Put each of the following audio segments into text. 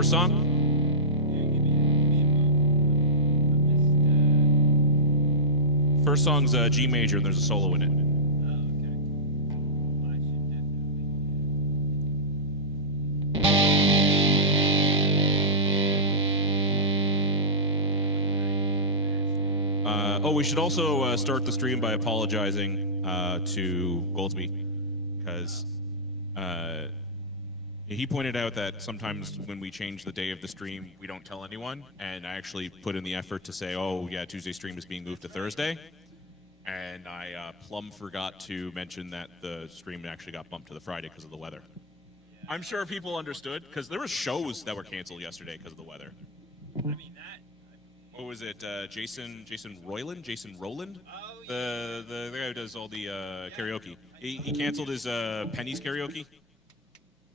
first song? First song's G major, and there's a solo in it. We should also start the stream by apologizing to Goldsby, because he pointed out that sometimes when we change the day of the stream, we don't tell anyone, and I actually put in the effort to say, oh yeah, Tuesday stream is being moved to Thursday, and I plumb forgot to mention that the stream actually got bumped to the Friday because of the weather. I'm sure people understood, because there were shows that were canceled yesterday because of the weather. I mean, what was it? Jason Roland? Jason Rowland? Oh, yeah. The guy who does all the karaoke. He canceled his Penny's karaoke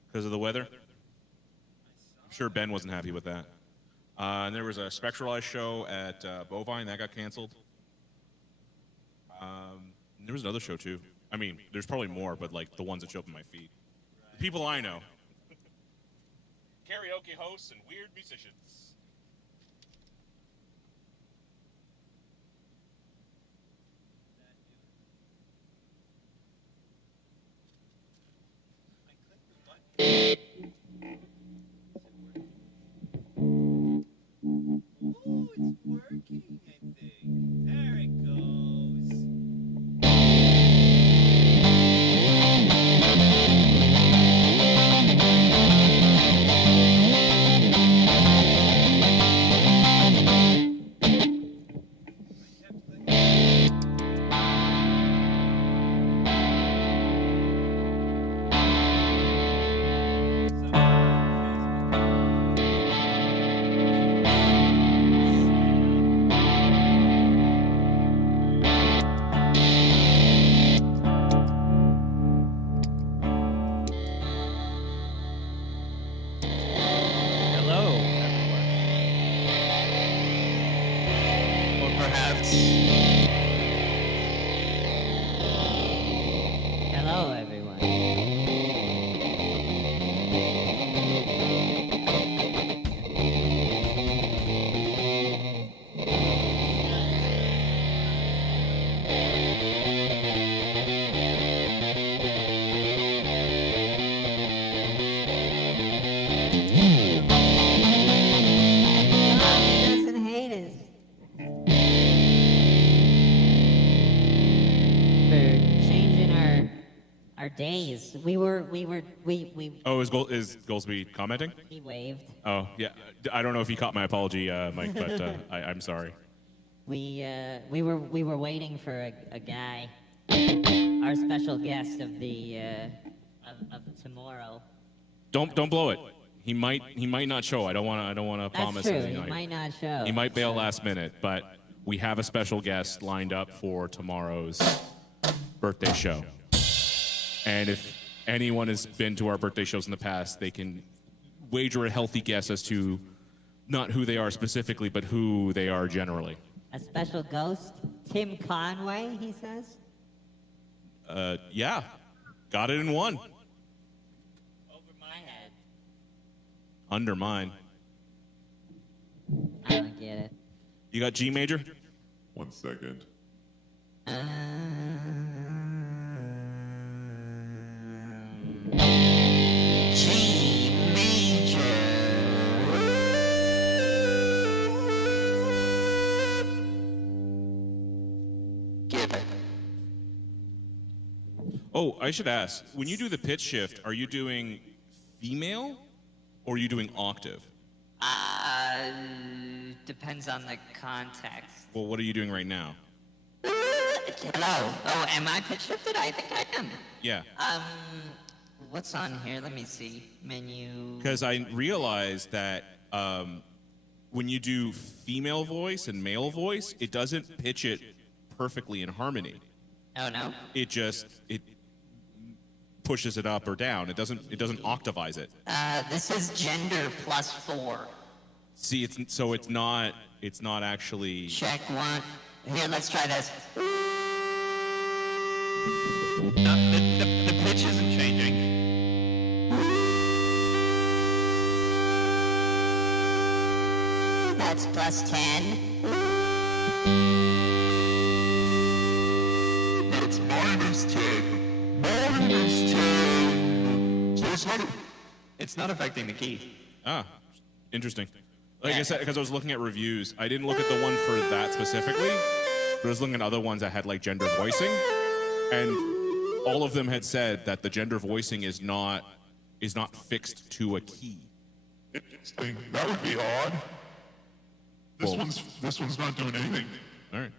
because of the weather. I'm sure Ben wasn't happy with that. And there was a Spectralized show at Bovine that got canceled. There was another show too. I mean, there's probably more, but like the ones that show up in my feed. The people I know. Karaoke hosts and weird musicians. Ooh, it's working, I think. There it goes. Days. Oh, is Goldsby commenting? He waved. Oh, yeah. I don't know if he caught my apology, Mike, but I'm sorry. We were waiting for a guy, our special guest of the of tomorrow. Don't blow it. He might not show. I don't want to promise. That's true. He might not show. He might bail last minute, but we have a special guest lined up for tomorrow's birthday show. And if anyone has been to our birthday shows in the past, they can wager a healthy guess as to not who they are specifically, but who they are generally. A special ghost? Tim Conway, he says? Yeah. Got it in one. Over my head. Under mine. I don't get it. You got G major? 1 second. G major. Give it. Oh, I should ask. When you do the pitch shift, are you doing female or are you doing octave? Depends on the context. Well, what are you doing right now? Hello. Oh, am I pitch shifted? I think I am. Yeah. What's on here? Let me see. Menu. Because I realized that when you do female voice and male voice, it doesn't pitch it perfectly in harmony. Oh no. It pushes it up or down. It doesn't octavize it. This is gender +4. See, it's not actually. Check one. Here, let's try this. The pitch isn't changing. That's plus 10. That's -10. -10. So it's not affecting the key. Ah, interesting. Like I said, because I was looking at reviews, I didn't look at the one for that specifically, but I was looking at other ones that had like gender voicing, and all of them had said that the gender voicing is not fixed to a key. Interesting. That would be odd. Well- This one's not doing anything. All right.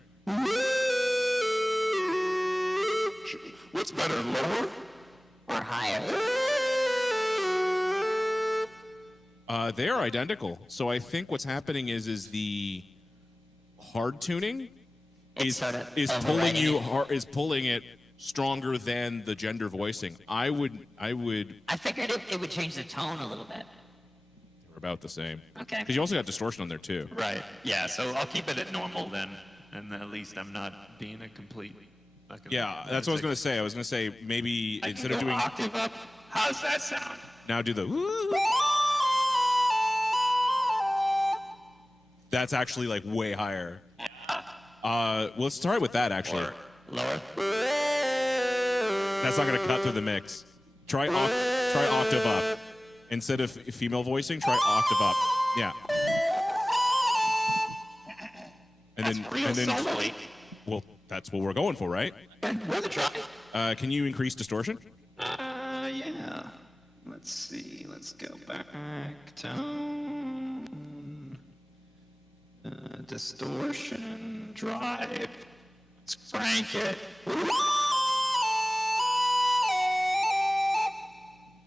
What's better, lower? Or higher. They are identical. So I think what's happening is the hard tuning It's sort of is overriding pulling it stronger than the gender voicing. I would. I figured it would change the tone a little bit. They're about the same. Okay. Because you also got distortion on there too. Right. Yeah. So I'll keep it at normal then, and at least I'm not being a complete. Fucking Yeah, that's what I was gonna say. I was gonna say maybe I instead can of go doing octave up. How's that sound? now do the. That's actually like way higher. Let's start with that actually. Or lower. That's not gonna cut through the mix. Try octave up. Instead of female voicing, try octave up. Yeah. That's real solo-y. Well, that's what we're going for, right? Worth a try. Can you increase distortion? Yeah. Let's see. Let's go back. Tone. Distortion. Drive. Let's crank it.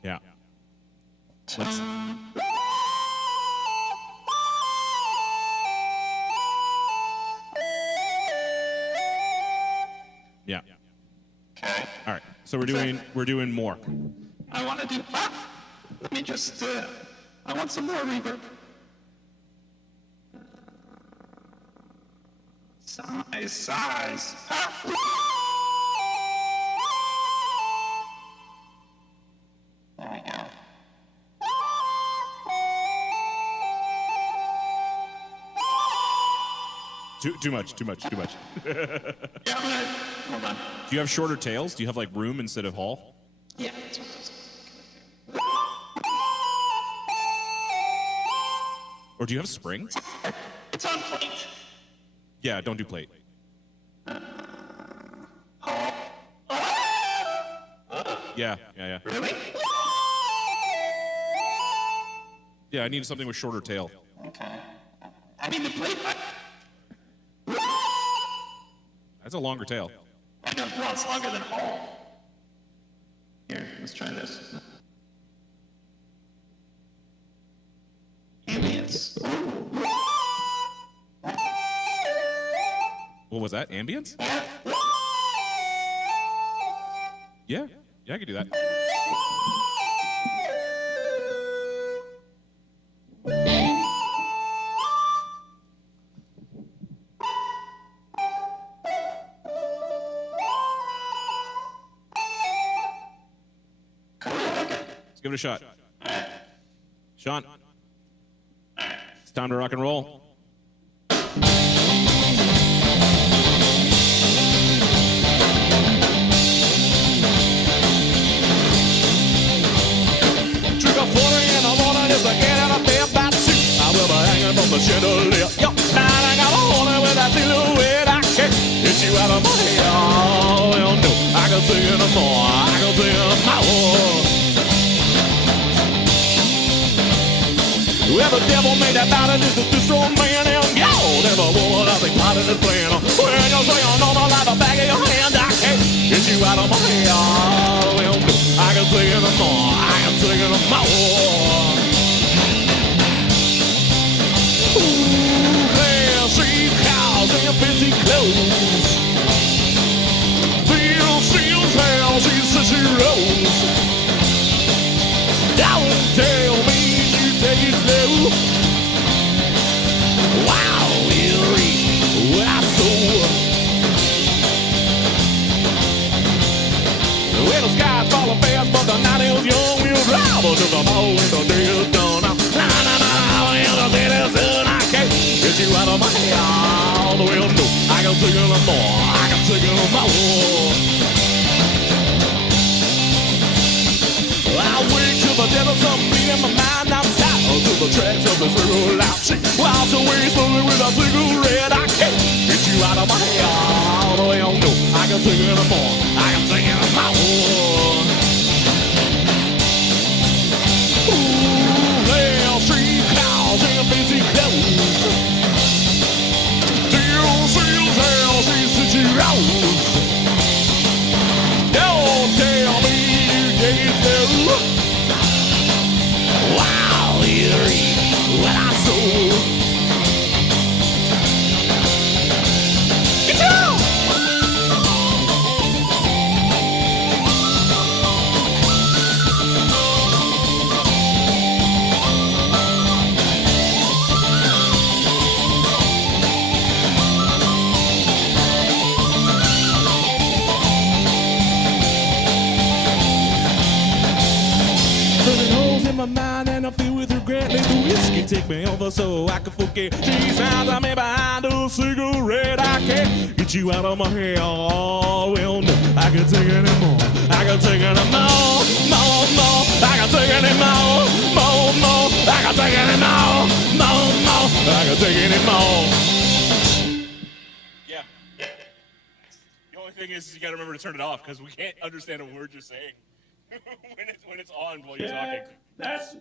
Yeah. Let's, yeah. Okay. All right. So we're doing more. I want to do. Let me just. I want some more reverb. Size. There we go. Too much. Yeah, hold on. Do you have shorter tails? Do you have like room instead of hall? Yeah, that's what I was Or do you have springs? It's on plate. Yeah, don't do plate. Yeah. Really? Yeah, I need something with shorter tail. Okay. I mean, the plate. That's a longer tail. I know, well, it's longer than all. Here, let's try this. Ambience. What was that? Ambience? Yeah, I could do that. Let's give it a shot. Sean, it's time to rock and roll. From the chandelier, yo, and I got a horn with that silhouette. I can't get you out of my hair. Oh, well, no, I can sing it no more. I can sing it more. Well, the devil made that mountain is the strong man, and yo, never woman I think part of this plan. When you're saying on my life, the back of your hand, I can't get you out of my hair. Oh, well, no, I can sing it no more. I can sing it more. Fancy cows and fancy clothes. Bill Seals houses as she rolls. Don't tell me you take it slow. Wow, weary, wow, so. Well, the sky's falling fast, but the night is young. We'll drive to the ball in the day is done. Na na na, in the city soon I can't. Get you out of my head. Well, no, I can take it no more. I can take it no more. I wake to the devil's some beat in my mind. I'm tired to the tracks of the circle out. She walks away slowly with a cigarette. I can't get you out of my head. Well, no, I can take it no more. I can take it no more. Ooh, well, street clouds and fancy clothes. Seals, hell, she's such a rose. Don't tell me you can't tell. Wow, you read what I sow. Get you! Burning holes in my mind and I feel with regret. Let the whiskey take me over so I can forget. She sounds I'm in behind a cigarette. I can't get you out of my head. Oh, well, no, I can take it anymore. I can take it anymore. More, more. I can take it anymore. More, more. I can take it anymore. More, more. I can take it anymore. Yeah. The only thing is you got to remember to turn it off because we can't understand a word you're saying when it's on while you're talking. That's.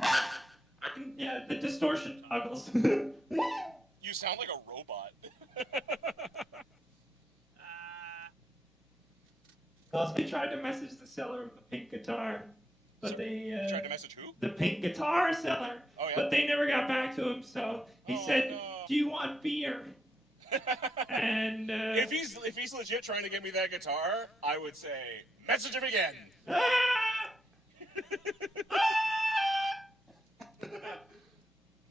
I can, yeah, the distortion toggles. You sound like a robot. Cosby tried to message the seller of the pink guitar, but they. You tried to message who? The pink guitar seller. Oh, yeah? But they never got back to him, so he said, no. "Do you want beer?" And If he's legit trying to get me that guitar, I would say message him again.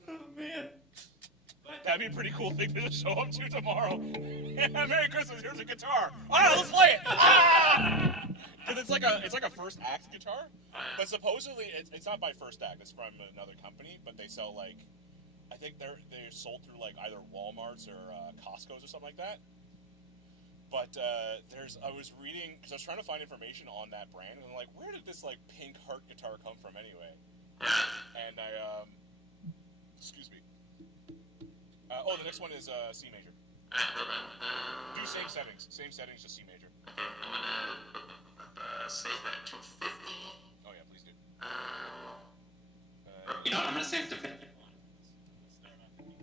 Oh man. That'd be a pretty cool thing to just show up to tomorrow. Yeah, Merry Christmas. Here's a guitar. All right, let's play it. Because it's like a first act guitar, but supposedly it's not by First Act. It's from another company, but they sell like, I think they're sold through like either Walmart's or Costco's or something like that. But I was reading because I was trying to find information on that brand, and I'm like, where did this like pink heart guitar come from anyway? And I excuse me. The next one is C major. Do same settings, just C major. Say that to 50. Oh yeah, please do. You know what, I'm gonna save the 50 one.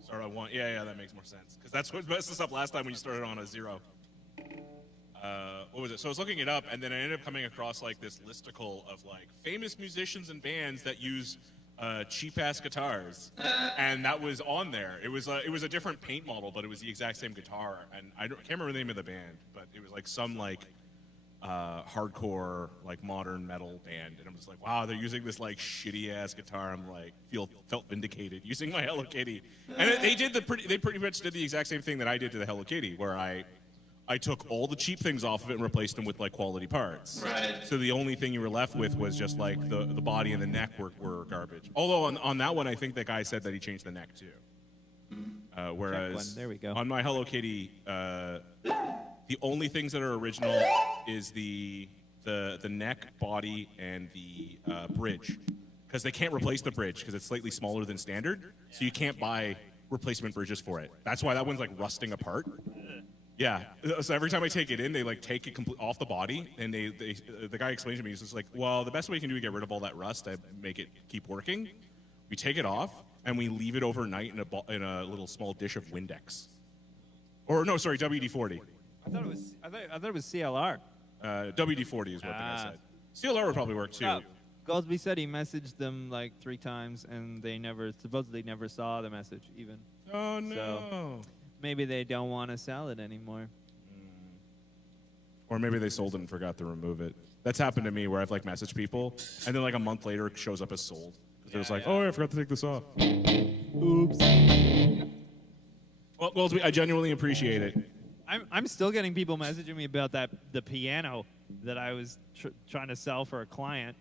Start on 1. Yeah, that makes more sense. Because that's what messed us up last time when you started on a 0. What was it? So I was looking it up, and then I ended up coming across like this listicle of like famous musicians and bands that use cheap-ass guitars, and that was on there. It was a different paint model, but it was the exact same guitar, and I can't remember the name of the band, but it was like some like hardcore like modern metal band, and I'm just like, wow, they're using this like shitty ass guitar. I'm like felt vindicated using my Hello Kitty, and they pretty much did the exact same thing that I did to the Hello Kitty, where I took all the cheap things off of it and replaced them with like quality parts. Right. So the only thing you were left with was just like the body and the neck were garbage. Although on that one, I think that guy said that he changed the neck too. Whereas There we go. on my Hello Kitty, the only things that are original is the neck, body, and the bridge, because they can't replace the bridge because it's slightly smaller than standard, so you can't buy replacement bridges for it. That's why that one's like rusting apart. Yeah, so every time I take it in, they like take it off the body, and the guy explained to me, he's just like, well, the best way you can do to get rid of all that rust, to make it keep working, we take it off and we leave it overnight in a little small dish of Windex, or no, sorry, WD-40. I thought it was CLR. WD-40 is what the guy said. CLR would probably work too. Yeah. Goldsby said he messaged them like 3 times, and they supposedly never saw the message even. Oh no. So, maybe they don't want to sell it anymore. Or maybe they sold it and forgot to remove it. That's happened to me where I've like messaged people, and then like a month later it shows up as sold. Because it was like, oh, I forgot to take this off. Oops. Well, I genuinely appreciate it. I'm still getting people messaging me about the piano that I was trying to sell for a client.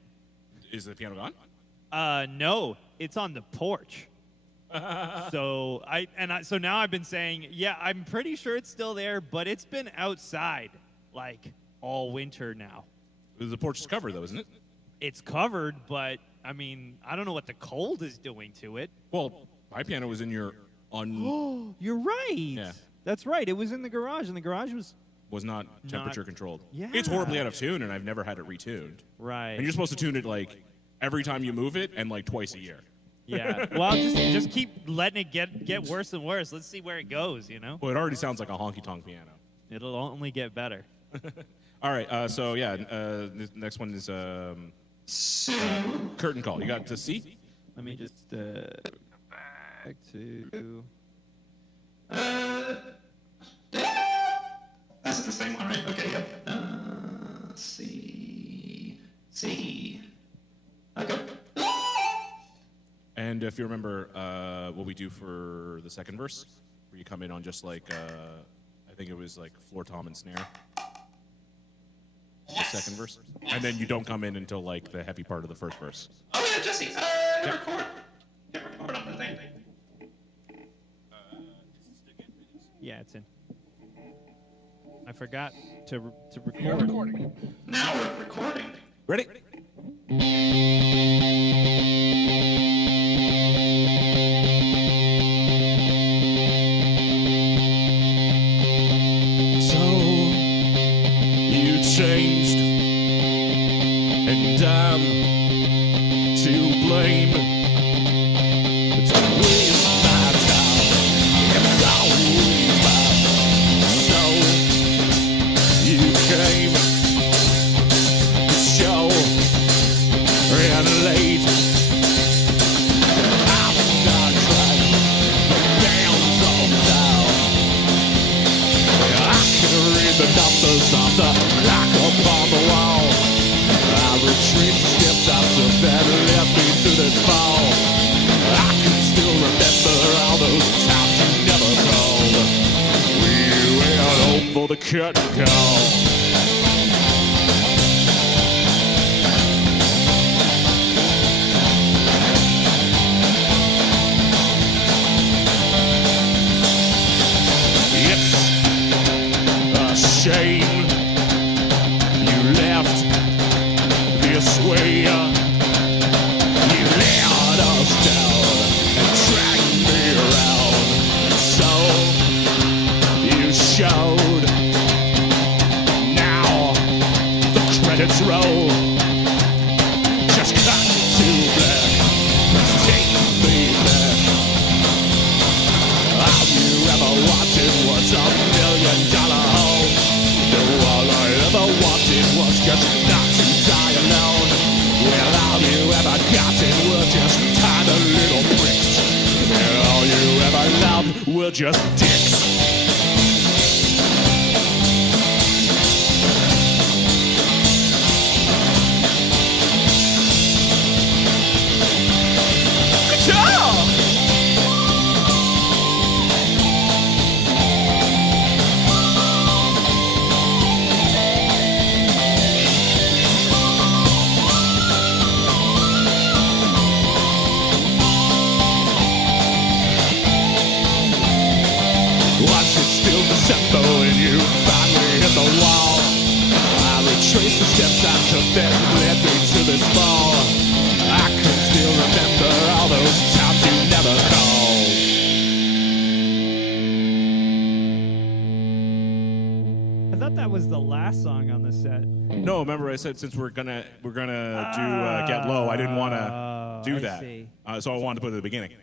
Is the piano gone? No, it's on the porch. So now I've been saying, yeah, I'm pretty sure it's still there, but it's been outside like all winter now. The porch is covered, though, isn't it? It's covered, but I mean, I don't know what the cold is doing to it. Well, my piano was in your You're right. Yeah. That's right. It was in the garage, and the garage was not temperature controlled. Yeah. It's horribly out of tune, and I've never had it retuned. right. And you're supposed to tune it like every time you move it, and like twice a year. Yeah. Well, just keep letting it get worse and worse. Let's see where it goes. Well, it already sounds like a honky tonk piano. It'll only get better. All right. So yeah, the next one is curtain call. You got to C? Let me just back to. That's the same one, right? Okay, yep. C. Okay. And if you remember what we do for the second verse, where you come in on just like, I think it was like floor tom and snare. The second verse. And then you don't come in until like the heavy part of the first verse. Oh yeah, Jesse. Hit record. Hit record on the thing. Yeah, it's in. I forgot to record. You're recording. Now we're recording. Ready? So you changed, and I'm to blame. Don't waste my time. It's always mine. So you came to show and late. I'm not trying. The band's all down. I can read the numbers on the clock upon the wall. I retrace the steps I took that led me to this ball. I can still remember all those times you never called. We went home for the curtain call. It's a shame you left this way. You let us down and dragged me around. So you showed. Now the credits roll. Just cut to black. Take me back. All you ever wanted was $1 million home. No, all I ever wanted was just not to die alone. Well, all you ever gotten were just tiny little bricks. And all you ever loved were just dicks. Good job! Once it's still December when you finally hit the wall. I retrace the steps I took that led me to this ball. I can still remember all those times you never called. I thought that was the last song on the set. No, remember I said since we're gonna do Get Low, I didn't want to do I that, see. so I wanted to put it at the beginning.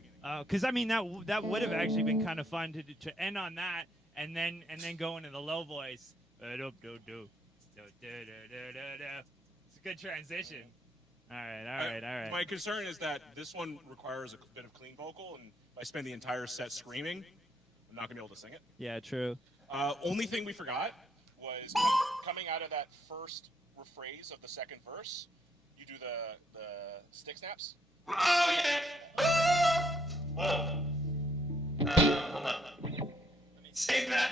Because I mean that would have actually been kind of fun to end on that and then go into the low voice. It's a good transition. All right. My concern is that this one requires a bit of clean vocal, and if I spend the entire set screaming, I'm not gonna be able to sing it. Yeah, true. Only thing we forgot was coming out of that first rephrase of the second verse. You do the stick snaps. Oh yeah. Whoa. Hold on. Let me save that.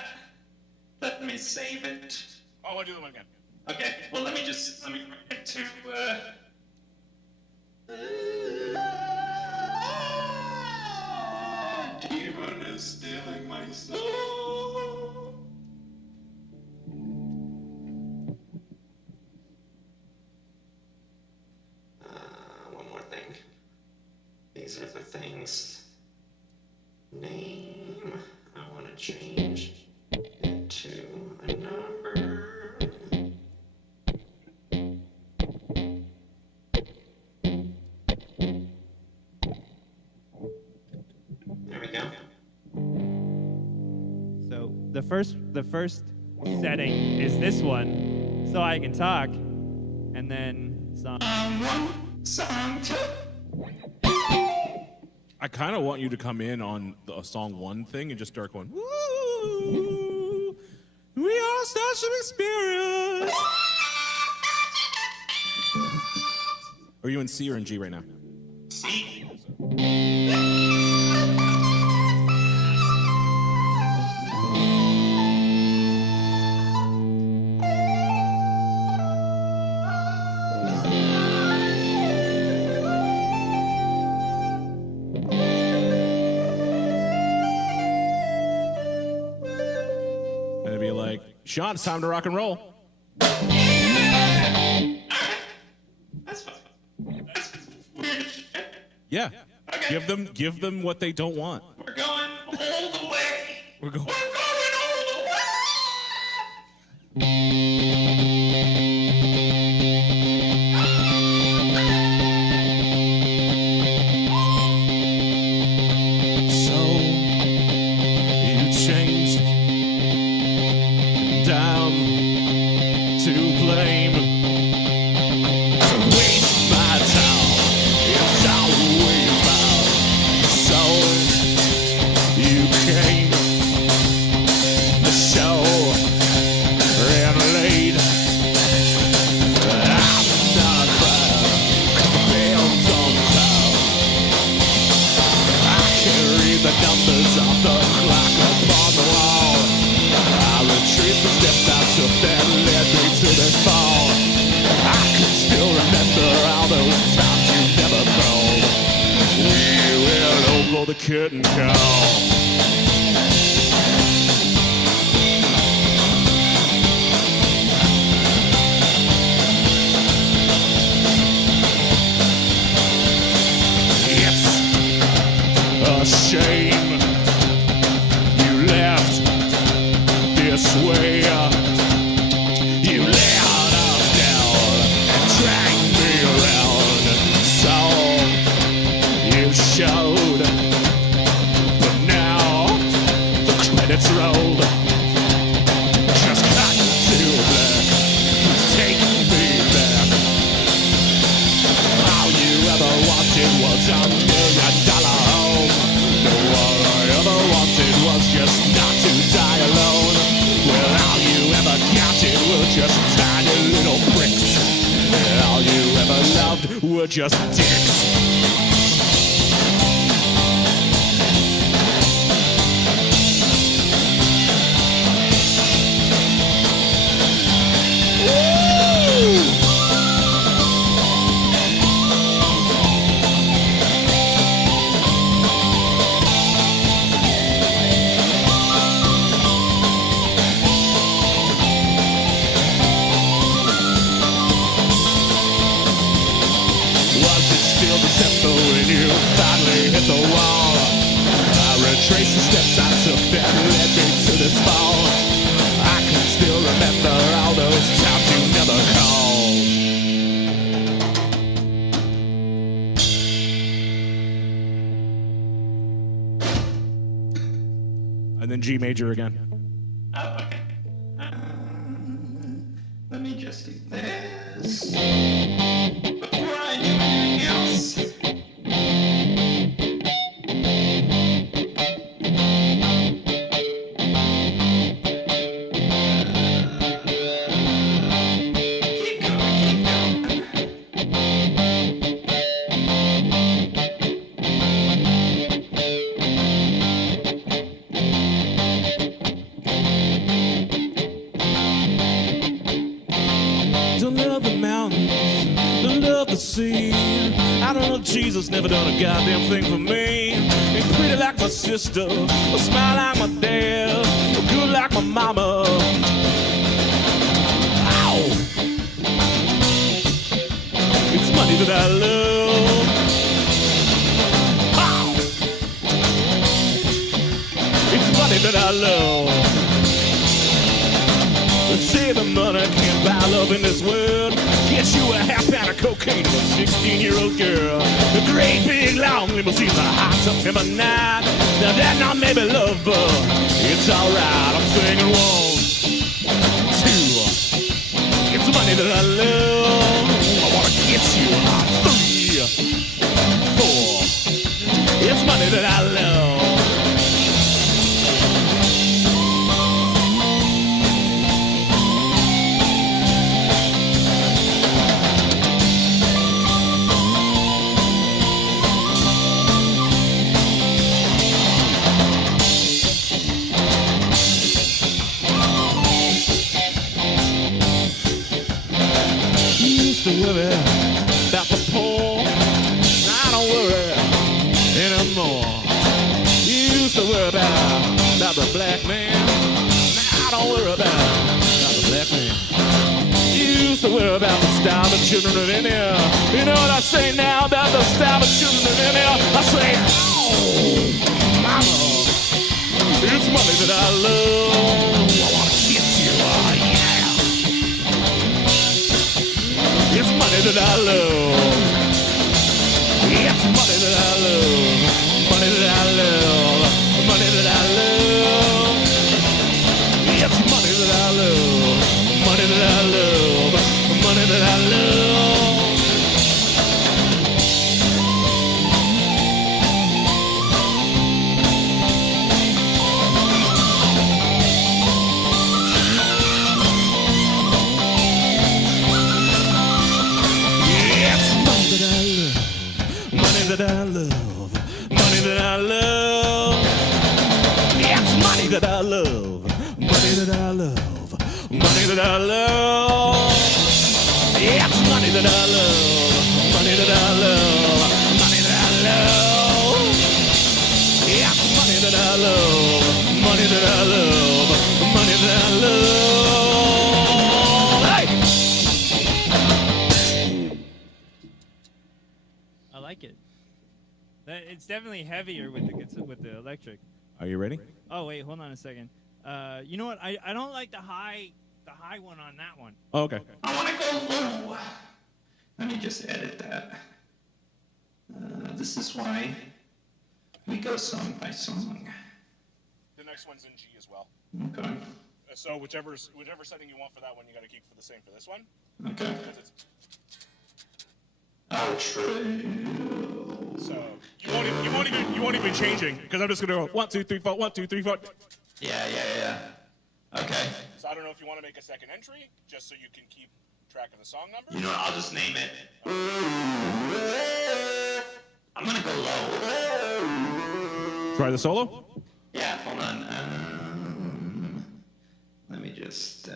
Let me save it. Oh, I want to do them again. Okay. Well, let me bring it to. is stealing my soul. One more thing. These are the things. Name. I want to change it to a number. There we go. So the first setting is this one, so I can talk, and then song. Song two. I kind of want you to come in on the song one thing and just start going, woo, we are such an experience. Are you in C or in G right now? See? And it'd be like, Sean, it's time to rock and roll. That's fine. That's weird shit. Yeah. Okay. Give them what they don't want. We're going all the way. We're going. We're going all the way. So you changed down to blame. So waste my time. It's always about. So you came to show and late. I'm not proud 'cause the bell's on top. I can read the numbers off the clock upon the wall. I retrieve the steps I took that led me to this ball. I can still remember all those times you never called. We went over the curtain call. It's a shame you left this way. You let us down and dragged me around. So you showed, but now the credits rolled. Just cut to black. Take me back. All you ever wanted was $1 million home. No, all I ever wanted was just not to die alone. Well, all you ever counted were just tiny little bricks. And all you ever loved were just dicks. Was it still December when you finally hit the wall? I retraced the steps I took that led me to this fall. I can still remember all those times you never called. And then G major again. Oh, okay. Let me just do this. Before I do anything else. Keep going. Don't love the mountains, don't love the sea. I don't know, Jesus never done a goddamn thing for me. Ain't pretty like my sister, or smile like my dad, or good like my mama. Ow! It's money that I love. Ow! It's money that I love. They say the money can't buy love in this world. Get you a half pound of cocaine for a 16-year-old girl. A great big long limousine, a hot September night. Now that not maybe love, but it's alright. I'm singing 1, 2. It's money that I love. I wanna kiss you. 3, 4. It's money that I love. To worry about the poor, I don't worry anymore. You used to worry about the black man, I don't worry about the black man. You used to worry about the starving children of India. You know what I say now about the starving children of India? I say, oh, mama, it's money that I love. I wanna kiss you, oh yeah. It's money that I love. It's money that I love. Money that I love. Money that I love. It's money that I love. Money that I love. Money that I love. That I love, money that I love, it's money that I love, money that I love, money that I love, it's money that I love, money that I love, money that I love, it's money that I love, money that I love, money that I love. Hey! I like it. It's definitely heavier with the electric. Are you ready? Oh wait, hold on a second. You know what? I don't like the high one on that one. Oh, okay. I want to go low. Let me just edit that. This is why we go song by song. The next one's in G as well. Okay. So whichever setting you want for that one, you got to keep for the same for this one. Okay. 'Cause it's- Oh, true. So you won't even changing because I'm just gonna go 1, 2, 3, 4, 1, 2, 3, 4. Yeah. Okay. So I don't know if you want to make a second entry just so you can keep track of the song number. You know what? I'll just name it. I'm gonna go low. Try the solo? Yeah, hold on. Let me just.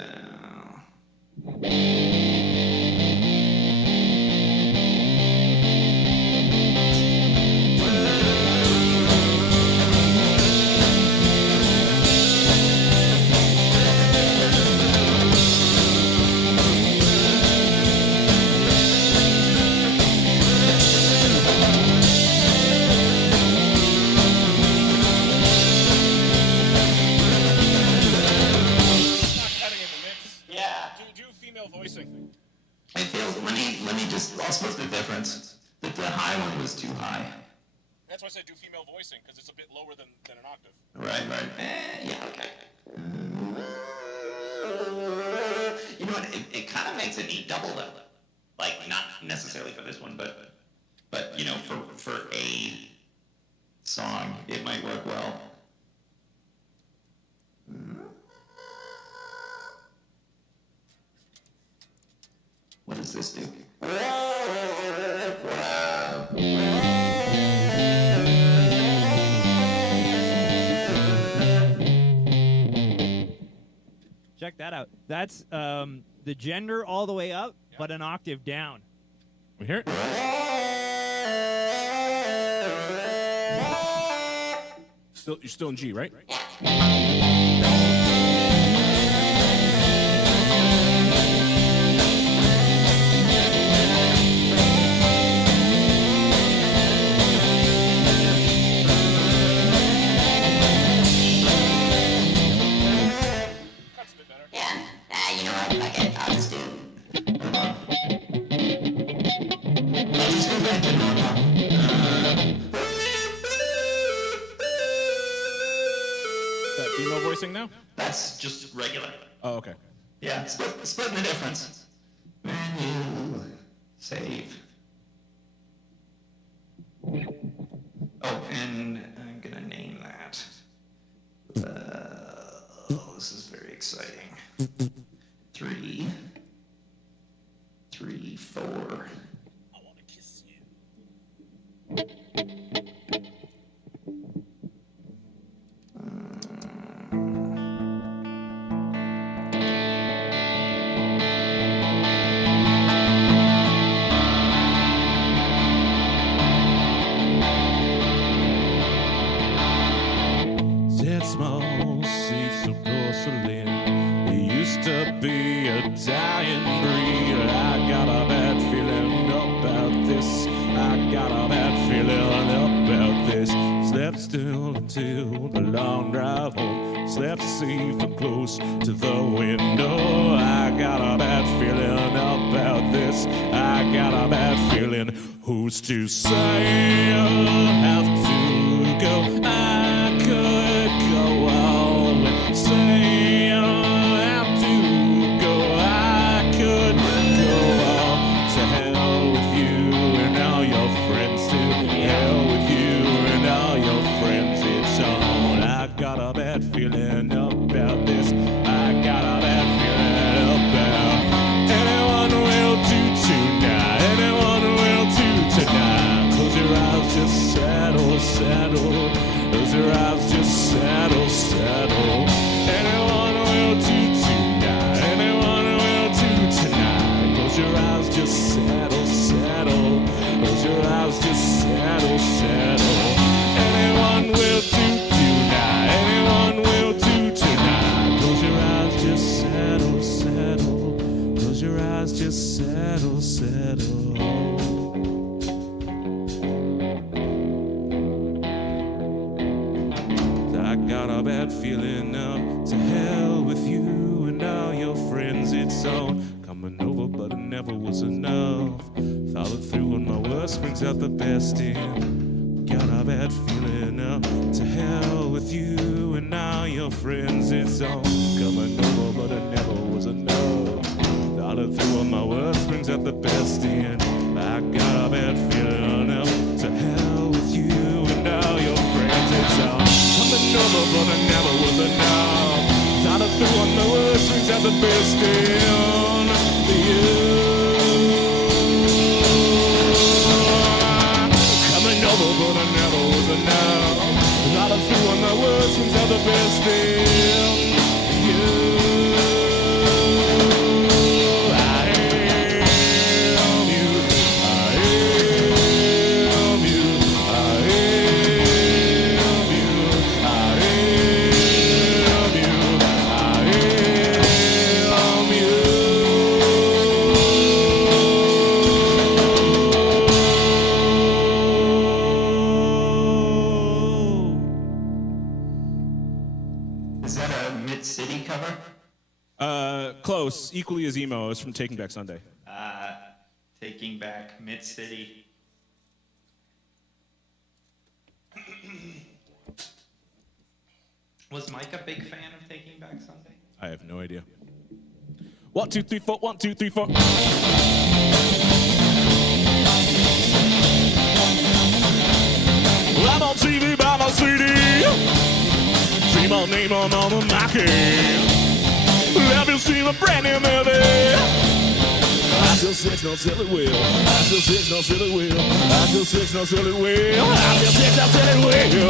Voicing. I feel. Let me just. I'll split the difference. That the high one was too high. That's why I said do female voicing because it's a bit lower than an octave. Right. Yeah. Okay. You know what? It kind of makes a neat double though. Like not necessarily for this one, but you know for a song it might work well. What does this do? Check that out. That's the gender all the way up, but an octave down. We hear it? You're still in G, right? Yeah. You know what? Fuck it. I'll just do. I'll just go back to normal. Is that female voicing now? That's just regular. Oh, okay. Yeah, splitting the difference. Menu. Save. Oh, and I'm gonna name that. This is very exciting. 3, 4. I want to kiss you. Said small seats of porcelain. It used to be a dying breed. I got a bad feeling about this. I got a bad feeling about this. Slept still until the long drive home. Slept safe and close to the window. I got a bad feeling about this. I got a bad feeling. Who's to say I'll have to go? I could go on and say I'll have to go. I could go on to hell with you and all your friends. To hell with you and all your friends. It's on. I got a bad feeling about this. I got a bad feeling about anyone will do tonight. Anyone will do tonight. Close your eyes, just settle, settle. Close your eyes, just settle, settle. Anyone will do tonight. Anyone will do tonight. Close your eyes, just settle, settle. Close your eyes, just settle, settle. Anyone will do tonight. Anyone will do tonight. Close your eyes, just settle, settle. Close your eyes, just settle, settle. I got a bad feeling now. To hell with you and all your friends. It's on. Coming over, but it never was enough. Followed through on my worst, brings out the best in. Got a bad feeling now. To hell with you and all your friends. It's on. Coming over, but it never was enough. Followed through on my worst, brings out the best in. I got a bad feeling now. To hell with you and all your friends. It's on. Coming over, but it never was enough. Thought it through on the worst, brings out the best in you. Coming over, but it never was enough. Thought it through on the worst, brings out the best in you. I am you. I am you. I am you. I am you. I am you. Is that a Mid-City cover? Close. Equally as emo. It's from Taking Back Sunday. Taking Back Mid-City. Was Mike a big fan of Taking Back Sunday? I have no idea. 1, 2, 3, 4. 1, 2, 3, 4. I'm on TV by my CD. See my name on the market. Have you seen a brand new movie? I feel sick, no silly wheel. I feel sick, no silly wheel. I feel sick, no silly wheel. I feel sick, no silly wheel.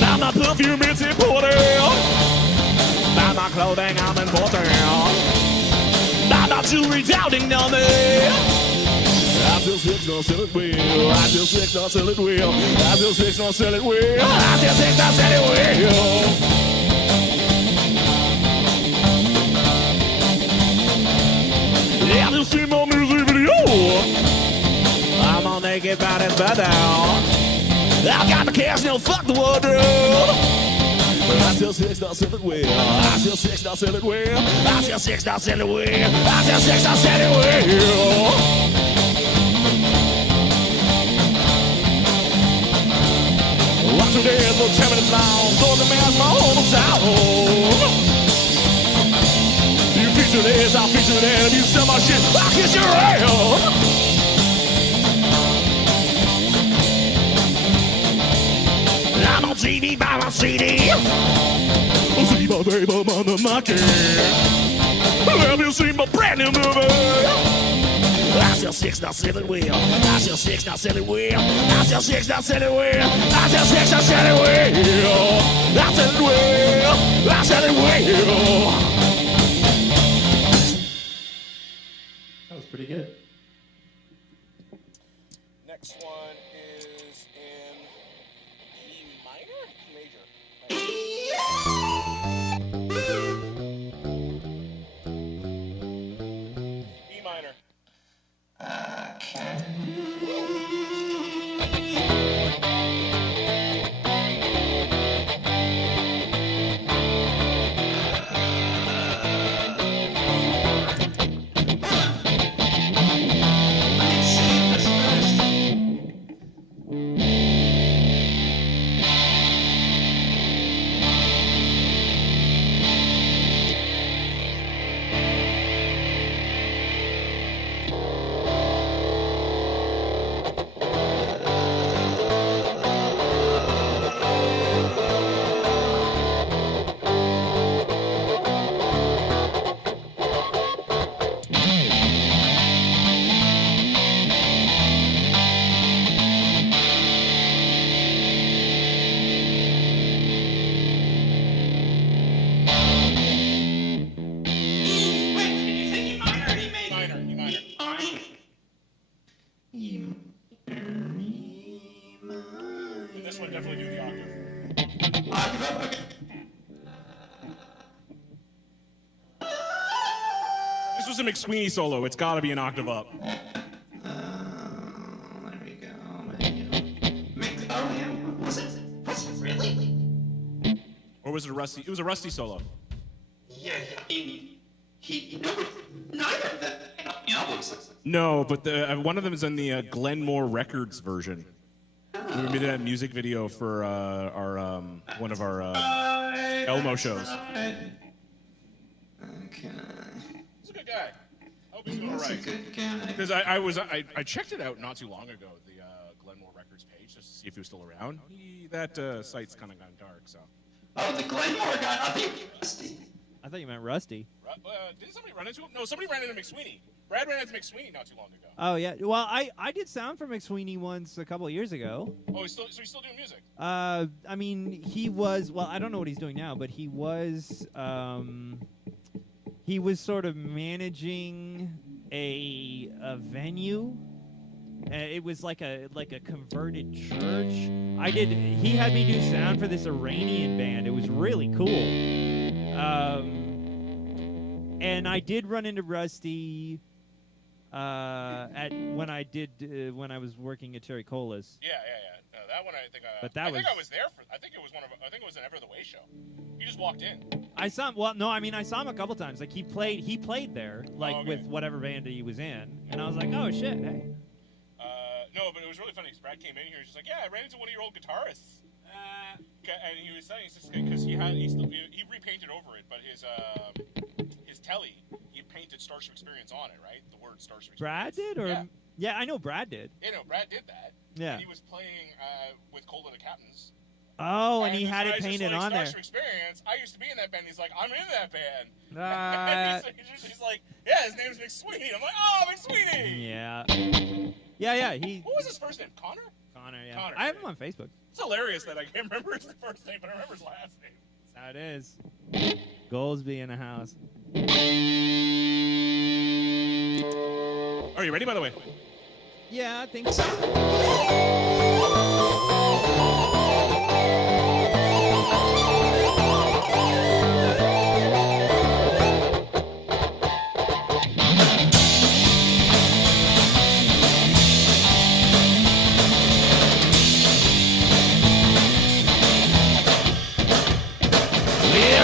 Now my perfume is imported. Now my clothing I'm importing. you redoubting on me. I feel sick, don't sell it well. I feel sick, don't sell it well. I feel sick, don't sell it well. I feel sick, don't sell it well. Yeah, you see my music video. I'm on naked body by down. I got the cash, no fuck the wardrobe. I feel sick, don't sell it well. I feel sick, don't sell it well. I feel sick, don't sell it well. I feel sick, don't sell it well. Watch me dance for 10 minutes long, so the man's my home sound. You feature this, I'll feature that. If you sell my shit, I'll kiss your ass. I'm on TV by my CD. I'll see my baby under my care. Have you seen my brand new movie? I sell six, not sell it well. I sell six, not sell it well. I sell six, not sell it well. I sell six, not sell it well. I sell it well. I sell it well. That was pretty good. Next one is in E minor? Major. E minor. This one definitely do the octave. This was a McSweeney solo. It's got to be an octave up. There we go. Oh, yeah. Was it really? Or was it a Rusty? It was a Rusty solo. Yeah, I mean, neither of them, albums. No, but one of them is in the Glenmore Records version. We made that music video for our one of our Elmo shows. Okay. He's a good guy. I hope he's doing all He's a right. good guy. Because I checked it out not too long ago, the Glenmore Records page, just to see if he was still around. That site's kind of gone dark, so. Oh, the Glenmore guy. I think Rusty. I thought you meant Rusty. Didn't somebody run into him? No, somebody ran into McSweeney. Brad ran into McSweeney not too long ago. Oh yeah. Well, I did sound for McSweeney once a couple of years ago. Oh, so he's still doing music? I mean, he was. Well, I don't know what he's doing now, but he was. He was sort of managing a venue. It was like a converted church. He had me do sound for this Iranian band. It was really cool. And I did run into Rusty when I was working at Cherry Cola's. Yeah. No, that one I think I. But that I think was- I was there for. I think it was an Ever the Way show. He just walked in. I saw him. Well, no, I mean I saw him a couple times. Like he played there, like okay. with whatever band he was in, and I was like, oh shit, hey. No, but it was really funny. 'Cause Brad came in here. He's just like, yeah, I ran into one of your old guitarists. And he was saying, because he repainted over it, but his telly, he painted Starship Experience on it, right? The word Starship Brad Experience. did, or Yeah. yeah, I know Brad did. Yeah, no, Brad did that. Yeah. And he was playing with Cold and the Captains. Oh, and he this had it guy's just painted like, on there. Starship Experience. I used to be in that band. He's like, I'm in that band. Uh, he's like, yeah, his name's McSweeney. I'm like, oh, McSweeney. yeah. He What was his first name? Connor? Connor, yeah. Connor, I have yeah. him on Facebook. It's hilarious that I can't remember his first name, but I remember his last name. That's how it is. Goalsby in the house. Are you ready, by the way? Yeah, I think so. Well,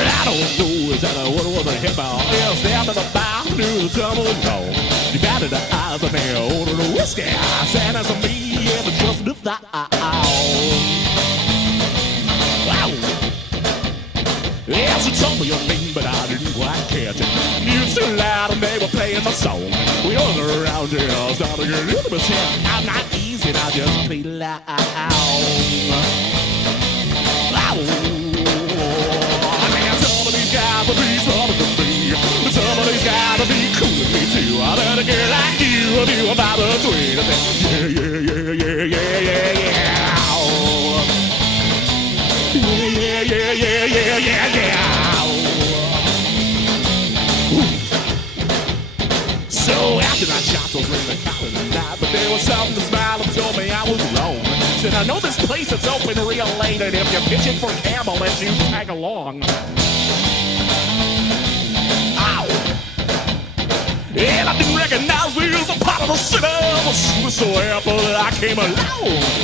I don't know exactly what it was I hit about. Yeah, stabbed at the bar, knew the trouble was gone. You batted the eyes of me, ordered a whiskey. I said as for me, yeah, but just the thigh. Wow. Yeah, she told me your name, but I didn't quite catch it. Music so loud and they were playing my song. We all around here, started to get a little bit shit. I'm not easy, I just play loud. Wow. Some of these guys will be smarter than me. Some of these guys will be cool with me too. I bet a girl like you will do about the tweet. Yeah, yeah, yeah, yeah, yeah, yeah, yeah. Yeah, yeah, yeah, yeah, yeah, yeah. So after that shot was in the collar tonight, but there was something to smile and told me I was wrong. Said I know this place is open real late, and if you're pitching for Campbell, let you tag along. Ow! And I didn't recognize me as a part of the city. I was so happy that I came along.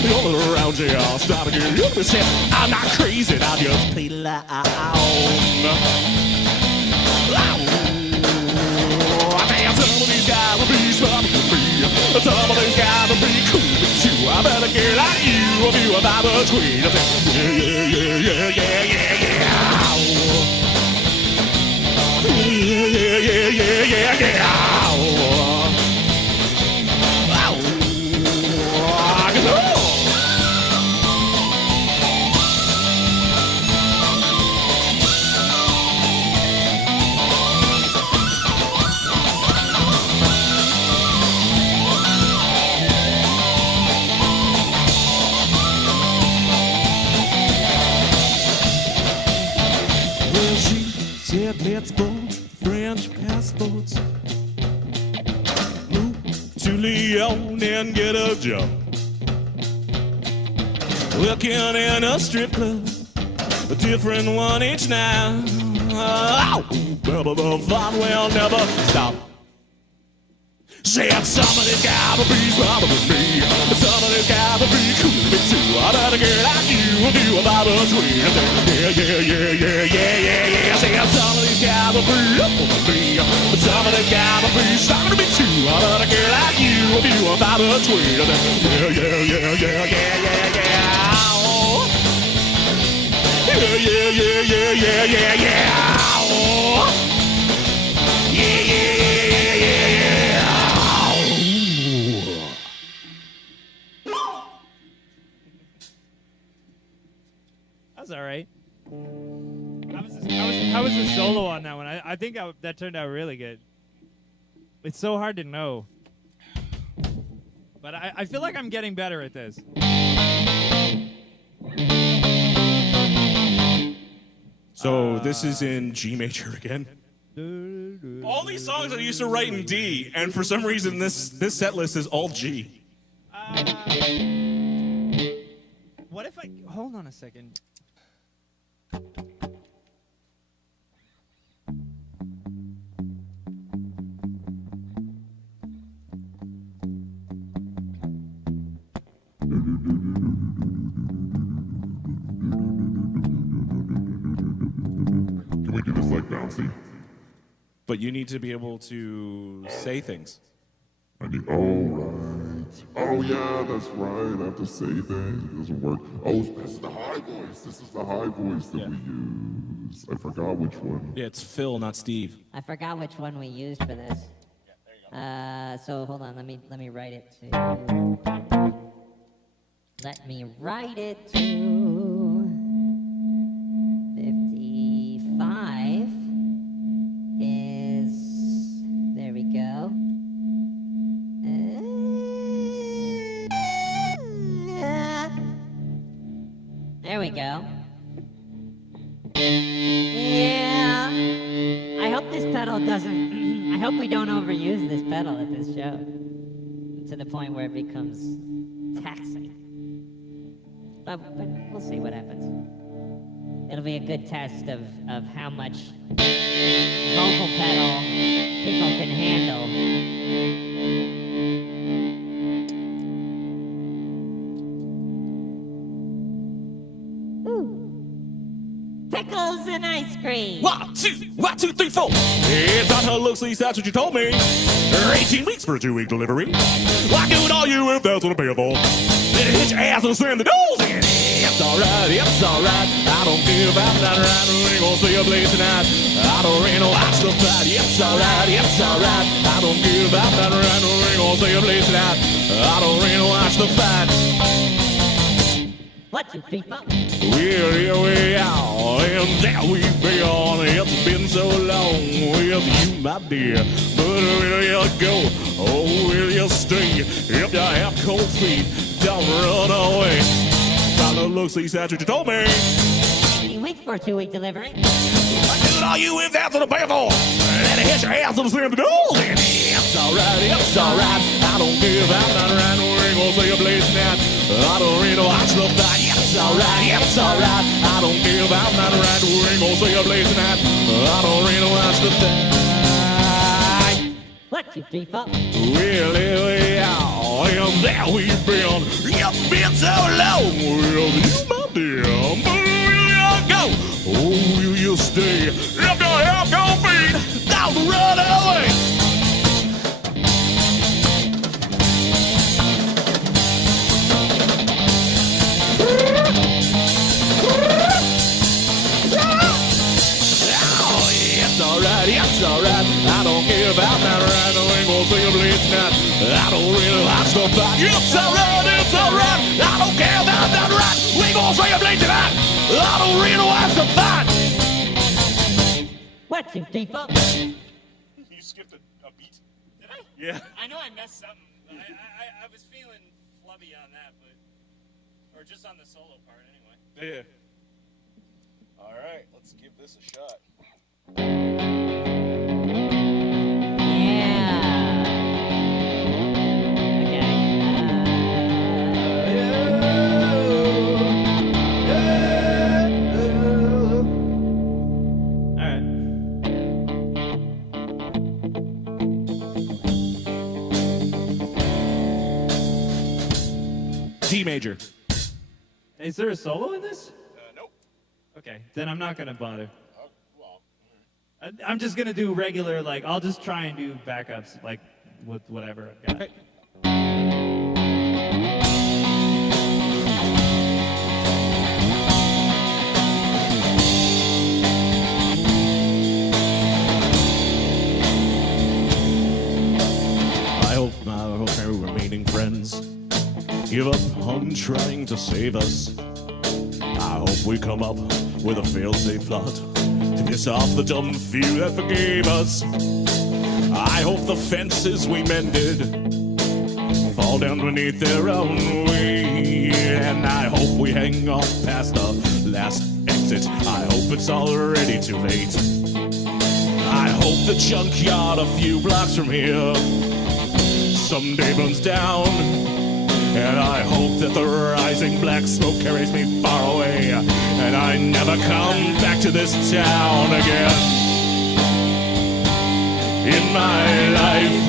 The all around here, I'll start to get up this shit. I'm not crazy, I just play loud. Some of these guys will be smarter than me. Some of these guys will be cool with me too. I bet a girl like you will be about the tweet. Yeah, yeah, yeah, yeah, yeah, yeah, yeah. Yeah, yeah, yeah, yeah, yeah, yeah. Well, she said, let's go French passports. Move to Lyon and get a job. Working in a strip club, a different one each night. Oh, but the fun will never stop. Said some of these guys will be smarter than me. Some of these guys will be cooler than me too. I bet a girl like you will do about a tweet. Yeah, yeah, yeah, yeah, yeah, yeah, yeah. Said some of these guys will be up on me. Some of these guys will be smarter than me too. I bet a girl like you will do about a tweet. Yeah, yeah, yeah, yeah, yeah, yeah, yeah. Yeah, yeah, yeah, yeah, yeah, yeah, yeah. Yeah, yeah, yeah, yeah, yeah, yeah. That's all right. How was the solo on that one? I think that turned out really good. It's so hard to know. But I feel like I'm getting better at this. So this is in G major again. All these songs I used to write in D, and for some reason this set list is all G. What if I... Hold on a second. Can we do this like bouncy? But you need to be able to say things. I need, oh, right. Oh, yeah, that's right. I have to say things. It doesn't work. Oh, this is the high voice. This is the high voice that we use. I forgot which one. Yeah, it's Phil, not Steve. I forgot which one we used for this. So hold on, let me write it to. Let me write it to 55 is, there we go. There we go. Yeah. I hope this pedal doesn't, I hope we don't overuse this pedal at this show. to the point where it becomes taxing. But we'll see what happens. It'll be a good test of how much vocal pedal people can handle. Pickles and ice cream. 1, 2, 3, 4. It's not her looks, at least that's what you told me. 18 weeks for a 2-week delivery. Why good are you if that's what I pay for? Then hit your ass and slam the doors in. It's alright, it's alright. I don't give about that right. We ain't gonna see a place tonight. I don't really watch the fight. It's alright, it's alright. I don't give about that right. We ain't gonna see a place tonight. I don't really watch the fight. 1, 2, 3, 4. Well, here we are, and there we've been. It's been so long with you, my dear. But will you go, or will you stay? If you have cold feet, don't run away. By the looks, at least that's what you told me. 18 weeks for a 2-week delivery. What good are you if that's what I pay for? Let it hit your ass and slam the door. It's alright, it's alright. I don't give out that right. We ain't gonna say a place tonight. I don't really watch the fight. It's alright, it's alright. I don't give out that right. We ain't gonna say a place tonight. I don't really watch the fight. 1, 2, 3, 4. Well, here we are, and there we've been. It's been so long with you, my dear. But will you go, or will you stay? If you have cold feet, don't run away. It's alright, I don't care about that right. I ain't gonna say a place tonight. I don't really watch the fight. It's alright, I don't care about that right. We ain't gonna say a place tonight. I don't really watch the fight. 1, 2, 3, 4. You skipped a beat. Did I? Yeah. I know I messed something. I was feeling flubby on that, but or just on the solo part anyway. Yeah. All right, let's give this a shot. Yeah. Okay. All right. D major. Is there a solo in this? Nope. Okay, then I'm not gonna bother. I'm just gonna do regular, like, I'll just try and do backups, like, with whatever I've got. I hope our remaining friends give up on trying to save us. I hope we come up with a fail-safe plot to piss off the dumb few that forgave us. I hope the fences we mended fall down beneath their own weight. And I hope we hang on past the last exit. I hope it's already too late. I hope the junkyard a few blocks from here someday burns down. And I hope that the rising black smoke carries me far away, and I never come back to this town again. In my life,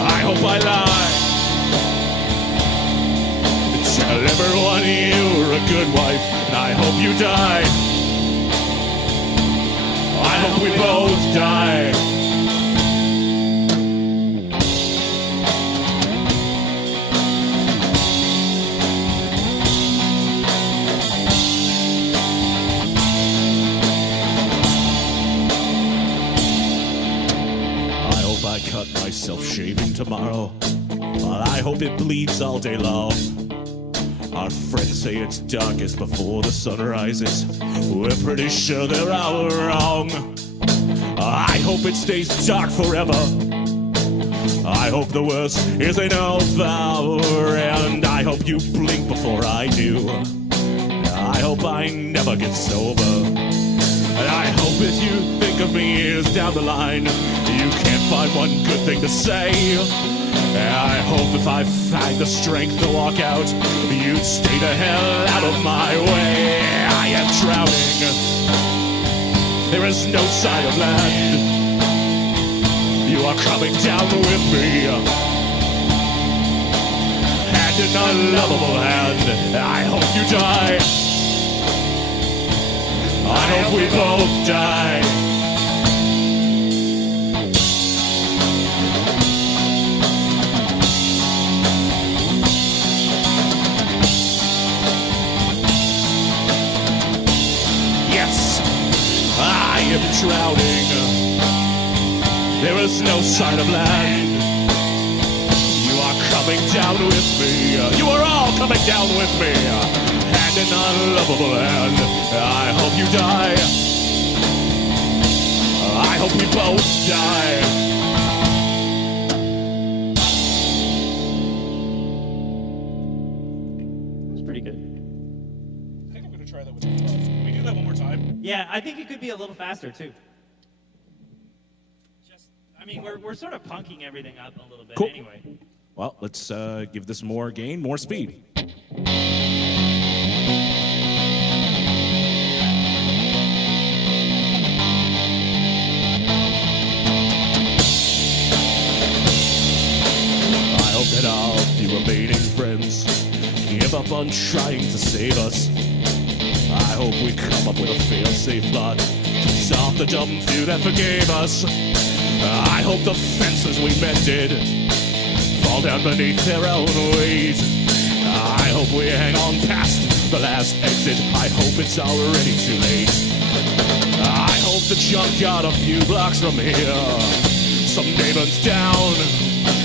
I hope I lie. Tell everyone you're a good wife, and I hope you die. I hope we both die. Self-shaving tomorrow, but I hope it bleeds all day long. Our friends say it's darkest before the sun rises. We're pretty sure they're all wrong. I hope it stays dark forever. I hope the worst isn't over, and I hope you blink before I do. I hope I never get sober. And I hope if you think of me years down the line, you can't find one good thing to say. I hope if I find the strength to walk out, you'd stay the hell out of my way. I am drowning. There is no sign of land. You are coming down with me. Hand in unlovable hand. I hope you die. I hope we both die. Yes, I am drowning. There is no sign of land. You are coming down with me. You are all coming down with me. Hand in unlovable hand. I hope you die. I hope we both die. It's pretty good. I think I'm going to try that with the fuzz. Can we do that one more time? Yeah, I think it could be a little faster too. I mean, we're sort of punking everything up a little bit Cool. anyway. Well, let's give this more gain, more speed. I hope that our few remaining friends give up on trying to save us. I hope we come up with a fail-safe plot to solve the dumb few that forgave us. I hope the fences we mended fall down beneath their own weight. I hope we hang on past the last exit. I hope it's already too late. I hope the junkyard a few blocks from here some neighbors down.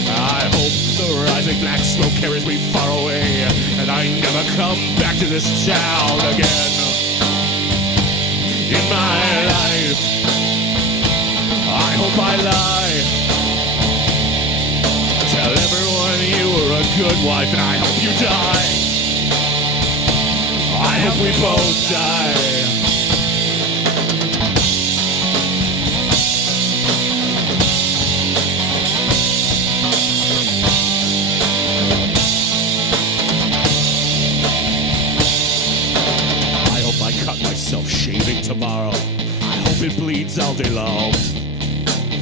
I hope the rising black smoke carries me far away and I never come back to this town again. In my life, I hope I lie. Tell everyone you were a good wife and I hope you die. I hope we both die. I hope I cut myself shaving tomorrow. I hope it bleeds all day long.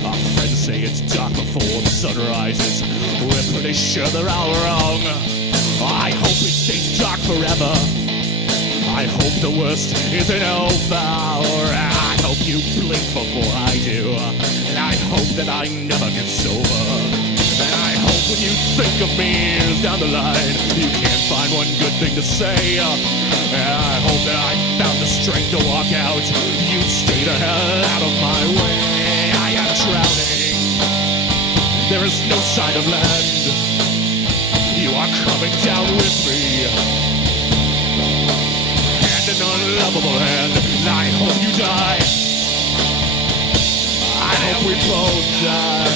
Our friends say it's dark before the sun rises. We're pretty sure they're all wrong. I hope it stays dark forever. I hope the worst isn't over. I hope you blink before I do. And I hope that I never get sober. And I hope when you think of me years down the line, you can't find one good thing to say. And I hope that I found the strength to walk out. You stay the hell out of my way. I am drowning. There is no sign of land. You are coming down with me. Hand in unlovable hand. And I hope you die. I hope we both die.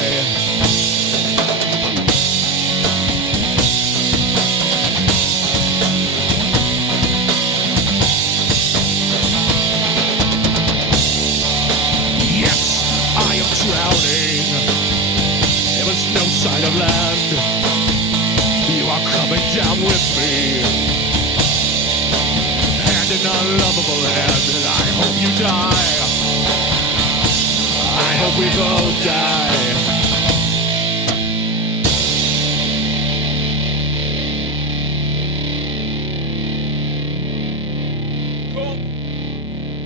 Drowning. There was no sign of land. You are coming down with me. Hand in unlovable hand, and I hope you die. I hope we both die. Cool.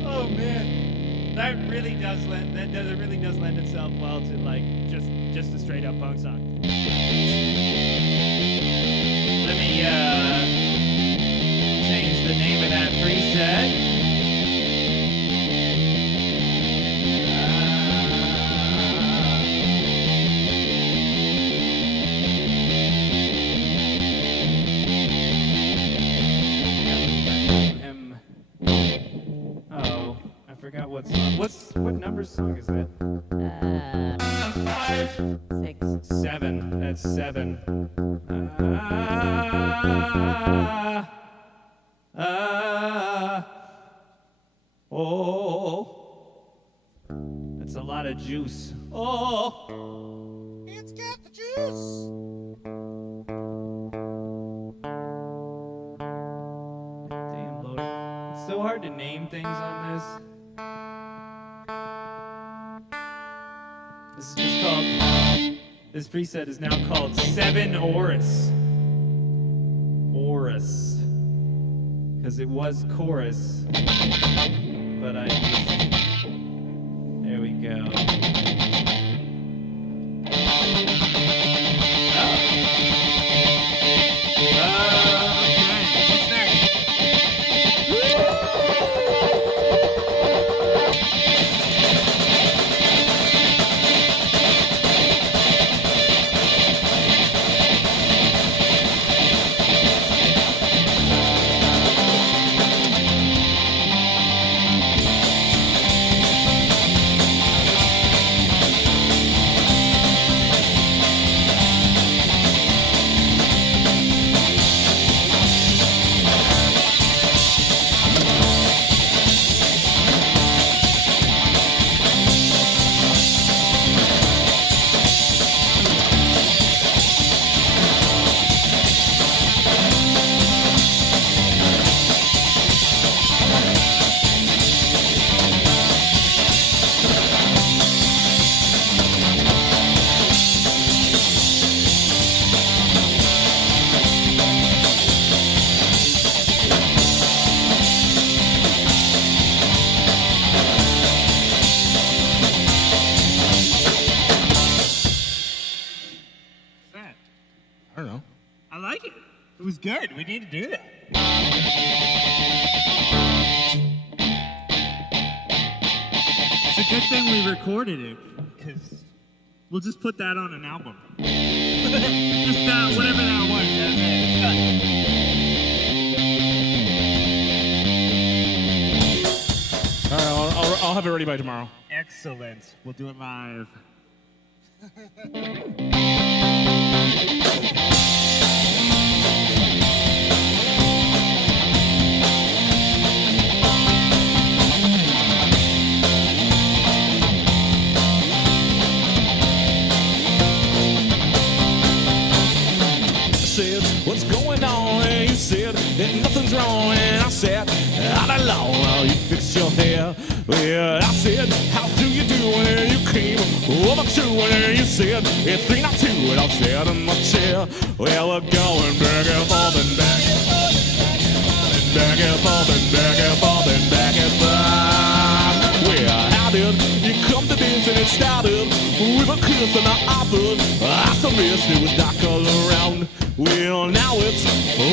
Oh man, that really does lend. It really does lend itself well to like just a straight up punk song. Let me change the name of that preset. Oh, I forgot what song. What number song is that? 6. 7. That's 7. Oh. That's a lot of juice. Oh. It's got the juice. name things on this. This is just called. This preset is now called 7 Orus. Orus. Because it was chorus. But I just. There we go. I don't know. I like it. It was good. We need to do that. It's a good thing we recorded it, because we'll just put that on an album. Just whatever that was. That's it. It's done. All right, I'll have it ready by tomorrow. Excellent. We'll do it live. Said, what's going on? And you said that nothing's wrong. And I said, I don't know. Well, you fixed your hair. Well, I said, how do you do? And you came over to and you said, it's 3 not 2. And I said in my chair, well, we're going back and forth and back and forth and back and forth and back and forth and back and forth. Well, how did you come to this? And it started with a kiss and I offered. I still missed it was dark all around. Well, now it's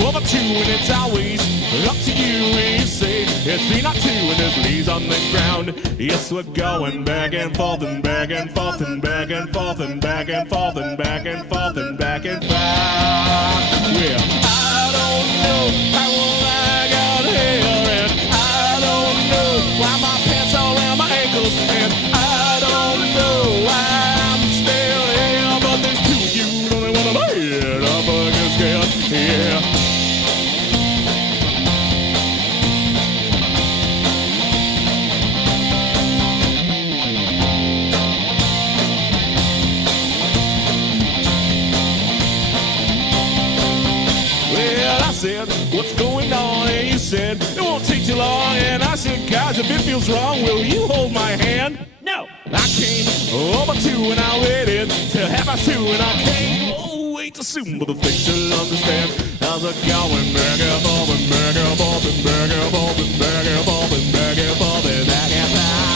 over 2 and it's always up to you. And you say it's 3 not 2 and there's leaves on the ground. Yes, we're going back and forth and back and forth and back and forth and back and forth and back and forth and back and forth. Well, I don't know how I got here, and I don't know why my pants are around my ankles, and I don't know why I'm still here, but there's 2 of you don't want to lay it up against it, yeah. Well, I said, what's going on? And you said, it won't take too long. And I said, guys, if it feels wrong, will you hold my hand? No. I came over 2 and I waited till 2:30 and I came way too soon, but I think you'll understand. How's it going? Back and forth and back and forth and back and forth and back and forth and back and forth and back and forth.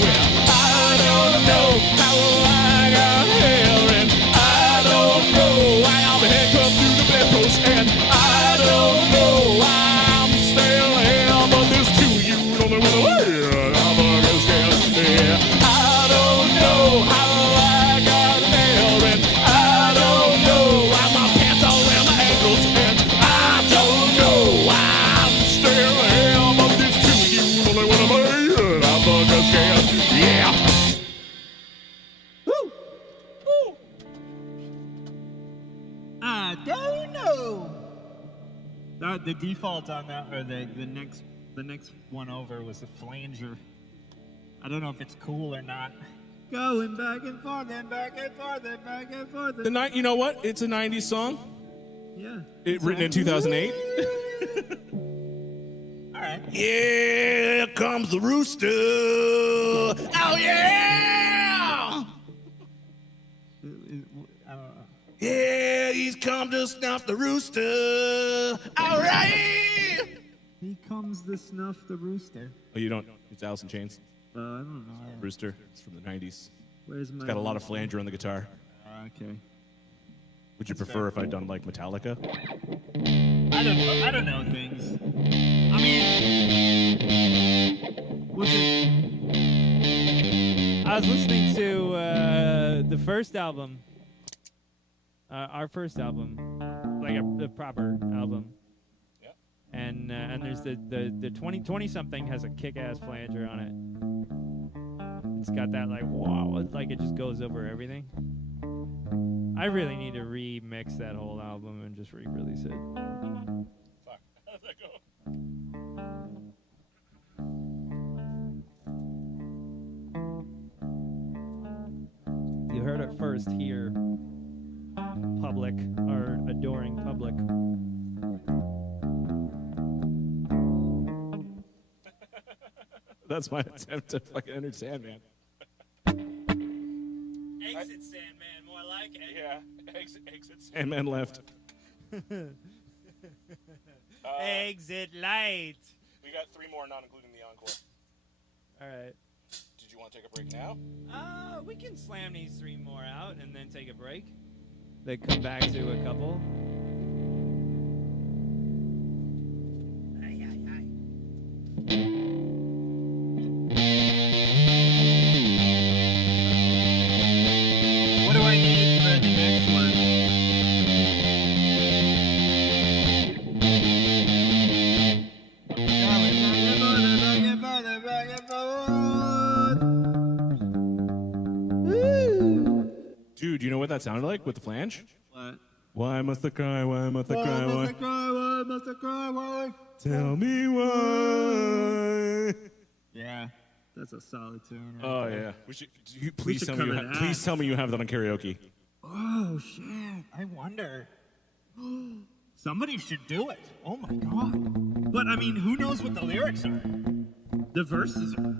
Well, I don't know how I got here, and I don't know why I'm handcuffed to the bedpost, and I don't know why I'm still here, but there's 2 of you don't know what I'm fucking scared. Yeah, I don't know how I got here, and I don't know why my pants are around my ankles, and I don't know why I'm still here, but there's 2 of you don't know what I'm fucking scared. Yeah. Woo! Woo! I don't know. The default on that, or the next one over was a flanger. I don't know if it's cool or not. Going back and forth and back and forth and back and forth. You know what? It's a 90s song. Yeah. Written in 2008. All right. right. Here comes the rooster. Oh, yeah. I don't know. Yeah, he's come to snuff the rooster. All right. Here comes the snuff the rooster. Oh, you don't? It's Alice in Chains. I don't know. Rooster. It's from the 90s. Where's my? It's got a lot of flanger on the guitar. Okay. Would you prefer if I'd done like Metallica? I don't know. I don't know things. I mean, was it? I was listening to the first album, our first album, like the proper album. Yeah. And there's the 2020 something has a kick-ass flanger on it. It's got that like wow, it's like it just goes over everything. I really need to remix that whole album and just re-release it. Fuck. How does that go? You heard it first here, public, or adoring public. That's my attempt to fucking understand, man. Exit Sandman, more like it. Yeah, exit Sandman left. Exit light. We got 3 more, not including the encore. All right. Did you want to take a break now? We can slam these 3 more out and then take a break. Then come back to a couple. What do I need for the next one? Dude, you know what that sounded like with the flange? What? Why must I cry? Why must I cry? Why Why? must I cry? Why must I cry? Why? Tell me why. Yeah, that's a solid tune. Right Oh there. yeah. Please should tell me cover that. please tell me you have that on karaoke. Oh shit! I wonder. Somebody should do it. Oh my god! But I mean, who knows what the lyrics are? The verses are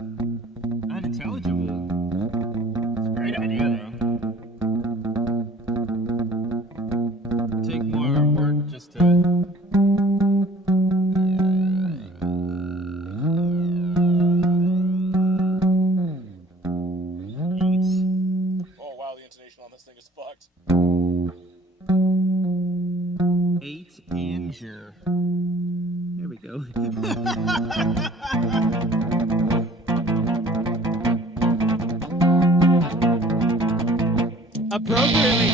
unintelligible. It's a great idea, though. Take more work just to. Oh wow, the intonation on this thing is fucked. 8 Anger. There we go. Appropriately,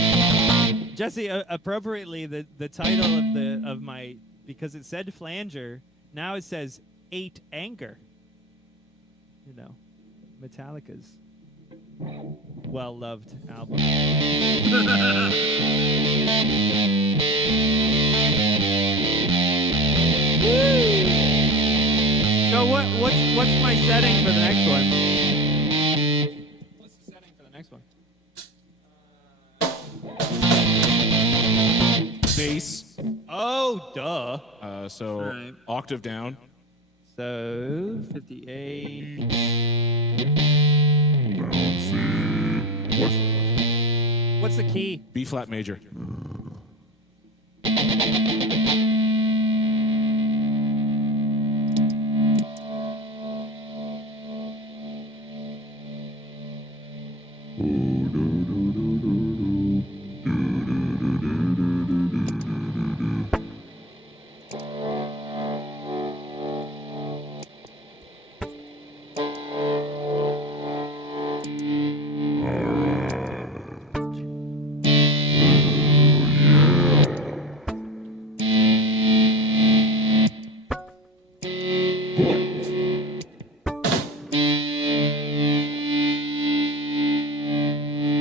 Jesse. Appropriately, the title of my, because it said flanger, now it says 8 Anger. You know, Metallica's well-loved album. So what's my setting for the next one? What's the setting for the next one? Bass. Oh, duh. So Right. octave down. So 58. What's the key? B flat major.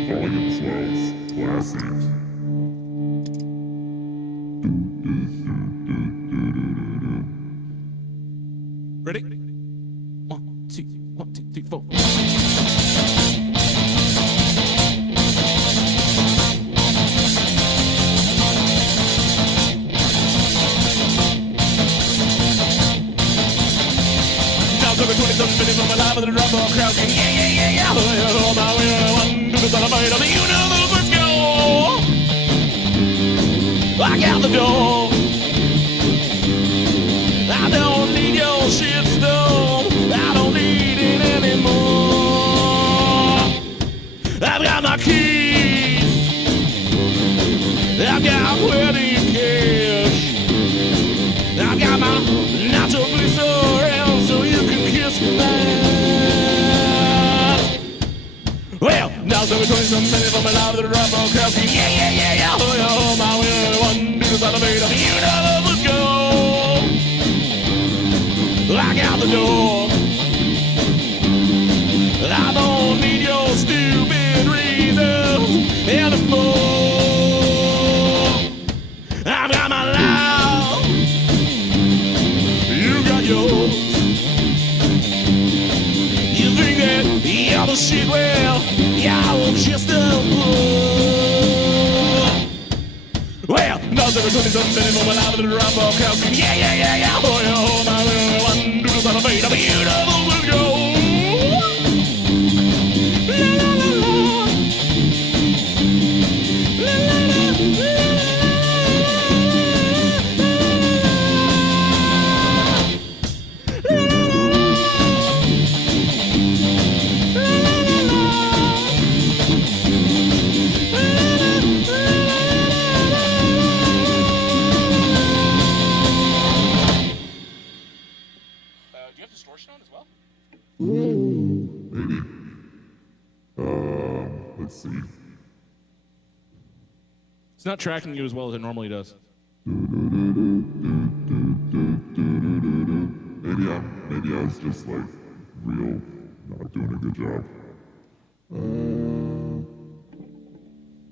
Volume swells. Classic. Ready? 1, 2, 1, 2, 3, 4. spinning from my life with a drum ball crowd. Yeah, yeah, yeah, yeah. Oh, my way, one, do the celebrate of the universe. Let's go. I got the door. I don't need your shit stone. I don't need it anymore. I've got my keys. I've got plenty of cash. I've got my nacho glycerin so you can kiss my ass. Well, now so we're 20-some minutes from my life with a drop on crowd. Yeah, yeah, yeah, yeah. Oh, yeah, oh, my way, one, do the side of me. You know, let's go. I got the door. I don't need your stupid reasons anymore. I've got my life. You got yours. You think that you're the shit? Well, you're just a fool. Well, now there are 20-some minutes from my life with a drop off couch. Yeah, yeah, yeah, yeah. Oh, yeah, oh, my little one. Do the side of me. But you know let's go. La, la, la, la. La, la, la, la, Do you have distortion on as well? Maybe. Let's see. It's not tracking you as well as it normally does. Maybe I was just like real not doing a good job.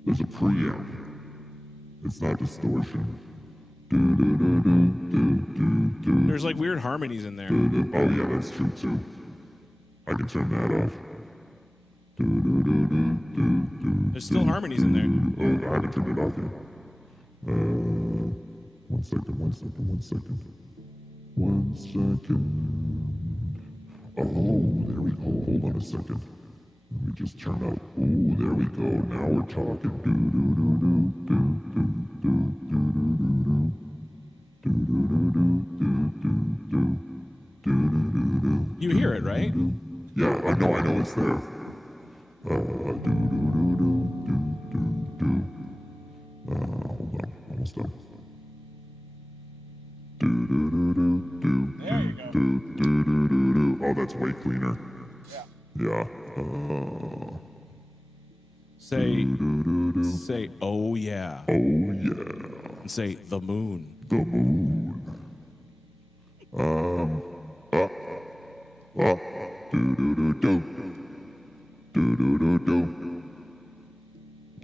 There's a preamp. It's not distortion. There's like weird harmonies in there. Oh yeah, that's true too. I can turn that off. There's still harmonies in there. Oh, I haven't turned it off yet. 1 second. 1 second. Oh, there we go. Hold on a second. Let me just turn out. Oh, there we go. Now we're talking. You hear it, right? Yeah, I know it's there. Hold on, almost done. There you go. Oh, that's way cleaner. Yeah. Say, oh yeah. Oh yeah. And say, the moon. The moon.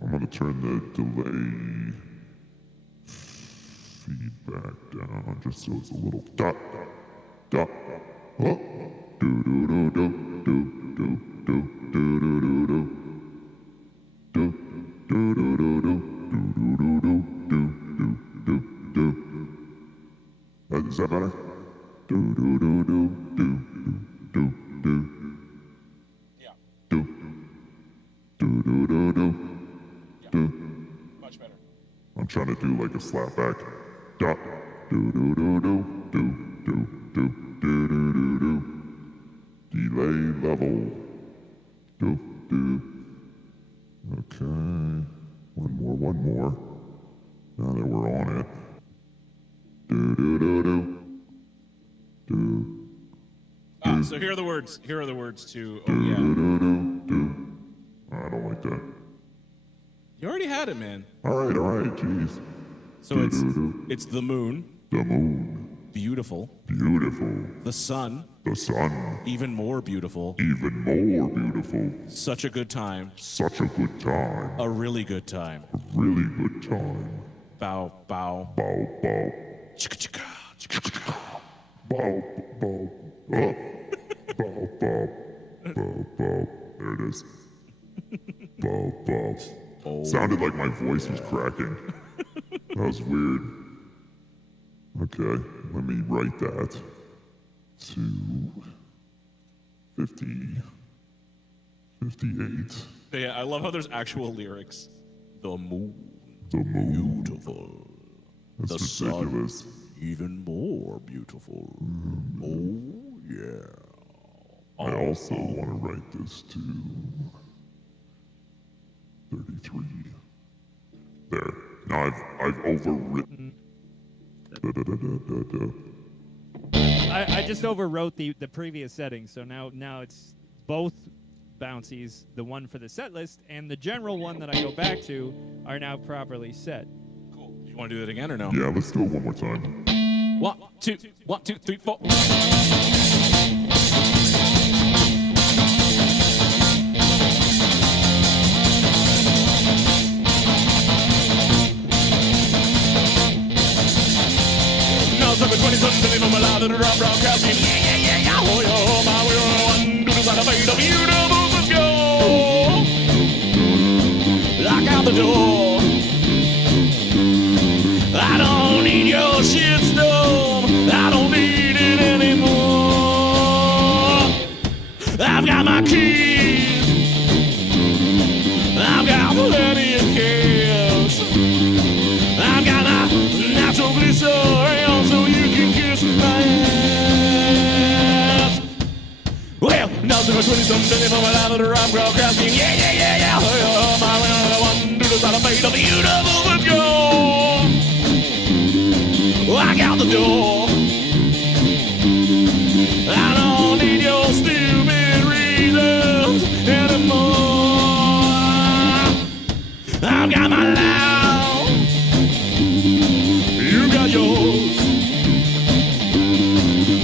I'm gonna turn the delay feedback down just so it's a little dot. Is that better? Yeah. Much better. I'm trying to do like a slap back. Delay level. Okay. One more. Now that we're on it. So here are the words. Here are the words to oh yeah. I don't like that. You already had it, man. All right, jeez. So it's the moon. The moon. Beautiful. The sun. The sun. Even more beautiful. Even more beautiful. Such a good time. Such a good time. A really good time. A really good time. Bow, bow. Bow, bow. Chicka, chicka, chicka, chicka. Bow, bow. Bow, bow. Bow, bow. There it is. Bow, bow. Oh. Sounded like my voice was cracking. That was weird. Okay, let me write that to 50, 58. Yeah, I love how there's actual lyrics. The moon, The moon. beautiful. That's The sun, ridiculous. even more beautiful. Oh, yeah. I also want to write this to 33. There. Now I've overwritten. Da-da-da-da-da-da. I just overwrote the previous settings, so now it's both bouncies, the one for the set list and the general one that I go back to, are now properly set. Cool. You want to do that again or no? Yeah, let's do it one more time. 1, 2, 1, 2, 3, 4. Now it's over 20-something, believe I'm alive in a rock broadcasting. Yeah. Oh, yeah, my will, one, do this like a fade of universe, let's go. Lock out the door. I don't need your shitstorm. I don't need it anymore. I've got my keys. I've got plenty of cash. I've got my natural glycerin so you can kiss my ass. Well, now it's 20-something if I'm alive at a rock broadcasting. Yeah. Oh, my one, do this out of fate of the universe, let's go. Walk out the door. I don't need your stupid reasons anymore. I've got my loud. You got yours.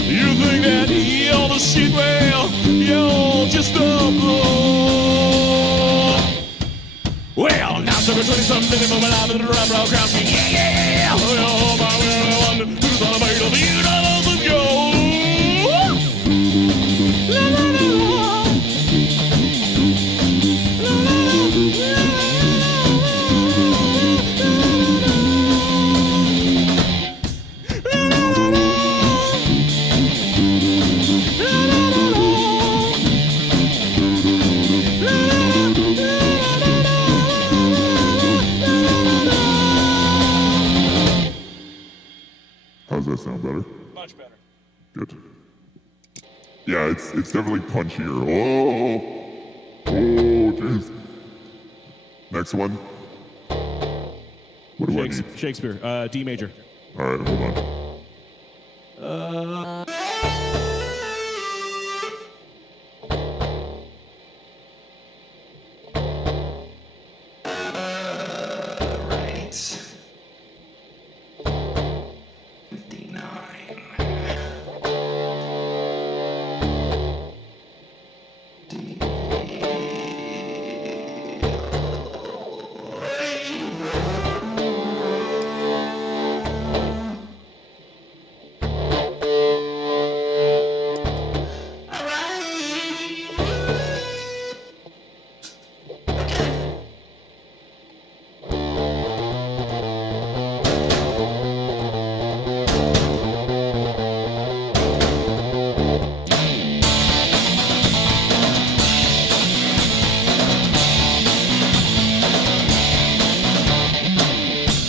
You think that you're the shit, well, you're just a blow. Well, now it's over 20-something if I'm alive at the rock broadcasting. Yeah. Oh, my will, one, who's on a bait of the universe, let's go. La, la, la, la. La, la, How's that sound better? Much better. Good. Yeah, it's definitely punchier. Oh, jeez. Next one. What do I need? Shakespeare, D major. All right, hold on. Right. 59. D.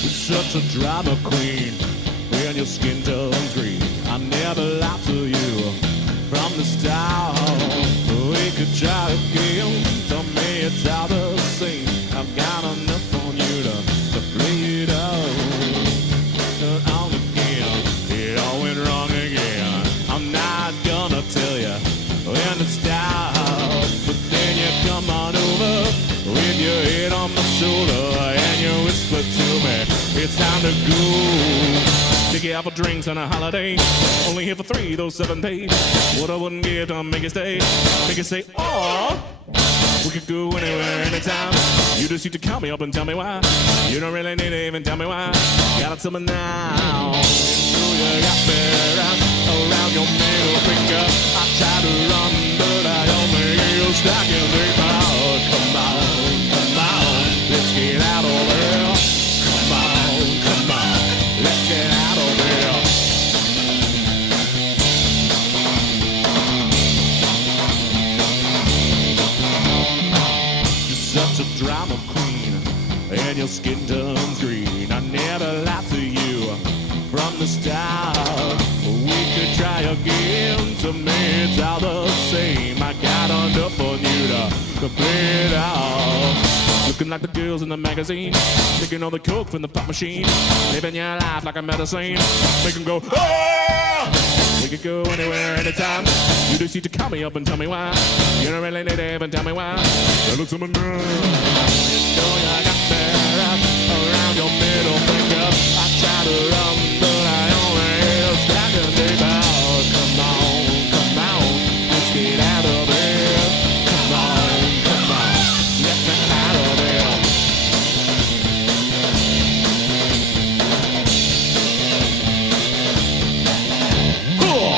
Such a drama queen when your skin turns green. I never lied to you from the start. We could try again. Tell me it's all the same. I've got enough on you to play it out. On again, it all went wrong again. I'm not gonna tell you when to stop, but then you come on over with your head on my shoulder and you whisper to me, it's time to go. Take you out for drinks on a holiday. Only here for 3, those 7 days. What I wouldn't give to make you stay. Make you say, oh, we could go anywhere, anytime. You just need to call me up and tell me why. You don't really need to even tell me why. Gotta tell me now. You got me around your middle finger. I try to run, but I only get you stuck in the crowd. Come on, let's get out of here. Come on, let's get out of here. drama queen, and your skin turns green. I never lied to you from the start. We could try again, to me it's all the same. I got enough on you to play it out. Looking like the girls in the magazine, taking all the coke from the pop machine, living your life like a medicine. Make them go, oh! We could go anywhere, anytime. You just need to call me up and tell me why. You don't really need to even tell me why. Tell it to me now. You know you got me wrapped around your middle finger. I try to run, but I only hear stacking deep out. Come on, let's get out of here. Come on, let me out of here. Cool.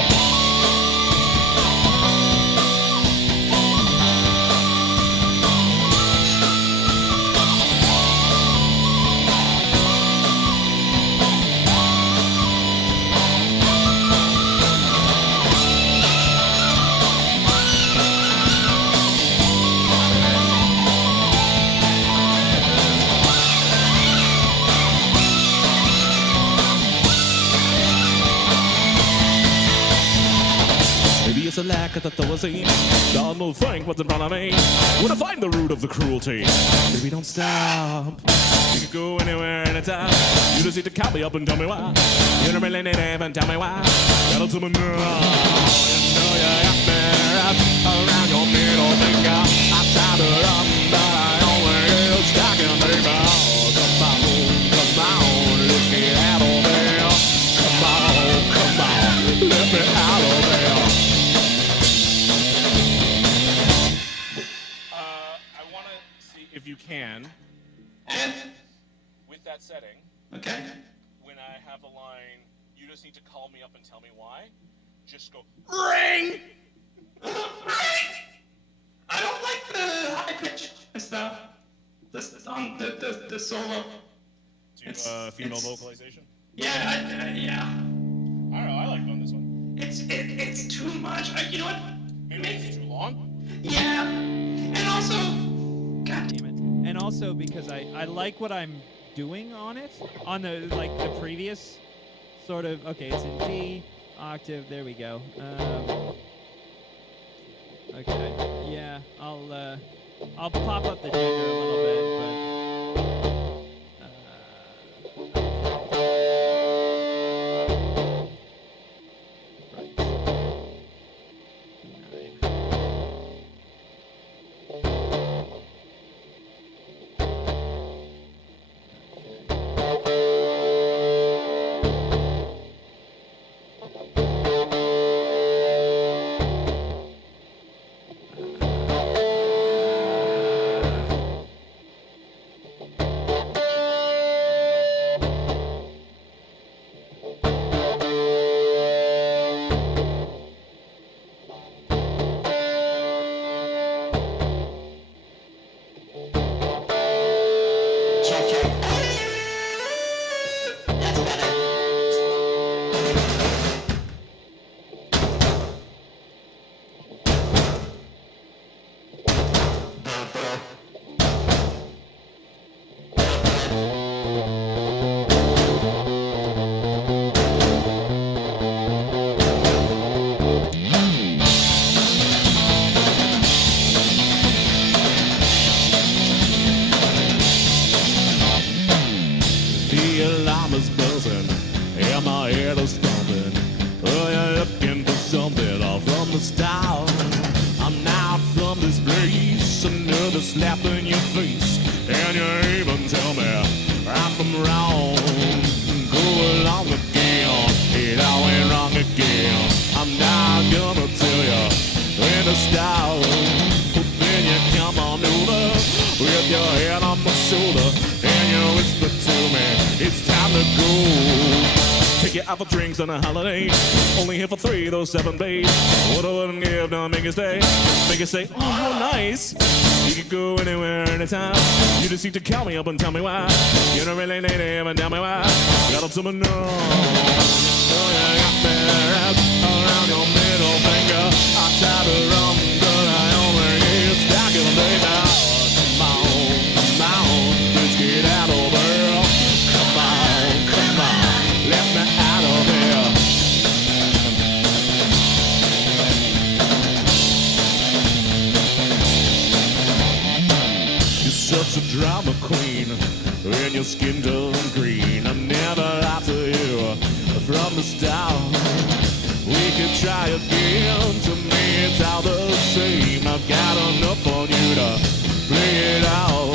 Maybe it's a lack of authority. Donald Frank was in front of me. When I find the root of the cruelty, maybe don't stop. You can go anywhere, anytime. You just need to call me up and tell me why. You don't really need to even tell me why. Gotta tell me now. You know you got me wrapped around your middle finger. I try to run, but I only get stuck in the mouth. Come on, let's get out of there. Come on, let me out of there. I want to see if you can, with that setting, Okay. when I have the line, you just need to call me up and tell me why, just go, ring! I don't like the high pitch stuff. The solo. To female vocalization? Yeah, yeah. I don't know, I like doing this one. It's too much. You know what? Maybe it's too long? Yeah. And also, God Damn it. And also because I like what I'm doing on it, on the like the previous sort of, okay, it's in G octave, there we go. Okay, yeah, I'll pop up the gender a little bit, but slap in your face, and you even tell me I'm wrong. Go along again, it all went wrong again. I'm not gonna tell you in the style, but then you come on over with your head on my shoulder, and you whisper to me, it's time to go. Take you out for drinks on a holiday. Only here for 3 of those 7 days. What I wouldn't give to make you stay. Make you say, oh, how nice. You can go anywhere, anytime. You just need to call me up and tell me why. You don't really need to even tell me why. Gotta tell me no. Oh, you got me wrapped around your middle finger. I try to run, but I only get stuck in the day now. Come on. such a drama queen, and your skin turned green. I never lied to you from the start. We could try again, to me it's all the same. I've got enough on you to play it out.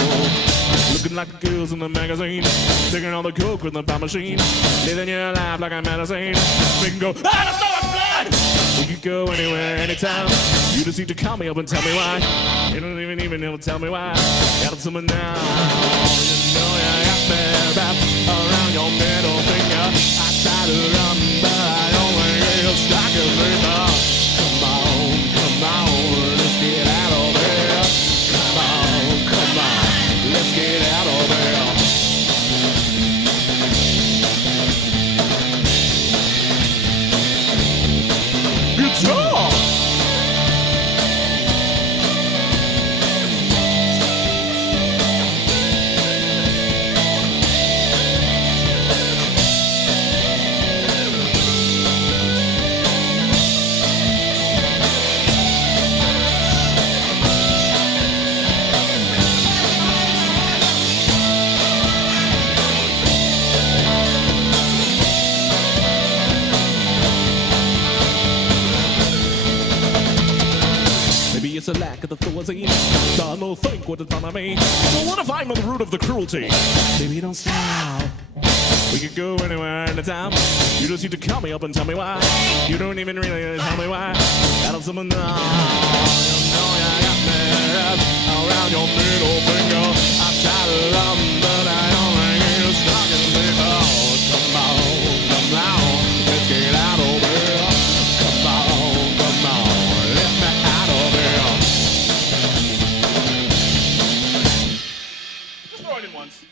Looking like the girls in the magazine, taking all the coke with the pop machine, living your life like a medicine, making go, ah, that's so much blood! We could go anywhere, anytime. You just need to call me up and tell me why. You don't even know, tell me why. Got it to me now. You know you got me wrapped around your middle finger. I try to run, but I only get stuck in the bar. Come on, let's get out of there. Come on, let's get out of there. Guitar! It's a lack of authority. God will think what it's done to me. But what if I'm on the root of the cruelty? Baby, don't stop. We could go anywhere, anytime. You just need to call me up and tell me why. You don't even really tell me why. I don't summon now. You know you got me wrapped around your middle finger. I try to run, but I only get stuck in the middle. Come on, let's get out of here. Come on, let me out of here. Once,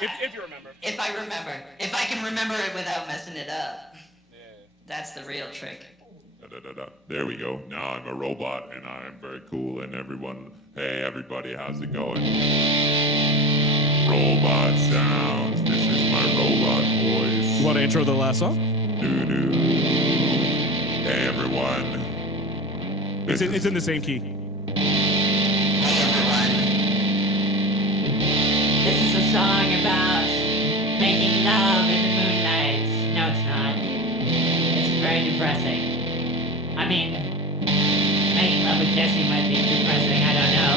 if you remember. If I remember. If I can remember it without messing it up. Yeah. That's the real trick. There we go. Now I'm a robot and I'm very cool and everyone, hey everybody, how's it going? Robot sounds. This is my robot voice. You want to intro the last song? Doo-doo. Hey everyone. It's in the same key. This is a song about making love in the moonlight. No, it's not. It's very depressing. I mean, making love with Jesse might be depressing. I don't know.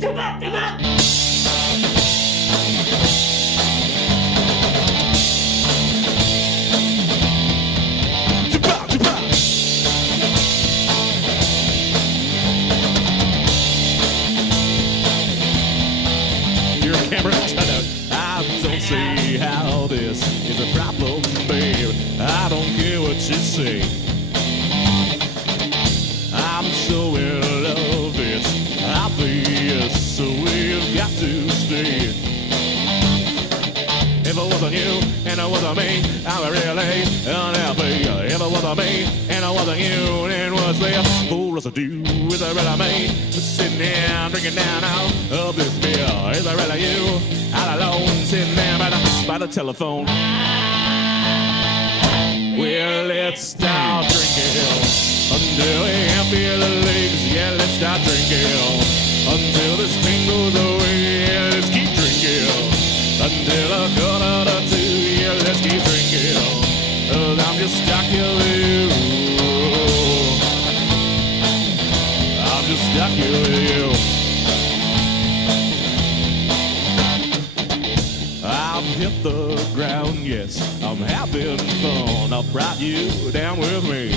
Do that. See how this is a problem, babe. I don't care what you say. I'm so in love, it's obvious, so we've got to stay. If it wasn't you and it wasn't me, I'm really unhappy. If it wasn't me and it wasn't you, then what's there for us to do? Is it really me sitting there drinking down out of this beer? Is it really you all alone sitting there by the telephone? Well, let's start drinking until we can't feel the legs. Yeah, let's start drinking until this pain goes away. Yeah, let's keep drinking until a quarter to two. Yeah, let's keep drinking 'cause I'm just stuck here with you. I'm just stuck here with you. I've hit the ground, yes, I'm having fun. I brought you down with me.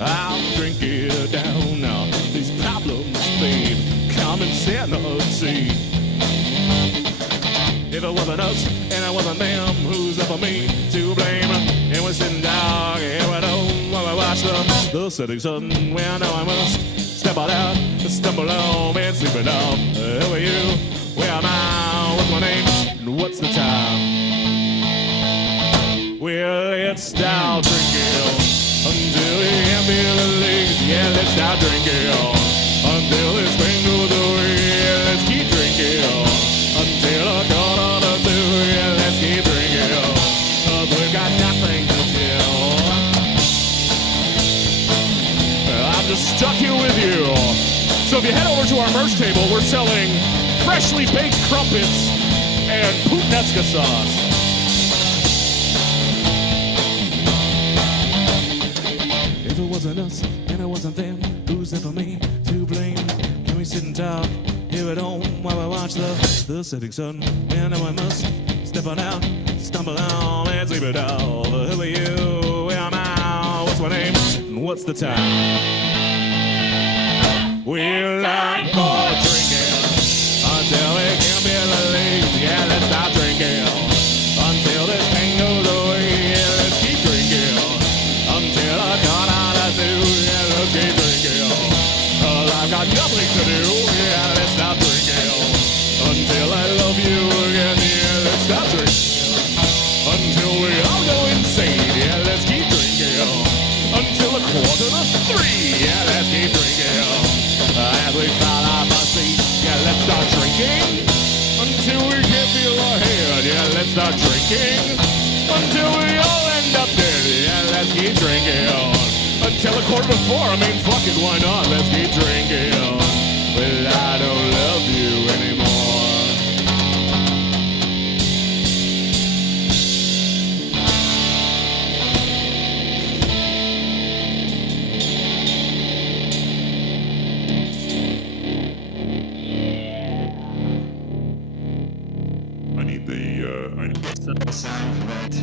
I'll drink it down now. These problems, babe, come and set a scene. If it wasn't us and it wasn't them, who's up for me to blame? And we're sitting down here at home while we watch the setting sun. Well, now I must step out, stumble home and sleep it off. Who are you? Where am I? What's my name? And what's the time? Well, let's start drinking until we can't feel the legs. Yeah, let's start drinking until this pain goes away. Let's keep drinking until a quarter to two. Yeah, let's keep drinking 'cause we've got nothing to do. stuck here with you. So if you head over to our merch table, we're selling freshly baked crumpets and puttanesca sauce. If it wasn't us and it wasn't them, who's there for me to blame? Can we sit and talk here at home while we watch the setting sun? And now I must step on out, stumble on, and sleep it out. Who are you? Where am I? What's my name? And what's the time? We're like more drinking until we can't be released. Yeah, let's stop drinking until this pain goes away. Yeah, let's keep drinking until I got out of do. Yeah, let's keep drinking. I've got nothing to do. Yeah, let's stop drinking until I love you again. Yeah, let's stop drinking until we all go insane. Yeah, let's keep drinking until 2:45. Yeah, let's keep drinking. As we fall off our seat, yeah, let's start drinking until we can't feel our head. Yeah, let's start drinking until we all end up dead. Yeah, let's keep drinking until 4:15. I mean, fuck it, why not? Let's keep drinking. Well, I don't love you anymore. Sound right.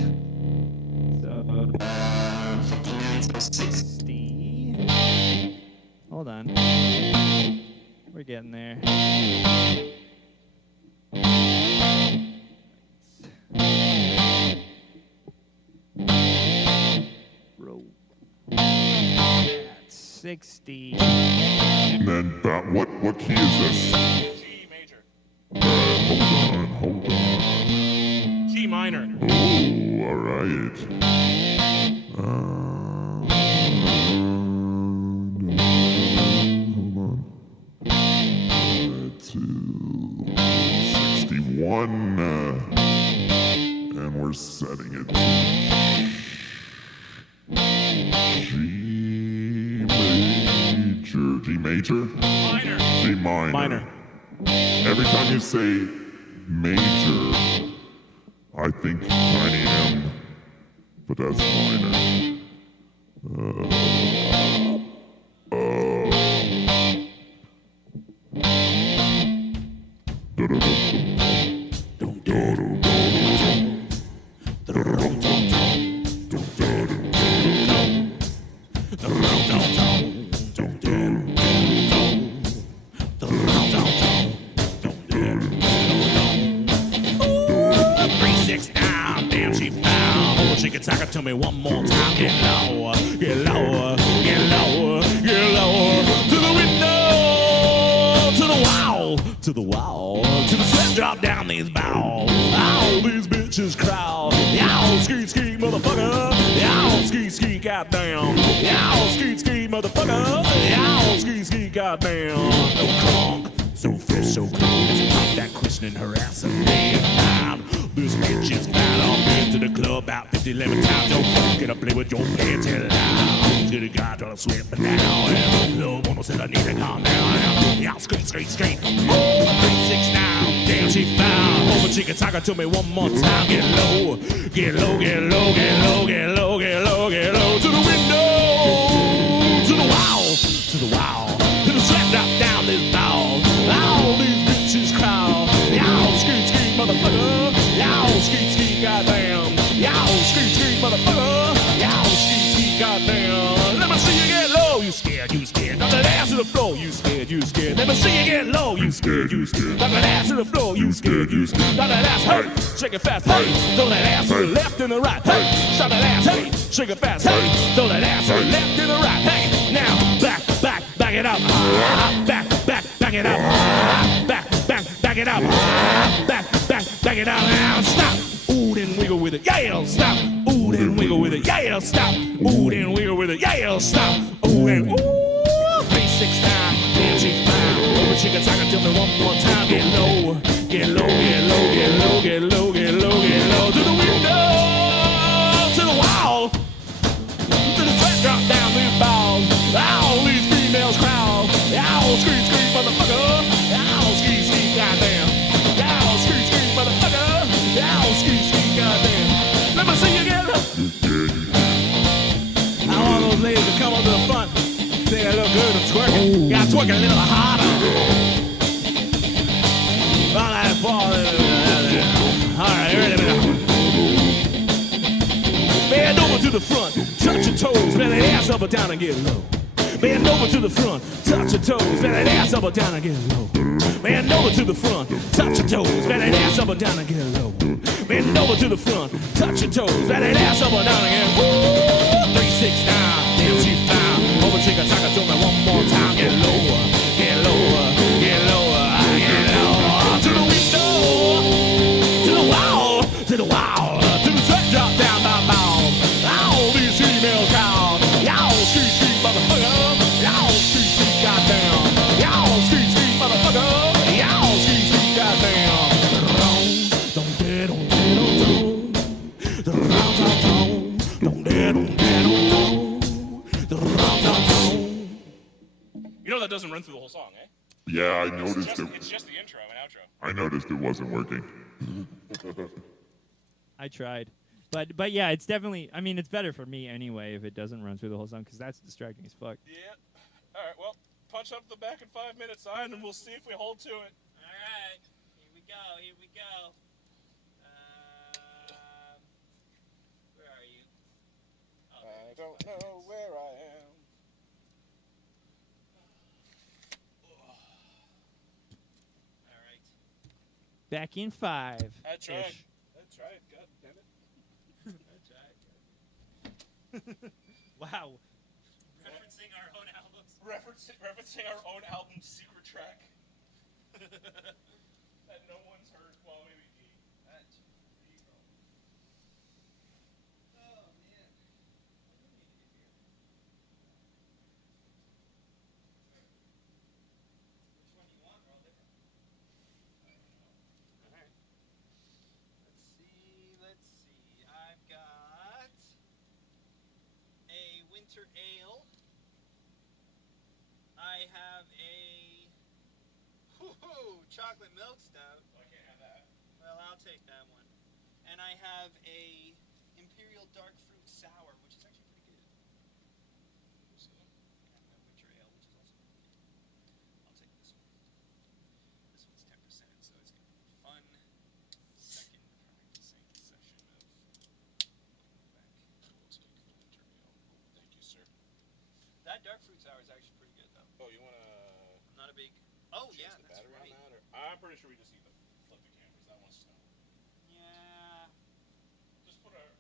So, 60. Hold on. We're getting there. Roll. That's 60. And then what key is this? G major. Hold on. G minor. Oh, all right. Hold on. 261. And we're setting it to G major. G major? Minor. G minor. Minor. Every time you say major, I think tiny M, but that's minor. Talk it to me one more time. Get lower, get lower, get lower, get lower. To the window, to the wall, to the wall, to the sweat drop down these balls. All these bitches crowd. Y'all ski ski motherfucker. Y'all ski ski goddamn. Y'all ski ski motherfucker. Y'all ski ski goddamn. No conk, so fresh, so clean. As you pop that question and harassing me. This bitch is bad. I've been to the club about 50, 11 times. Yo, get up, play with your pants and loud. To the guy trying to sweat me down. And little one said I need to calm down. Y'all skate, skate, skate. 3, 6 now. Damn, she found. Oh, but she can talk it to me one more time. Get low, get low, get low, get low, get low, get low, get low. To the window, to the wall, to the wall. To the sweat drop down this ball. All these bitches crowd. Y'all skate, skate, motherfucker. Y'all ski ski goddamn. Y'all ski ski motherfucker. Y'all ski ski goddamn. Let me see you get low. You scared, you scared. Knock that ass to the floor. You scared, you scared. Let me see you get low. You scared, you scared. Knock that ass to the floor. You scared, you scared. Knock that ass, hey, shake it fast, hey. Throw that ass to the left and the right, hey. Shot that ass, hey, shake it fast, hey. Throw that ass to the left and the right, hey. Now back, back, back it up. Back, back, back it up. Back, back, back it up. Back, back, back it up. Now stop. Ooh, then wiggle with it. Yeah, stop. Ooh, then wiggle with it. Yeah, stop. Ooh, then wiggle with it. Yeah, stop. Ooh, and ooh. 3, 6 9. Damn, she's fine. Oh, but she can talk it to me one more time. Get low, get low, get low, get low, get low, get low, get low. To the window, to the wall, to the sweat drop down these balls. All these females good and twerking. Gotta twerk a little harder. All right, fall. All right, ready now. Bend over to the front, touch your toes, bend that ass up or down and get low. Bend over to the front, touch your toes, bend that ass up or down and get low. Bend over to the front, touch your toes, bend that ass up or down and get low. Bend over to the front, touch your toes, bend that ass up or down and get low. 3, 6, 9, dance you found. Over shake a taka to me one more time. Get lower, get lower, get lower, get lower. To the window, to the wall, to the wall, to the sweat drop down my mouth. All these female cows, y'all street street motherfucker, y'all street street goddamn, y'all street street motherfucker, y'all street street goddamn. Don't get on, the round down, don't get on, the round down. You know that doesn't run through the whole song, eh? Yeah, I noticed It's just the intro and outro. I noticed it wasn't working. I tried. But yeah, it's definitely, I mean, it's better for me anyway if it doesn't run through the whole song, because that's distracting as fuck. Yeah. All right. Well, punch up the back in 5 minutes sign, and we'll see if we hold to it. All right. Here we go. Here we go. Where are you? I don't know where I am. All right. Back in 5. I tried. God damn it. Wow. Referencing our own albums. Referencing our own album secret track that no one's heard. Well, maybe me. That's real. Oh, man. Which one do you want? They're all different. All right. Let's see. I've got a winter ale. I have a chocolate milk stout. Well, I can't have that. Well, I'll take that one. And I have a imperial dark fruit sour, which is actually pretty good. And my winter ale, which is also pretty good. I'll take this one. This one's 10%, so it's going to be fun. Second practicing session of Thank you, sir. that dark fruit sour is actually pretty good, though. Oh, you want to I'm not a big. Oh change yeah, the that's battery right. on that? Or I'm pretty sure we just need to flip the cameras. That one's just Yeah. just put our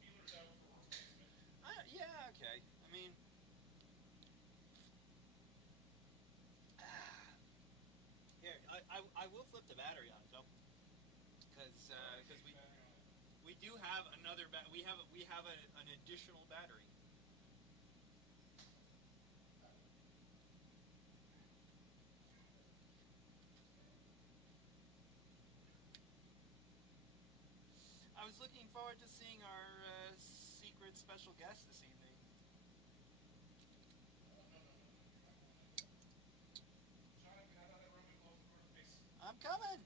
feelers out for replacement. Yeah. Okay. I mean. Here, I will flip the battery on it though, because we do have another we have an additional battery. I was looking forward to seeing our secret special guest this evening. I'm coming.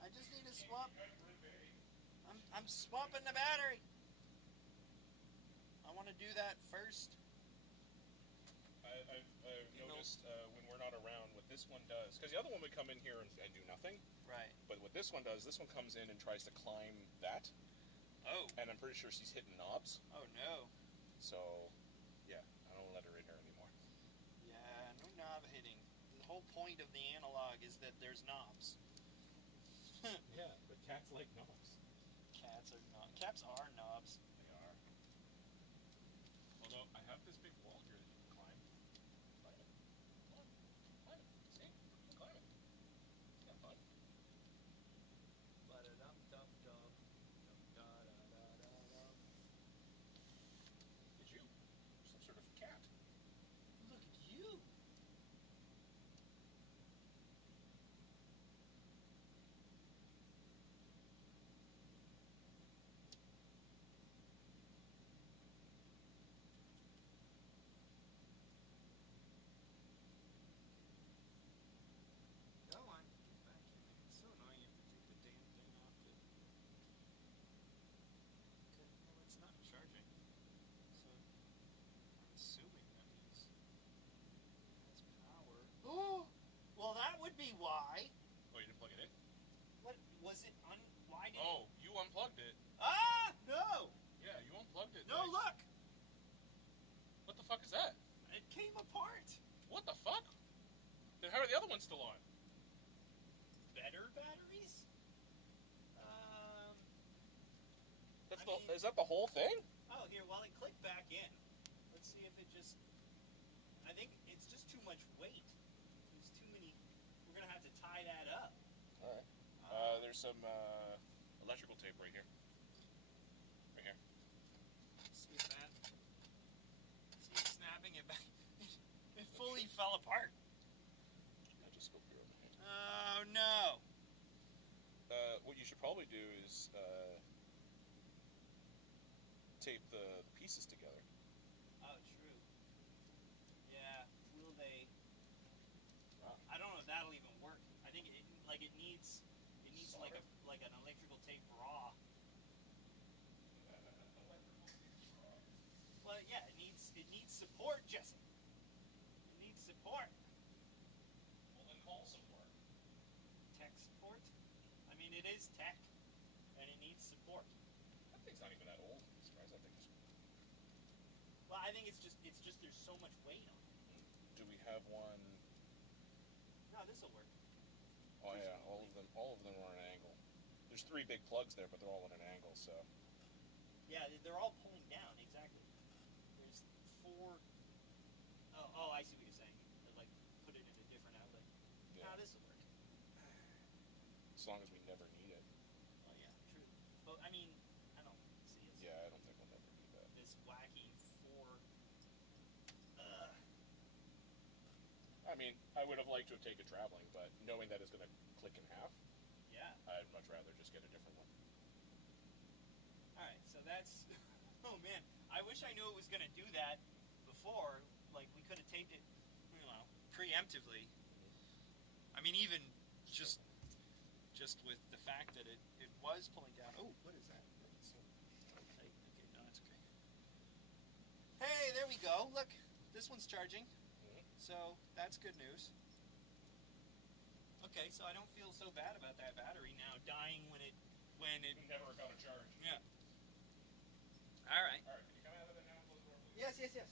I just need to swap. I'm swapping the battery. I want to do that first. I've noticed when we're not around what this one does, because the other one would come in here and do nothing. Right. But what this one does, this one comes in and tries to climb that. Oh. And I'm pretty sure she's hitting knobs. Oh no. So, yeah, I don't let her in here anymore. Yeah, no knob hitting. The whole point of the analog is that there's knobs. Yeah, but cats like knobs. Cats are knobs. They are. Although, I have this big wall here that you can climb. Climb it. Come on. Climb it. See? You can climb it. Have fun. Did you? Some sort of cat. Look at you. What the fuck? Then how are the other ones still on? Better batteries? Is that the whole thing? Oh, here, while it clicked back in, let's see if it just... I think it's just too much weight. There's too many... We're going to have to tie that up. All right. There's some electrical tape right here. Right here. See that? See it snapping it back. It fully fell apart. I just spoke here. Oh, no. What you should probably do is tape the pieces together. Oh, true. Yeah, will they... I don't know if that'll even work. I think it needs like an electrical tape bra. Well, yeah, it needs support, Jesse. It needs support. Well, then call support. Tech support? I mean, it is tech, and it needs support. That thing's not even that old. I'm surprised that thing is... Well, I think it's just there's so much weight on it. Do we have one? No, this'll work. Oh yeah, all of them are at an angle. There's 3 big plugs there, but they're all at an angle, so... Yeah, they're all pulling down, exactly. There's 4... Oh, I see what you're saying. They're like, put it in a different outlet. Yeah. No, this'll work. As long as we never need it. Oh, yeah, true. But, I mean, I don't see it. Yeah, I don't think we'll never need that. This wacky 4... I mean, I would have liked to have taken traveling, but knowing that it's going to click in half, Yeah. I'd much rather just get a different one. Alright, so that's... Oh, man. I wish I knew it was going to do that before. Like, we could have taped it, you know, preemptively. I mean, even just with the fact that it was pulling down... Oh, what is that? Okay, no, it's okay. Hey, there we go. Look, this one's charging. So, that's good news. Okay, so I don't feel so bad about that battery now dying when it... We never got a charge. Yeah. Alright. Alright, can you come out of the now and close the door, please? Yes.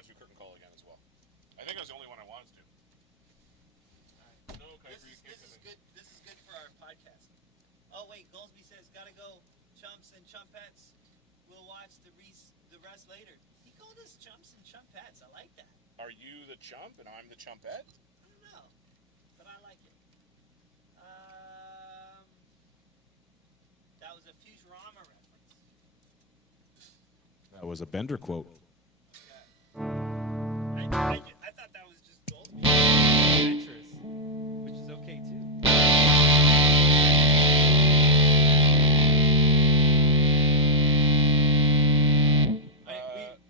want to do curtain call again as well. I think that was the only one I wanted to do. No, This is good. This is good for our podcast. Oh wait, Goldsby says gotta go. Chumps and chumpettes. We'll watch the rest later. He called us chumps and chumpettes. I like that. Are you the chump and I'm the chumpette? I don't know, but I like it. That was a Futurama reference. That was a Bender quote. I thought that was just Goldsby. Adventurous, which is okay too.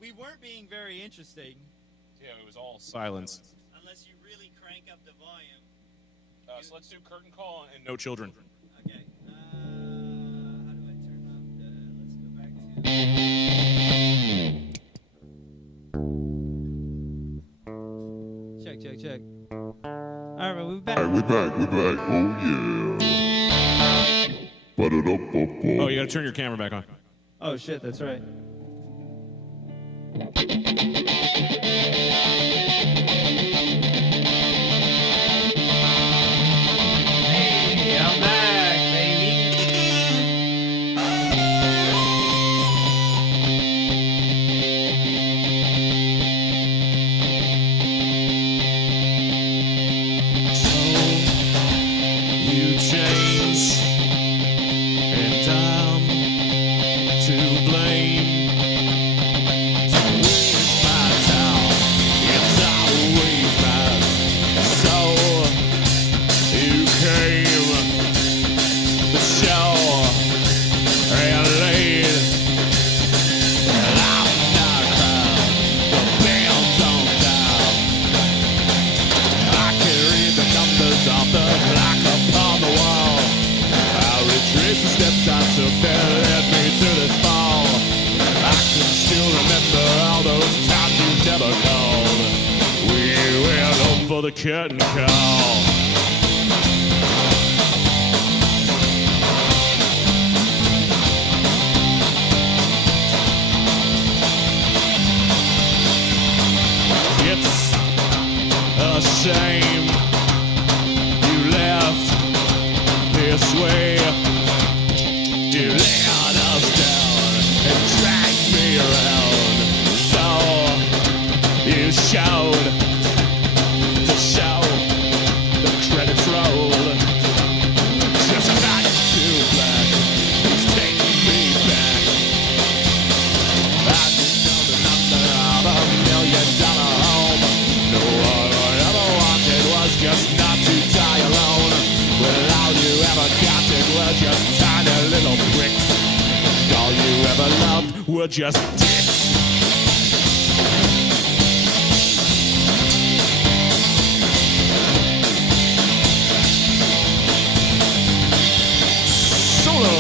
We weren't being very interesting. Yeah, it was all silence. Unless you really crank up the volume. So let's do curtain call and no children. Okay. How do I turn up the? Let's go back to. Check. All right, we're back. Alright, we back. Oh yeah. Ba-da-da-ba-ba. Oh, you gotta turn your camera back on. Oh shit, that's right. Hey, I'm back, baby. You change, and I'm to blame. It's my town, it's always mine. So you came to show and laid. And I'm not proud, the band's on down. I can read the numbers of the clock upon the wall. I retrace the steps I took that led me to this fall. I can still remember all those times you never called. We went home for the curtain call. It's a shame you left this way. You let us down and dragged me around. So you showed the show, the credits rolled. Just a night too black, please take me back. I just know the number of $1,000,000 home. No, all I ever wanted was just not to die alone. Well, all you ever got were just tiny little bricks. All you ever loved were just dicks. Solo.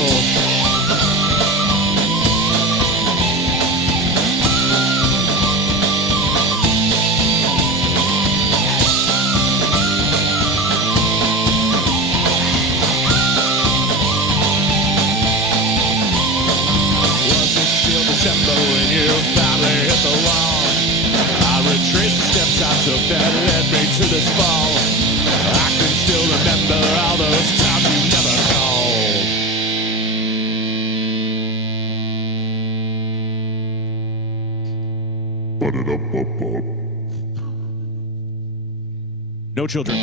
December when you finally hit the wall. I retraced the steps I took that led me to this fall. I can still remember all those times you never called. Ba-da-da-ba-ba. No children. I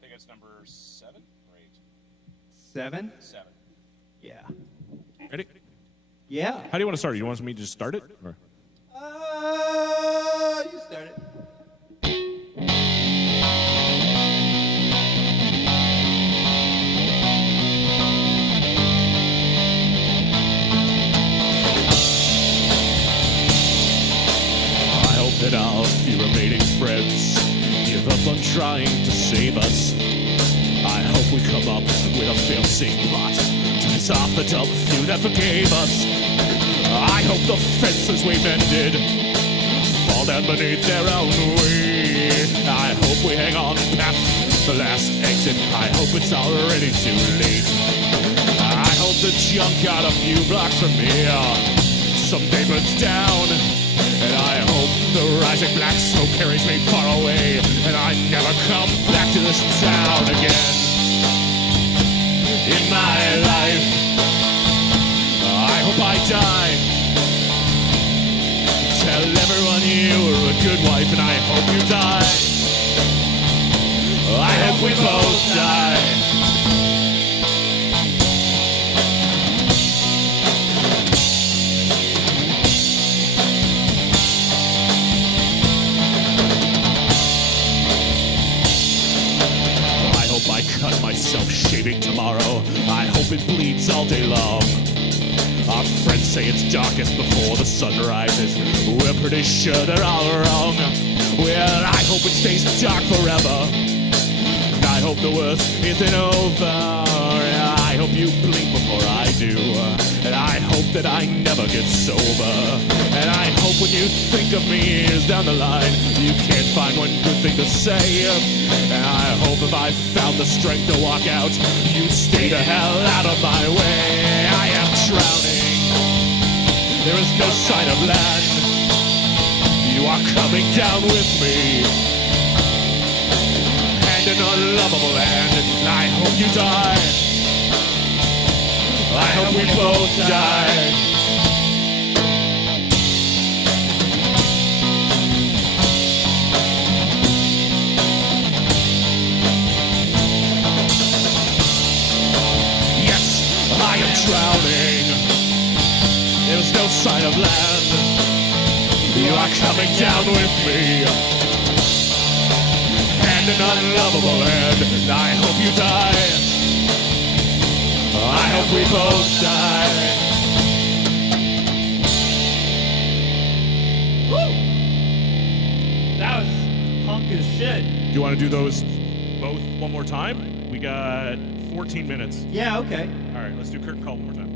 think it's number 7 or 8. 7? 7. Yeah. Ready? Yeah. How do you want to start? You want me to just start it? Or? You start it. I hope that our few remaining friends give up on trying to save us. I hope we come up with a fail-safe plot to piss off the dumb few that forgave us. I hope the fences we mended fall down beneath their own weight. I hope we hang on past the last exit. I hope it's already too late. I hope the junkyard a few blocks from here someday burns down. And I hope the rising black smoke carries me far away, and I never come back to this town again. In my life, I hope I die. Tell everyone you were a good wife, and I hope you die. I hope we both die. I hope I cut myself shaving tomorrow. I hope it bleeds all day long. Our friends say it's darkest before the sun rises. We're pretty sure they're all wrong. Well, I hope it stays dark forever. I hope the worst isn't over. I hope you blink before I do. And I hope that I never get sober. And I hope when you think of me years down the line, you can't find one good thing to say. And I hope if I found the strength to walk out, you'd stay the hell out of my way. I am drowning. There is no sign of land. You are coming down with me. An unlovable hand, and I hope you die. I hope we both die. Yes, I am drowning. There's no sign of land. You are coming down with me. An unlovable end, and I hope you die. I hope we both die. Woo! That was punk as shit. Do you want to do those both one more time? We got 14 minutes. Yeah, okay. All right, let's do curtain call one more time.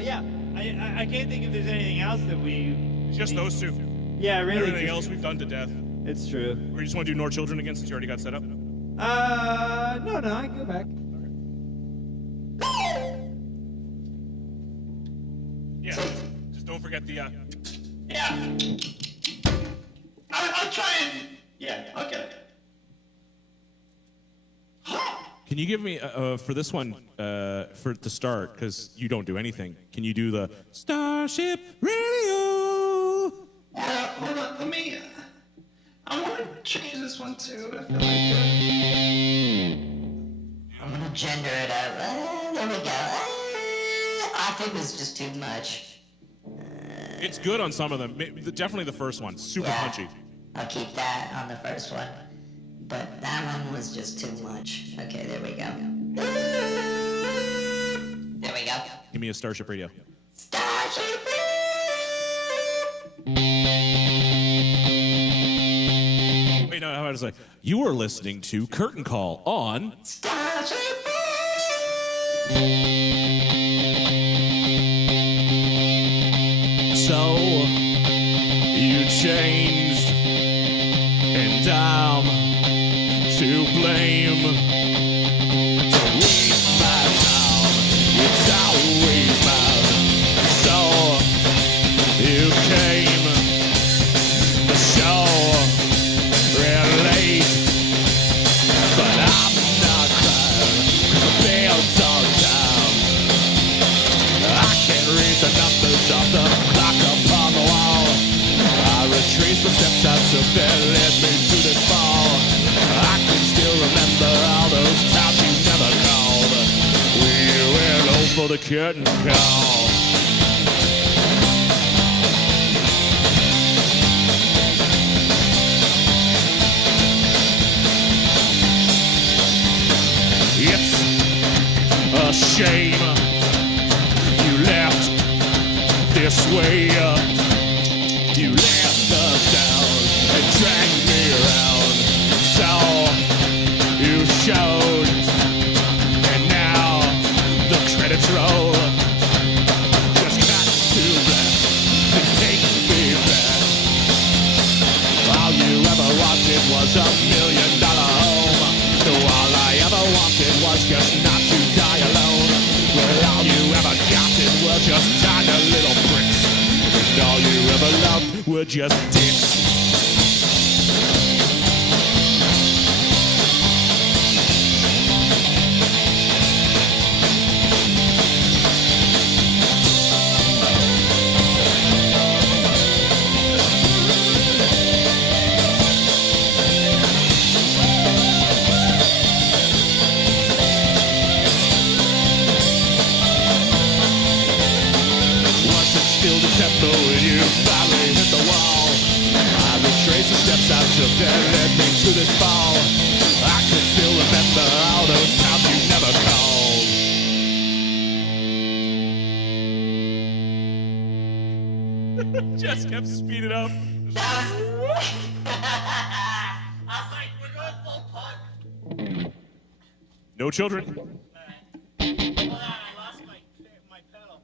Yeah. I can't think if there's anything else that we... It's just those two. Yeah, really. Everything else we've done to death. It's true. Or you just want to do Nor Children again since you already got set up? No, I can go back. Yeah. Just don't forget the, Yeah. I'll try and... Yeah, I'll get it. Can you give me, for this one, for the start, because you don't do anything, can you do the Starship Radio? Hold on, let me... I want to change this one too. I feel like I'm gonna gender it up. There we go. I think this is just too much. It's good on some of them. Definitely the first one. Super punchy. I'll keep that on the first one. But that one was just too much. Okay, there we go. There we go. Give me a Starship Radio. Starship Wait, no, how about I say? You are listening to Curtain Call on Starship. So you changed, and I'm to blame. Don't waste my time, it's always mine. So you came to show real late, but I'm not crying, 'cause the bells are down. I can't read the numbers of the clock upon the wall. I retrace the steps I took that led me to this fall. I can still remember all those times you never called. We went over the curtain call. It's a shame you left this way. You left us down and dragged me around. So you showed, and now the credits roll. Just cut to black, please take me back. All you ever wanted was $1 million home. No, all I ever wanted was just not to die alone. Well, all you ever got were just tiny little bricks and all you ever loved were just dicks. December when you finally hit the wall, I retraced the steps I took that led me to this fall. I can still remember all those times you never called. Just kept speeding up. I was like, we're going full punk. No children. Hold on, I lost my pedal.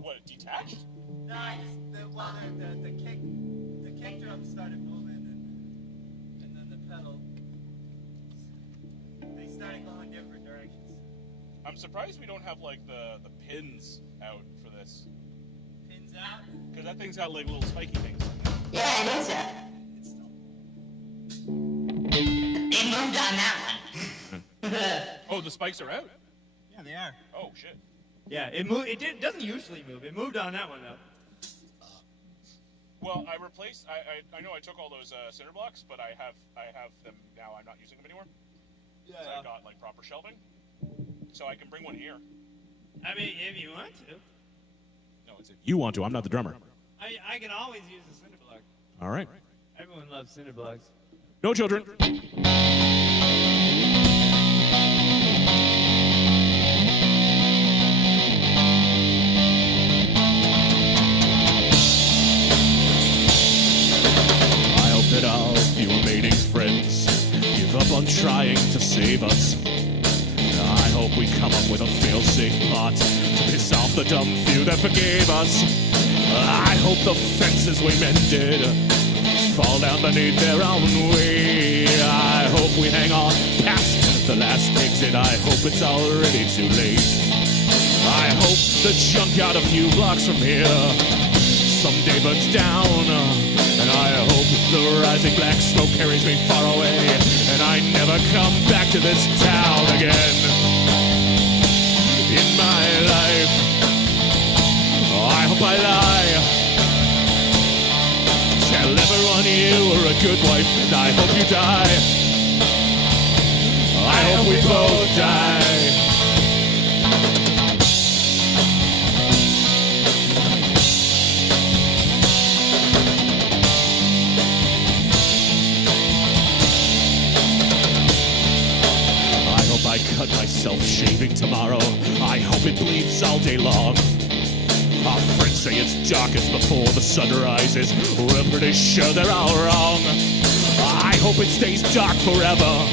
What, detached? No, the kick drum started moving, and then the pedal, they started going different directions. I'm surprised we don't have like the pins out for this. Pins out? Because that thing's got like little spiky things. Yeah, it is. It moved on that one. Oh, the spikes are out? Yeah, they are. Oh, shit. Yeah, it doesn't usually move. It moved on that one though. Well, I replaced. I know I took all those cinder blocks, but I have them now. I'm not using them anymore. Yeah. So I got like proper shelving, so I can bring one here. I mean, if you want to. No, it's if you want to. I'm not the drummer. I can always use a cinder block. All right. Everyone loves cinder blocks. No children. That all your remaining friends give up on trying to save us. I hope we come up with a fail-safe plot to piss off the dumb few that forgave us. I hope the fences we mended fall down beneath their own weight. I hope we hang on past the last exit. I hope it's already too late. I hope the junkyard a few blocks from here someday burns down. And I hope the rising black smoke carries me far away, and I never come back to this town again. In my life, I hope I lie. Tell everyone you were a good wife, and I hope you die. I hope we both die. I cut myself shaving tomorrow. I hope it bleeds all day long. Our friends say it's darkest before the sun rises. We're pretty sure they're all wrong. I hope it stays dark forever.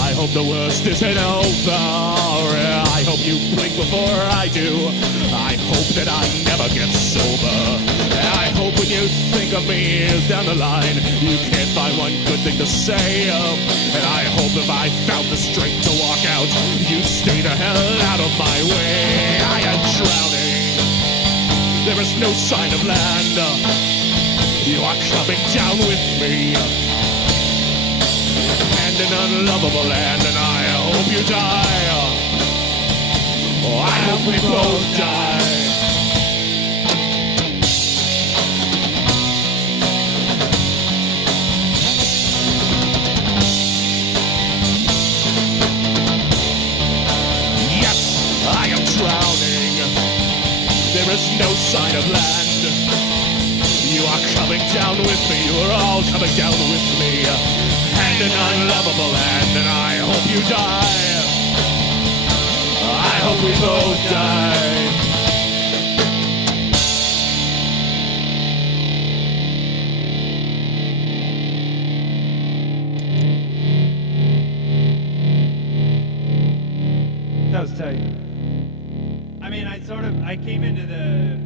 I hope the worst isn't over. I hope you blink before I do. I hope that I never get sober. I hope when you think of me years down the line, you can't find one good thing to say. And I hope if I found the strength to walk out, you'd stay the hell out of my way. I am drowning. There is no sign of land. You are coming down with me. And an unlovable land, and I hope you die. Oh, I hope we both die. Yes, I am drowning. There is no sign of land. You are coming down with me. You are all coming down with me. And an unlovable land, and I hope you die. I hope we both die. That was tight. I mean, I came into the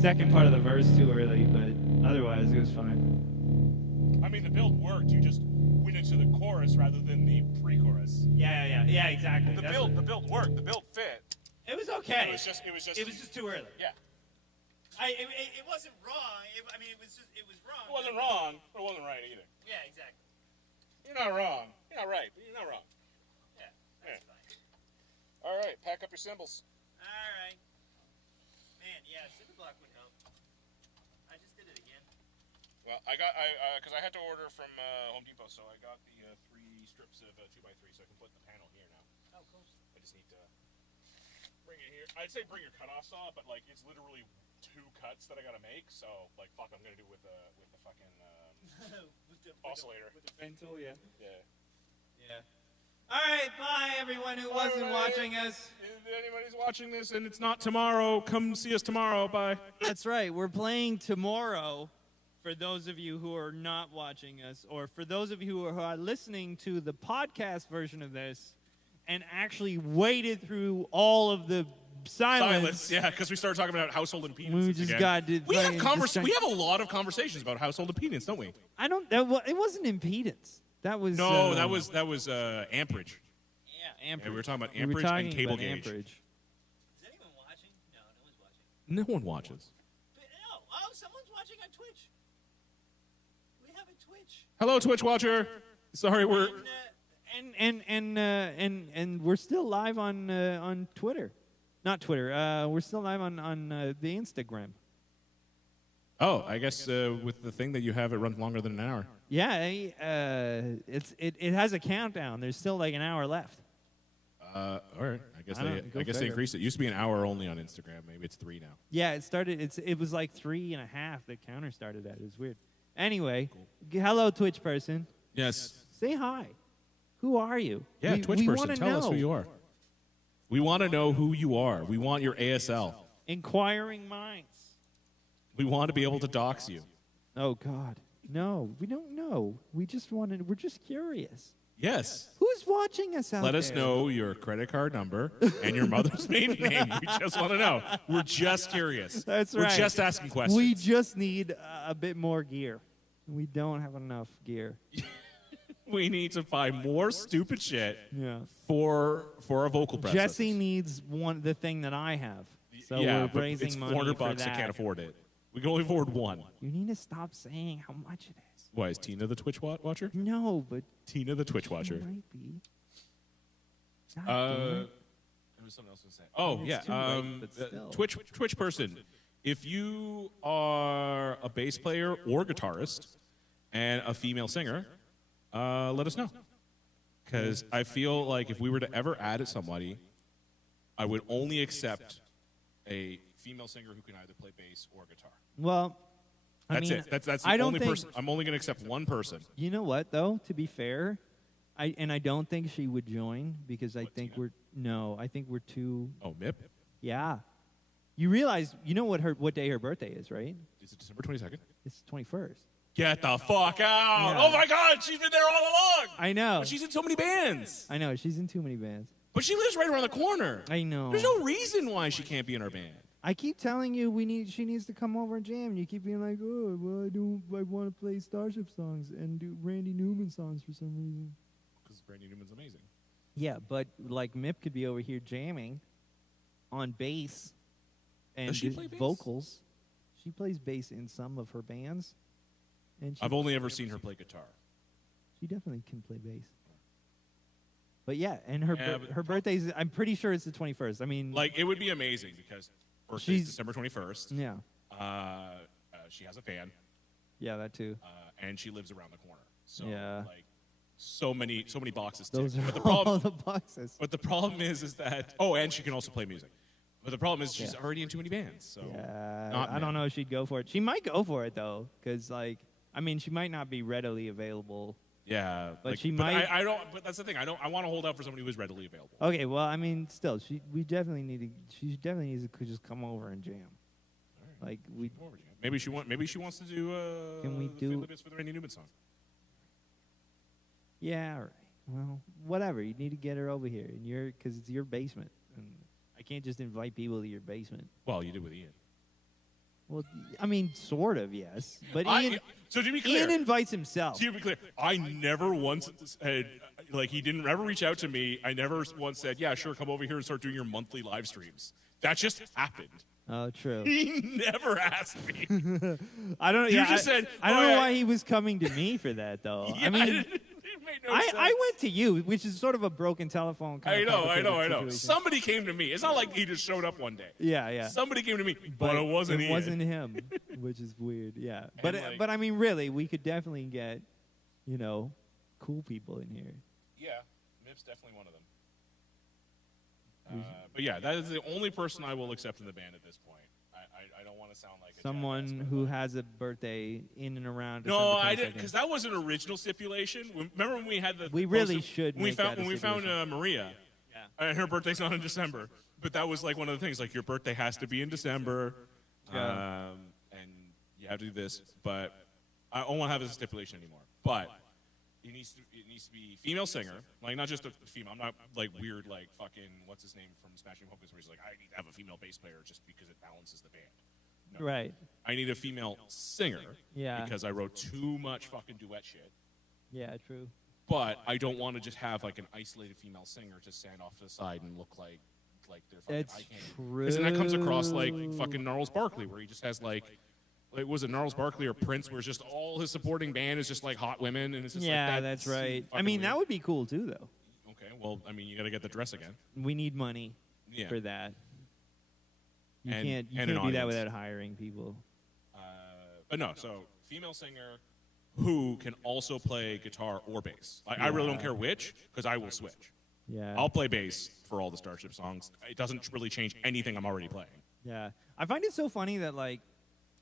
second part of the verse too early, but otherwise it was fine. I mean, the build worked. You just went into the chorus rather than the pre-chorus. Yeah, exactly. The build worked. The build fit. It was okay. It was just too early. Yeah. It wasn't wrong. It was wrong. It wasn't wrong, but it wasn't right either. Yeah, exactly. You're not wrong. You're not right, but you're not wrong. Yeah, that's fine. All right, pack up your cymbals. All right. Man, yeah, cinder block would help. I just did it again. Well, because I had to order from Home Depot, so I got the 3 strips of 2x3, so I can put the panel here now. Oh, cool. I just need to bring it here. I'd say bring your cutoff saw, but like it's literally 2 cuts that I gotta make. So like, fuck, I'm gonna do it with the fucking oscillator. With the vento, yeah. Yeah. Yeah. All right, bye everyone who wasn't watching us. If anybody's watching this and it's not tomorrow, come see us tomorrow. Bye. That's right. We're playing tomorrow for those of you who are not watching us, or for those of you who are listening to the podcast version of this and actually waited through all of the silence. Yeah, because we started talking about household impedance. We just again. got to We have a lot of conversations about household impedance, don't we? I don't. It wasn't impedance. That was No, that was amperage. Yeah, amperage. Yeah, we were talking about We were amperage talking and cable about gauge. amperage. Is anyone watching? No, no one's watching. No one watches. But, no, oh, someone's watching on Twitch. We have a Twitch. Hello, Twitch watcher. Sorry, we're And we're still live on Twitter, not Twitter. We're still live on the Instagram. Oh, I guess with the thing that you have, it runs longer than an hour. Yeah, it has a countdown. There's still like an hour left. All right. I guess I don't know, go they figure. increased it. It used to be an hour only on Instagram. Maybe it's 3 now. Yeah, it was like 3.5. The counter started at. It was weird. Anyway, hello Twitch person. Yes. Say hi. Who are you? Yeah, Twitch person. wanna Tell us who you are. We want to know who you are. We want your ASL. Inquiring minds. We want to be able to dox you. Oh God, no, we don't know. We're just curious. Yes. Who's watching us out Let there? us know your credit card number and your mother's maiden name. We just want to know. We're just curious. That's We're right. just asking questions. We just need a bit more gear. We don't have enough gear. We need to buy more stupid shit Yeah. for our vocal processors. Jesse needs the thing that I have. So yeah, we're but raising it's money $400 for I that. can't afford it. We can only afford one. You need to stop saying how much it is. Why, is Tina the Twitch watcher? No, but Tina the Twitch watcher. it might be. God damn it. There was something else to say. Oh, It's yeah. too late, but still. Twitch person. If you are a bass player or guitarist and a female singer, let us know. Because I feel like if we were to ever add somebody, I would only accept a female singer who can either play bass or guitar. Well, That's it. That's the I don't only think, person. I'm only going to accept one person. You know what, though? To be fair, I don't think she would join because I think I think we're too. Oh, MIP? Yeah. You realize, you know what day her birthday is, right? Is it December 22nd? It's 21st. Get the fuck out! Yeah. Oh my God, she's been there all along. I know. But she's in so many bands. I know. She's in too many bands. But she lives right around the corner. I know. There's no reason why she can't be in our band. I keep telling you she needs to come over and jam, and you keep being like, oh, well, I want to play Starship songs and do Randy Newman songs for some reason. Because Randy Newman's amazing. Yeah, but like Mip could be over here jamming on bass and Does she play bass? vocals. She plays bass in some of her bands, and I've only ever seen her play guitar. she definitely can play bass. But yeah, and her Yeah, but- her birthday's, I'm pretty sure it's the 21st. I mean, Like, it would be amazing because birthday's She's- December 21st. yeah, She has a fan, yeah, that too. and she lives around the corner. So, Yeah. like, so many boxes. Those ticked. are But the all problem, the boxes. but the problem is that and she can also play music. But the problem is she's already in too many bands. So Yeah, not I don't Mip. know if she'd go for it. She might go for it though, because like, I mean, she might not be readily available. Yeah, But like, she might- I don't. But that's the thing. I want to hold out for somebody who is readily available. Okay, well, I mean, still, she definitely needs to just come over and jam. Like we, Maybe she wants to do. Can we the do- fiddle bits for the Randy Newman song? yeah, all right. Well, whatever. You need to get her over here, and because it's your basement, and I can't just invite people to your basement. Well, you did with Ian. Well, I mean, sort of, yes, but So to be clear, Ian invites himself. to be clear, I never once said like he didn't ever reach out to me. I never once said, "Yeah, sure, come over here and start doing your monthly live streams." That just happened. Oh, true. He never asked me. I don't. You Yeah, just said, I don't "Oh, know yeah." why he was coming to me for that, though. Yeah, I mean, it made no I sense. went to you, which is sort of a broken telephone. Kind of I know. situation. Somebody came to me. It's not like he just showed up one day. Yeah. Somebody came to me, but it wasn't. It wasn't him, which is weird. Yeah, but like- but I mean, really, we could definitely get, cool people in here. Yeah, Mip's definitely one of them. But yeah, that is the only person I will accept in the band at this point. I don't want to sound like a Someone jackass, but who like- has a birthday in and around. No, December I didn't, 22nd. because that was an original stipulation. Remember when we had the? We really posted- should When we make found that a when we found stipulation. Maria, and her birthday's not in December, but that was like one of the things. Like your birthday has to be in December, Yeah. and you have to do this. But I don't want to have it as a stipulation anymore. But it needs to be female singer, like not just a female. I'm not like weird like fucking what's his name from Smashing Pumpkins where he's like I need to have a female bass player just because it balances the band. No. Right. I need a female singer. Yeah. Because I wrote too much fucking duet shit. Yeah, true. But I don't want to just have like an isolated female singer just stand off to the side and look like they're fucking That's eye candy. true. Because then that comes across like fucking Gnarls Barkley, where he just has like was it Gnarls Barkley or Prince, where it's just all his supporting band is just like hot women, and it's just Yeah, like that's right. I fucking mean, that weird. would be cool too, though. Okay, well, I mean, you got to get the dress again. We need money Yeah. for that. You And- can't and do an that audience. without hiring people. But no, so female singer who can also play guitar or bass. I really don't care which, because I will switch. Yeah. I'll play bass for all the Starship songs. It doesn't really change anything I'm already playing. Yeah. I find it so funny that like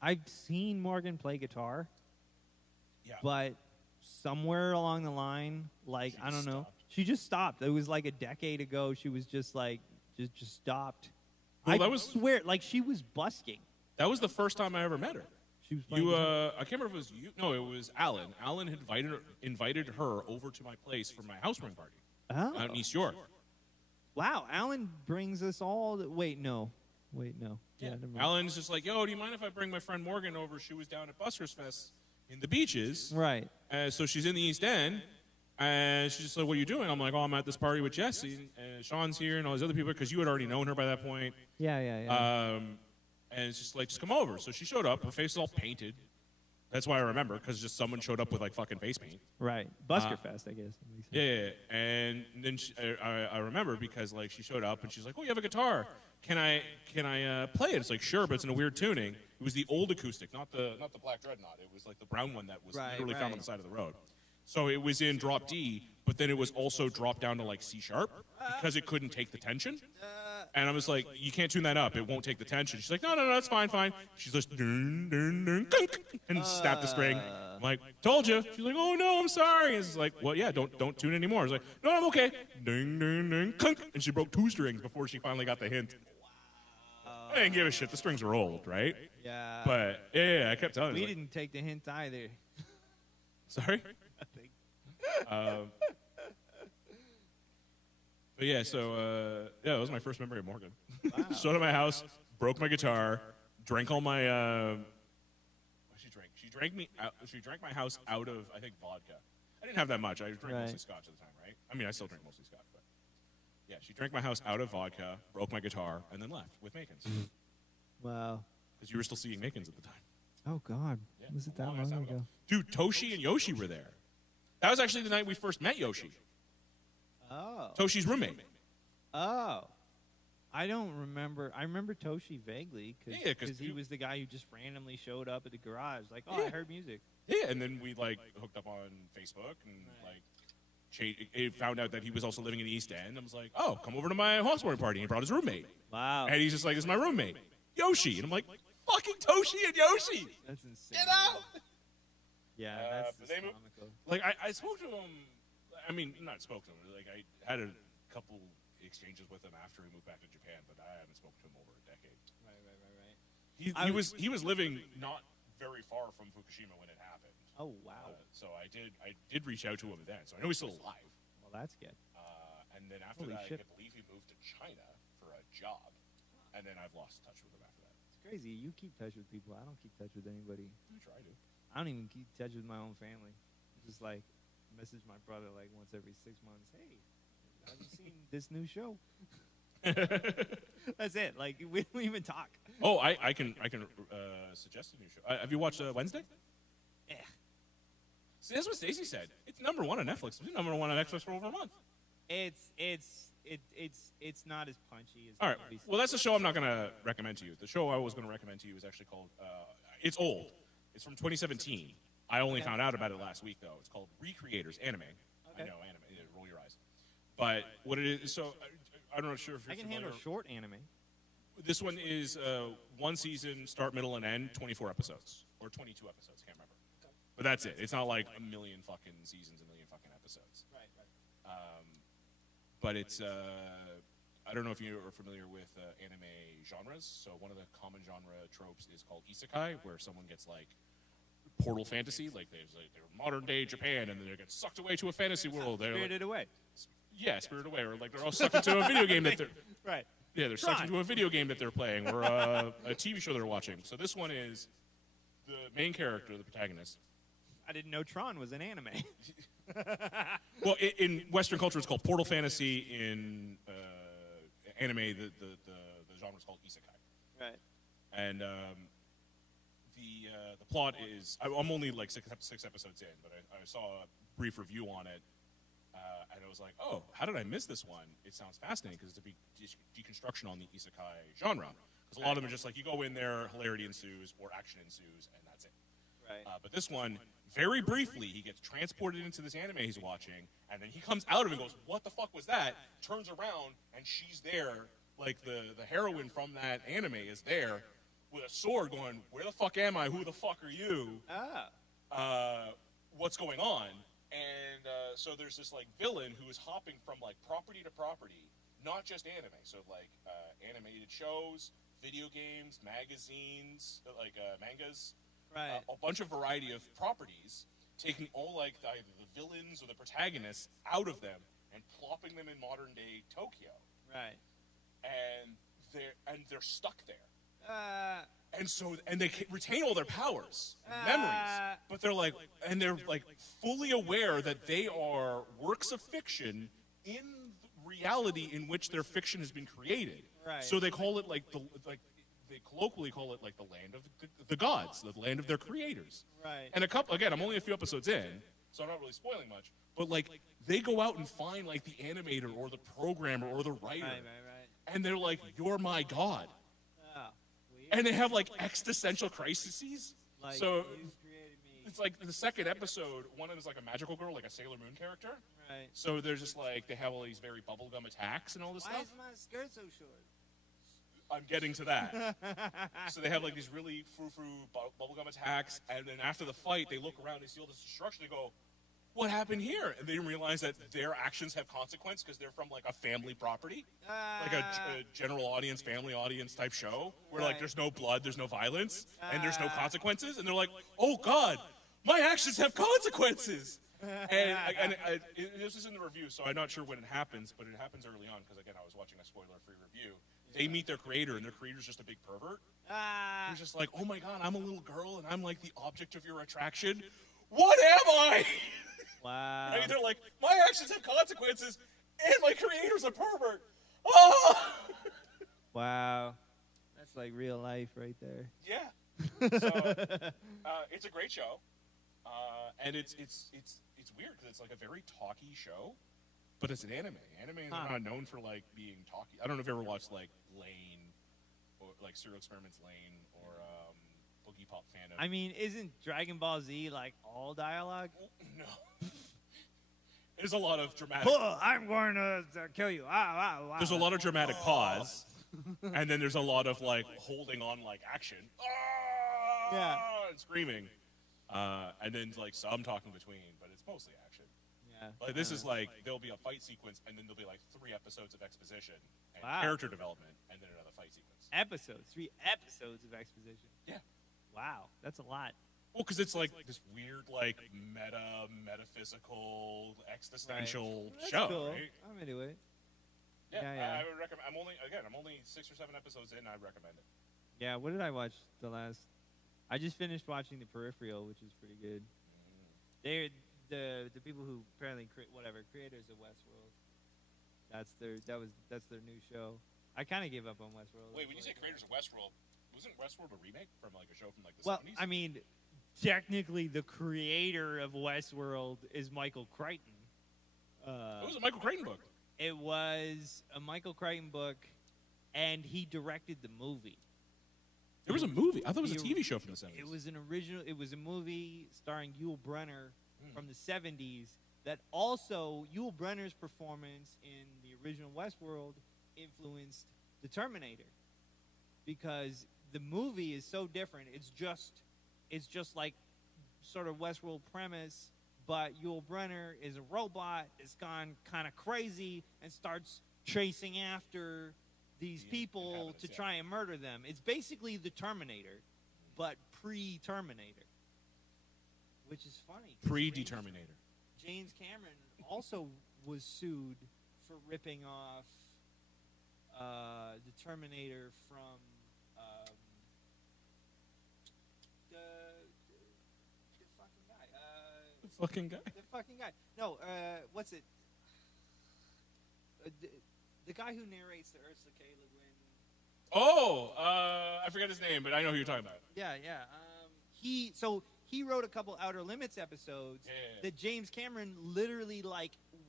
I've seen Morgan play guitar, but somewhere along the line, like I don't know, she just stopped. It was like a decade ago. She was just like just stopped. Well, I that was- swear, like she was busking. That was the first time I ever met her. She was playing You, guitar. I can't remember if it was you. No, it was Alan. Alan had invited her over to my place for my housewarming party out in East York. Wow, Alan brings us all. Wait, no. Yeah, never mind. Alan's just like, yo, do you mind if I bring my friend Morgan over? She was down at Buskers Fest in the beaches. Right. So she's in the East End. And she's just like, what are you doing? I'm like, oh, I'm at this party with Jesse. And Sean's here and all these other people, because you had already known her by that point. Yeah. And it's just like, just come over. So she showed up. Her face is all painted. That's why I remember, because just someone showed up with like fucking face paint. Right. Busker Fest, I guess. Yeah. And then I remember because like she showed up and she's like, oh, you have a guitar. Can I play it? It's like, sure, but it's in a weird tuning. It was the old acoustic, not the black dreadnought. It was like the brown one that was literally found on the side of the road. So it was in drop D, but then it was also dropped down to like C sharp because it couldn't take the tension. And I was like, you can't tune that up. It won't take the tension. She's like, no, that's fine. She's just dun, dun, dun, kunk, and snapped the string. I'm like, told you. She's like, oh no, I'm sorry. And it's like, well, yeah, don't tune anymore. I was like, no, I'm okay. Ding, ding, ding, kunk. And she broke 2 strings before she finally got the hint. I didn't give a shit. The strings were old, right? Yeah. But yeah, I kept telling her. We like, didn't take the hint either. Sorry? But yeah, so yeah, that was my first memory of Morgan. Showed up at my house, broke my guitar, drank all my. What she drank? She drank my house out of, I think, vodka. I didn't have that much. I drank mostly scotch at the time, right? I mean, I still drink mostly scotch, but yeah, she drank my house out of vodka, broke my guitar, and then left with Makins. Wow. Because you were still seeing Makins at the time. Oh God. Yeah, Was it a that long ass long time ago? Dude, Toshi and Yoshi were there. That was actually the night we first met Yoshi. Oh. Toshi's roommate. Oh. I don't remember. I remember Toshi vaguely Yeah, 'cause because he you- was the guy who just randomly showed up at the garage. Like, oh, I Yeah. heard music. Yeah, and then we like hooked up on Facebook and like found out that he was also living in the East End. I was like, oh, come over to my housewarming party. And he brought his roommate. Wow. And he's just like, this is my roommate, Yoshi. And I'm like, fucking Toshi and Yoshi. That's insane. Get out. Yeah, that's but they just mo- comical. Like I spoke to him. I mean, not spoke to him. Like I had a couple exchanges with him after he moved back to Japan, but I haven't spoken to him over a decade. Right. He was living not very far from Fukushima when it happened. Oh wow. So I did reach out to him then. So I know he's still alive. Well, that's good. And then after Holy that, shit. I believe he moved to China for a job. And then I've lost touch with him after that. It's crazy. You keep touch with people. I don't keep touch with anybody. I try to. I don't even keep touch with my own family. It's just like message my brother like once every 6 months. Hey, have you seen this new show? That's it. Like we don't even talk. Oh, I can suggest a new show. Have you watched Wednesday? Yeah. See, that's what Stacey said. It's number one on Netflix. It's been number one on Netflix for over a month. It's not as punchy as. All right. movies. Well, that's a show I'm not going to recommend to you. The show I was going to recommend to you is actually called. It's old. It's from 2017. I only found out about it last week, though. It's called Recreators Anime. I know anime. Yeah, roll your eyes. But what it is, so I'm not sure if you're I can familiar. handle short anime. This one is one season, start, middle, and end, 24 episodes or 22 episodes. Can't remember. But that's it. It's not like a million fucking seasons, a million fucking episodes. Right. But it's I don't know if you are familiar with anime genres. So one of the common genre tropes is called isekai, where someone gets like portal fantasy, like they're modern day Japan, and then they get sucked away to a fantasy world. They're Spirited Away. Yeah, Spirited Away, or like they're all sucked into a video game that they're Right. yeah they're sucked into a video game that they're playing or a TV show they're watching. So this one is the main character, the protagonist. I didn't know Tron was an anime. Well, in Western culture, it's called portal fantasy. In anime, the genre is called isekai. Right. And the plot is I'm only like six episodes in, but I saw a brief review on it, and I was like, oh, how did I miss this one? It sounds fascinating because it's a big deconstruction on the isekai genre. Because a lot of them are just like you go in there, hilarity ensues, or action ensues, and that's it. Right. But this one, very briefly, he gets transported into this anime he's watching, and then he comes out of it and goes, what the fuck was that? Turns around, and she's there, like the heroine from that anime is there, with a sword going, where the fuck am I? Who the fuck are you? What's going on? And so there's this like villain who is hopping from like property to property, not just anime. So like animated shows, video games, magazines, like mangas, Right. a bunch of variety of properties, taking all like either the villains or the protagonists out of them and plopping them in modern day Tokyo. Right. And they're stuck there. And they retain all their powers, and memories, but they're like fully aware that they are works of fiction in the reality in which their fiction has been created. Right. So they call it they colloquially call it like the land of the gods, the land of their creators. Right. And I'm only a few episodes in, so I'm not really spoiling much. But like they go out and find like the animator or the programmer or the writer, Right. and they're like, "You're my god." Oh, weird. And they have like existential crises. Like, So you created me. it's like the second episode, one of them is like a magical girl, like a Sailor Moon character. Right. So they're just like, they have all these very bubblegum attacks and all this Why stuff. is my skirt so short? I'm getting to that. So they have like these really frou-frou bubblegum attacks, and then after the fight, they look around, they see all this destruction, they go, what happened here? And they realize that their actions have consequence because they're from like a family property, like a general audience, family audience type show, where like there's no blood, there's no violence, and there's no consequences, and they're like, oh God, my actions have consequences. And this is in the review, so I'm not sure when it happens, but it happens early on, because again, I was watching a spoiler-free review. They meet their creator, and their creator's just a big pervert. He's just like, oh my God, I'm a little girl, and I'm like the object of your attraction. What am I? Wow. Right? They're like, my actions have consequences, and my creator's a pervert. Oh! Wow. That's like real life right there. Yeah. So it's a great show, and it's weird because it's like a very talky show, but it's an anime. Anime are not known for like being talky. I don't know if you ever watched like Lane, or like Serial Experiments Lane, or Boogie Pop Fandom. I mean, isn't Dragon Ball Z like all dialogue? No. There's a lot of dramatic. I'm going to kill you. There's a lot of dramatic pause, and then there's a lot of like holding on, like action. Yeah. And screaming, and then like some talking between, but it's mostly action. Yeah. Like this is like there'll be a fight sequence, and then there'll be like 3 episodes of exposition and Wow. character development, and then another fight sequence. Episodes. 3 episodes of exposition. Yeah. Wow. That's a lot. Well, because it's like this weird, like metaphysical, existential That's show. cool. Right? I'm into it. Yeah, Yeah. I would recommend. I'm only 6 or 7 episodes in. I'd recommend it. Yeah, what did I watch the last? I just finished watching The Peripheral, which is pretty good. the people who apparently creators of Westworld. That's their new show. I kind of gave up on Westworld. Wait, when you say creators of Westworld, wasn't Westworld a remake from like a show from like the Well, 70s? I mean, technically, the creator of Westworld is Michael Crichton. It was a Michael Crichton book. It was a Michael Crichton book, and he directed the movie. There was a movie. I thought it was a TV show from the 70s. It was an original. It was a movie starring Yul Brynner from the 70s. That also Yul Brynner's performance in the original Westworld influenced the Terminator, because the movie is so different. It's just like sort of Westworld premise, but Yul Brynner is a robot. It's gone kind of crazy and starts chasing after these people to try and murder them. It's basically the Terminator, but pre-Terminator, which is funny. Pre-Determinator. James Cameron also was sued for ripping off the Terminator from the fucking guy. The fucking guy. No, what's it? The guy who narrates the Ursula K. Le Guin. Oh, I forget his name, but I know who you're talking about. Yeah. He wrote a couple Outer Limits episodes that James Cameron literally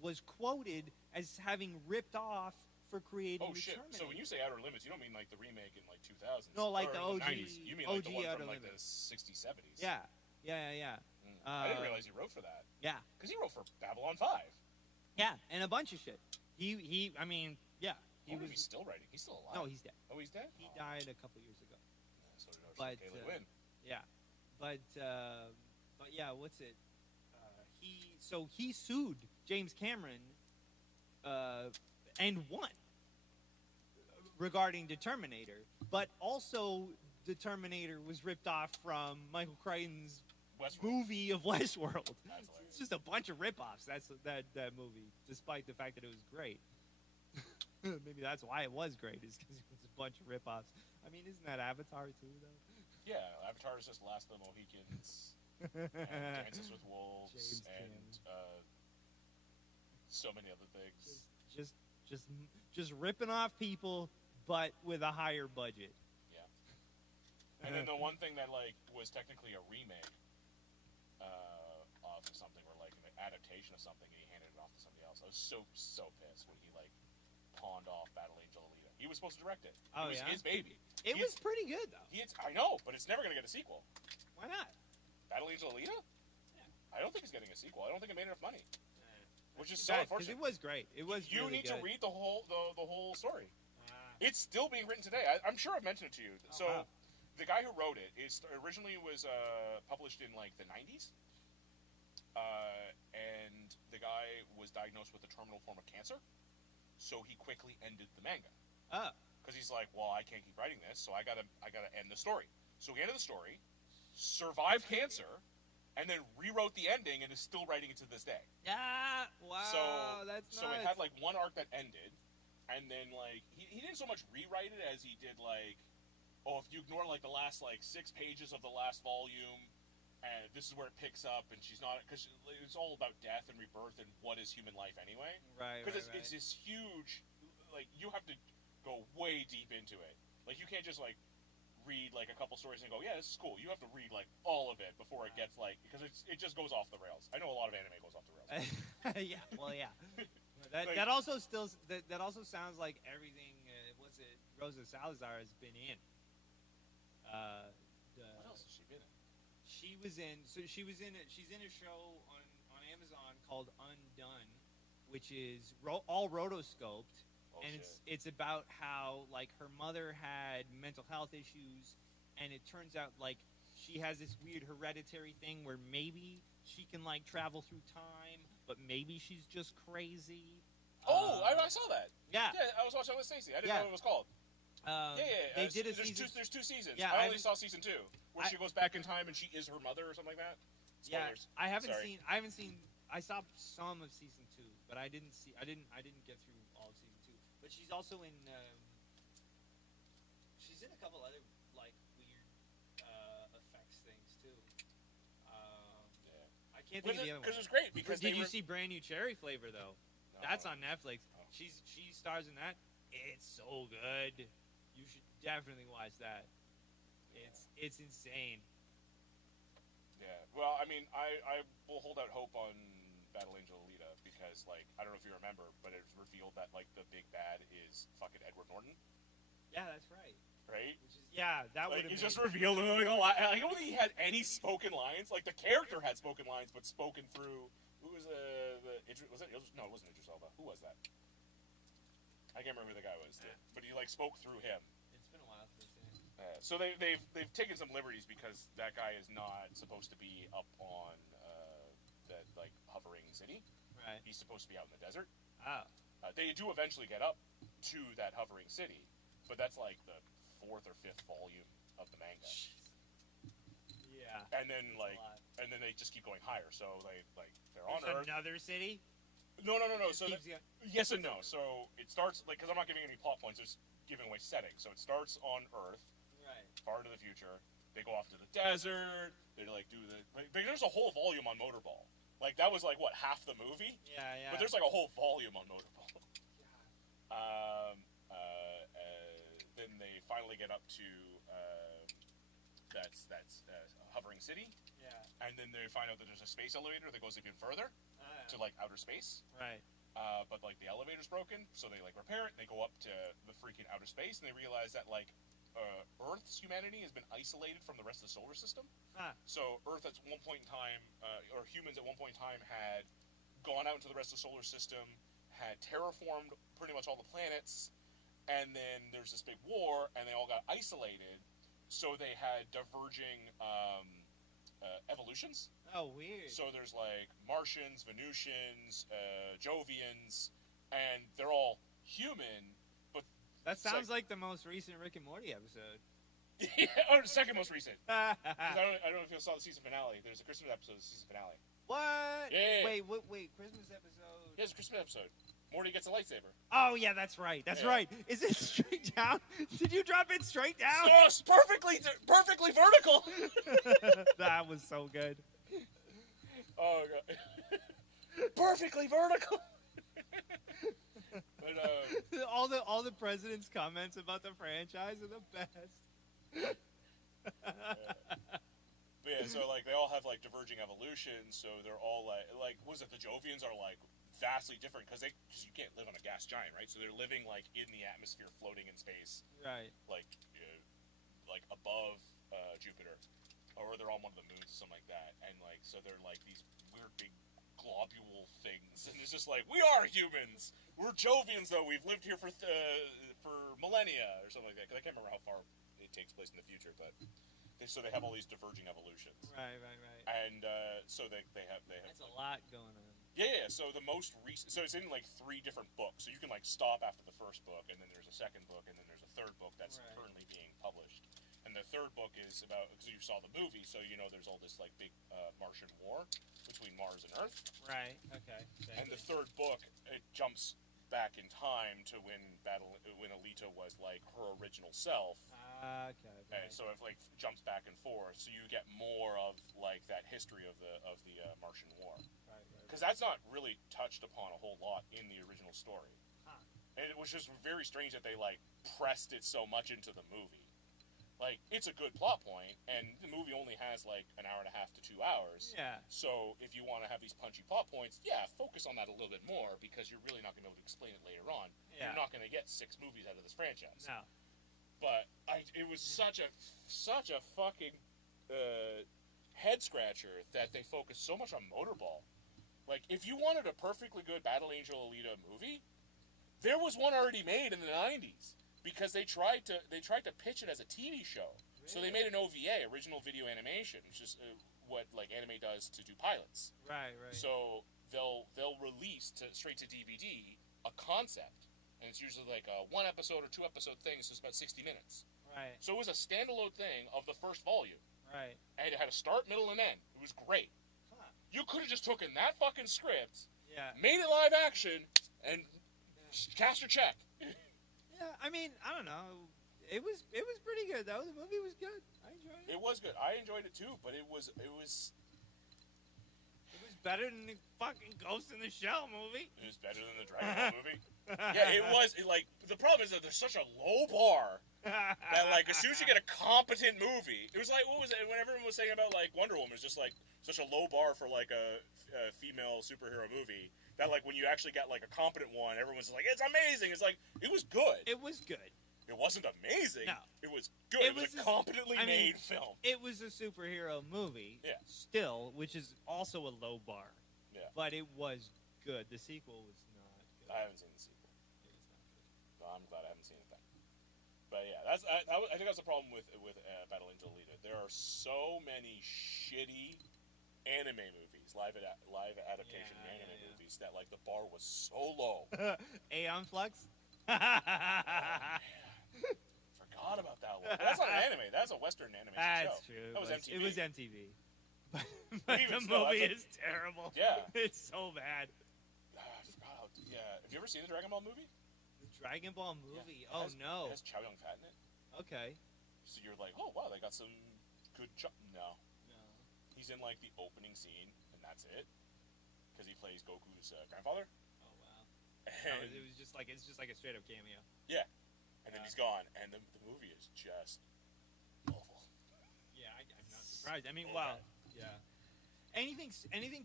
was quoted as having ripped off for creating the Terminator. So when you say Outer Limits, you don't mean like the remake in like 2000s. No, like or the OG. 90s. You mean like the one Outer from like Limits. the 60s, 70s. Yeah. I didn't realize he wrote for that. Yeah. Because he wrote for Babylon 5. Yeah, and a bunch of shit. He was. I wonder if he's still writing. He's still alive. No, he's dead. Oh, he's dead? He died a couple years ago. So did Ursula K. Le Guin. Yeah, but yeah, what's it? He sued James Cameron and won regarding the Terminator, but also the Terminator was ripped off from Michael Crichton's movie of Westworld. It's just a bunch of rip-offs. That movie, despite the fact that it was great. Maybe that's why it was great, is because it was a bunch of rip-offs. I mean, isn't that Avatar too, though? Yeah, Avatar is just Last of the Mohicans, and Dances with Wolves, so many other things. Just ripping off people, but with a higher budget. Yeah. And then the one thing that was technically a remake of something, or like an adaptation of something, and he handed it off to somebody else. I was so pissed when he pawned off Battle Angel Alita. He was supposed to direct it. Oh, it was his baby. It was pretty good, though. I know, but it's never going to get a sequel. Why not? Battle Angel Alita? Yeah. I don't think it's getting a sequel. I don't think it made enough money. Which is so because unfortunate. it was great. It was. You really need good. to read the whole story. It's still being written today. I'm sure I've mentioned it to you. Wow. The guy who wrote it originally was published in like the 90s, and the guy was diagnosed with a terminal form of cancer, so he quickly ended the manga. Because he's like, well, I can't keep writing this, so I gotta end the story. So he ended the story, survived cancer, and then rewrote the ending, and is still writing it to this day. Yeah, wow, that's nuts. So it had like one arc that ended, and then he didn't so much rewrite it as he did if you ignore the last 6 pages of the last volume, and this is where it picks up, and she's not, because it's all about death and rebirth and what is human life anyway. Right. Because it's this huge, you have to go way deep into it. You can't just read a couple stories and go, yeah, this is cool. You have to read all of it before it gets because it just goes off the rails. I know a lot of anime goes off the rails. Yeah, well, yeah. That also sounds like everything. Rosa Salazar has been in. What else has she been in? She's in a show on Amazon called Undone, which is all rotoscoped. It's about how her mother had mental health issues, and it turns out she has this weird hereditary thing where maybe she can travel through time, but maybe she's just crazy. I saw that. Yeah, I was watching it with Stacey. I didn't know what it was called. They did a there's season. There's 2 seasons. Yeah, I only saw season 2, where she goes back in time and she is her mother or something like that. Spoilers. Yeah, I haven't seen. I saw some of season 2, but I didn't get through all of season 2. But she's also in. She's in a couple other weird effects things too. I can't think of the other one. Because it was great. Because Did you see Brand New Cherry Flavor though? No. That's on Netflix. She stars in that. It's so good. You should definitely watch that. It's insane. Yeah. Well, I mean, I will hold out hope on Battle Angel Alita because, like, I don't know if you remember, but it was revealed that, like, the big bad is fucking Edward Norton. Yeah, that's right. Right? Which is, yeah, that would Like, have it's just revealed, like, I don't think he had any spoken lines. Like, the character had spoken lines, but spoken through, who was was it? No, it wasn't Idris Elba. Who was that? I can't remember who the guy was. But he, like, spoke through him. It's been a while since I've seen it. So they've taken some liberties because that guy is not supposed to be up on that, like, hovering city. Right. He's supposed to be out in the desert. Oh. They do eventually get up to that hovering city, but that's like the 4th or 5th volume of the manga. Yeah. And then they just keep going higher. So they're on There's Earth. another city? No. So Keeps yes and no. So it starts like because I'm not giving any plot points. Just giving away setting. So it starts on Earth, Right. far into the future. They go off to the desert. They like do the. Like, there's a whole volume on Motorball. Like that was like what half the movie. Yeah. But there's like a whole volume on Motorball. Then they finally get up to that's hovering city. Yeah. And then they find out that there's a space elevator that goes even further to like outer space. Right. But like the elevator's broken, so they like repair it. And they go up to the freaking outer space, and they realize that like Earth's humanity has been isolated from the rest of the solar system. So Earth at one point in time, or humans at one point in time, had gone out into the rest of the solar system, had terraformed pretty much all the planets, and then there's this big war, and they all got isolated. So they had diverging evolutions. Oh, weird. So there's like Martians, Venusians, Jovians, and they're all human. But that sounds like the most recent Rick and Morty episode. the second most recent. I don't know if you saw the season finale. There's a Christmas episode of the season finale. What? Yeah. Wait, Christmas episode? Yeah, it's a Christmas episode. Morty gets a lightsaber. Oh, yeah, that's right. That's right. Is it straight down? Did you drop it straight down? Oh, it's perfectly vertical. That was so good. Oh, God. Perfectly vertical. But, all the president's comments about the franchise are the best. But yeah, so like they all have like diverging evolutions, so they're all like was it the Jovians are like vastly different because you can't live on a gas giant, right? So they're living like in the atmosphere, floating in space, right? Like above Jupiter, or they're on one of the moons or something like that, and like so they're like these weird big globule things, and it's just like we are humans. We're Jovians though. We've lived here for millennia or something like that. Because I can't remember how far it takes place in the future, but. So they have all these diverging evolutions. Right. And so they have. That's a lot going on. Yeah. So the most recent. So it's in like 3 different books. So you can like stop after the first book, and then there's a second book, and then there's a third book that's currently being published. And the third book is about because you saw the movie, so you know there's all this like big Martian war between Mars and Earth. Right. Okay. And the third book it jumps back in time to when Alita was like her original self. Okay. And so it like jumps back and forth, so you get more of like that history of the Martian War. Right. Because that's not really touched upon a whole lot in the original story. And it was just very strange that they like pressed it so much into the movie. Like it's a good plot point, and the movie only has like an hour and a half to 2 hours. Yeah. So if you want to have these punchy plot points, focus on that a little bit more because you're really not going to be able to explain it later on. Yeah. You're not going to get 6 movies out of this franchise. No. But it was such a fucking head scratcher that they focused so much on Motorball. Like, if you wanted a perfectly good Battle Angel Alita movie, there was one already made in the 90s because they tried to pitch it as a TV show. Really? So they made an OVA, original video animation, which is what like anime does to do pilots. Right. So they'll release straight to DVD a concept. And it's usually like a 1 episode or 2 episode thing, so it's about 60 minutes. Right. So it was a standalone thing of the first volume. Right. And it had a start, middle, and end. It was great. Huh. You could have just taken that fucking script, made it live action, and cast your check. Yeah, I mean, I don't know. It was pretty good though. The movie was good. I enjoyed it. It was good. I enjoyed it too, but it was better than the fucking Ghost in the Shell movie. It was better than the Dragon Ball movie. Yeah, it was. The problem is that there's such a low bar that, like, as soon as you get a competent movie, it was like, what was it? When everyone was saying about, like, Wonder Woman, it was just, like, such a low bar for, like, a female superhero movie that, like, when you actually got, like, a competent one, everyone's like, it's amazing. It's like, it was good. It was good. It wasn't amazing. No. It was good. It was a competently made film. It was a superhero movie. Yeah. Still, which is also a low bar. Yeah. But it was good. The sequel was not good. I haven't seen the sequel. No, I'm glad I haven't seen it then. But yeah, I think that's the problem with Battle Angel Alita. There are so many shitty anime movies, live adaptation anime movies, that, like, the bar was so low. Aeon Flux? Forgot about that one. That's not an anime. That's a Western animation show. That's true. That was MTV. It was MTV. But the still, movie that's is terrible. Yeah. It's so bad. I forgot how. Yeah. Have you ever seen the Dragon Ball movie? The Dragon Ball movie? Yeah. Oh, no. It has Chow Yun Fat in it. Okay. So you're like, oh, wow, they got some good No. He's in, like, the opening scene, and that's it. Because he plays Goku's grandfather. Oh, wow. And It was just like, it's just like a straight up cameo. yeah. And then he's gone, and the movie is just awful. Yeah, I'm not surprised. I mean, Okay. wow. Yeah. Anything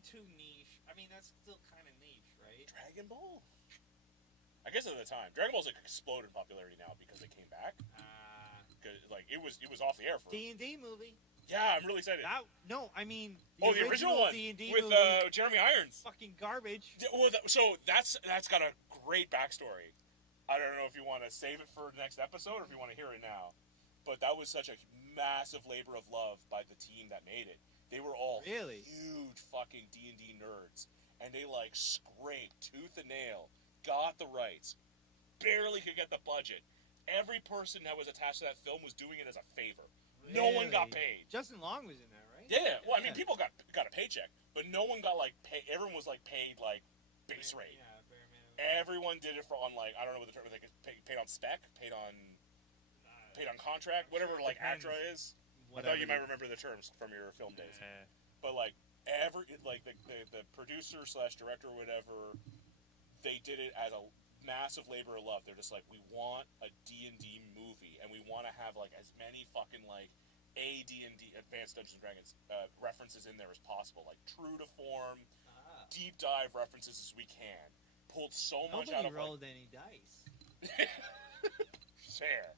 too niche. I mean, that's still kind of niche, right? Dragon Ball? I guess at the time. Dragon Ball's, like, exploded in popularity now because they came back. Cause, like, it was off the air for... D&D movie. Yeah, I'm really excited. No, I mean... The original one D&D with movie, Jeremy Irons. fucking garbage. Yeah, well, so that's got a great backstory. I don't know if you want to save it for the next episode or if you want to hear it now. But that was such a massive labor of love by the team that made it. They were all Really? huge fucking D&D nerds. And they, like, scraped tooth and nail, got the rights, barely could get the budget. Every person that was attached to that film was doing it as a favor. No one got paid. Justin Long was in there, right? Yeah, well, I mean, people got a paycheck, but no one got, like, paid. Everyone was, like, paid, like, base rate. Yeah, bare minimum. Everyone did it for on, like, I don't know what the term is, like, paid on spec, paid on contract, whatever, like, Depends. ACTRA is. I Whatever thought you might remember the terms from your film days. But, like, the producer / director or whatever, they did it as a massive labor of love. They're just like, we want a D&D movie, and we want to have, like, as many fucking, like, D&D, Advanced Dungeons & Dragons, references in there as possible. Like, true to form, deep dive references as we can. Pulled so much out Nobody of, rolled any dice. fair.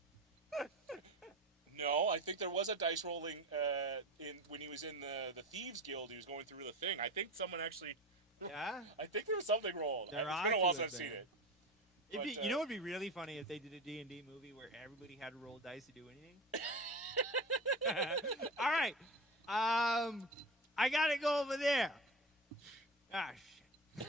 No, I think there was a dice rolling when he was in the Thieves Guild. He was going through the thing. I think someone actually... Yeah? I think there was something rolled. There It's ought been a to while have since I've seen been. it. It'd But, be, you know what would be really funny if they did a D&D movie where everybody had to roll dice to do anything? All right. I got to go over there. Ah, shit.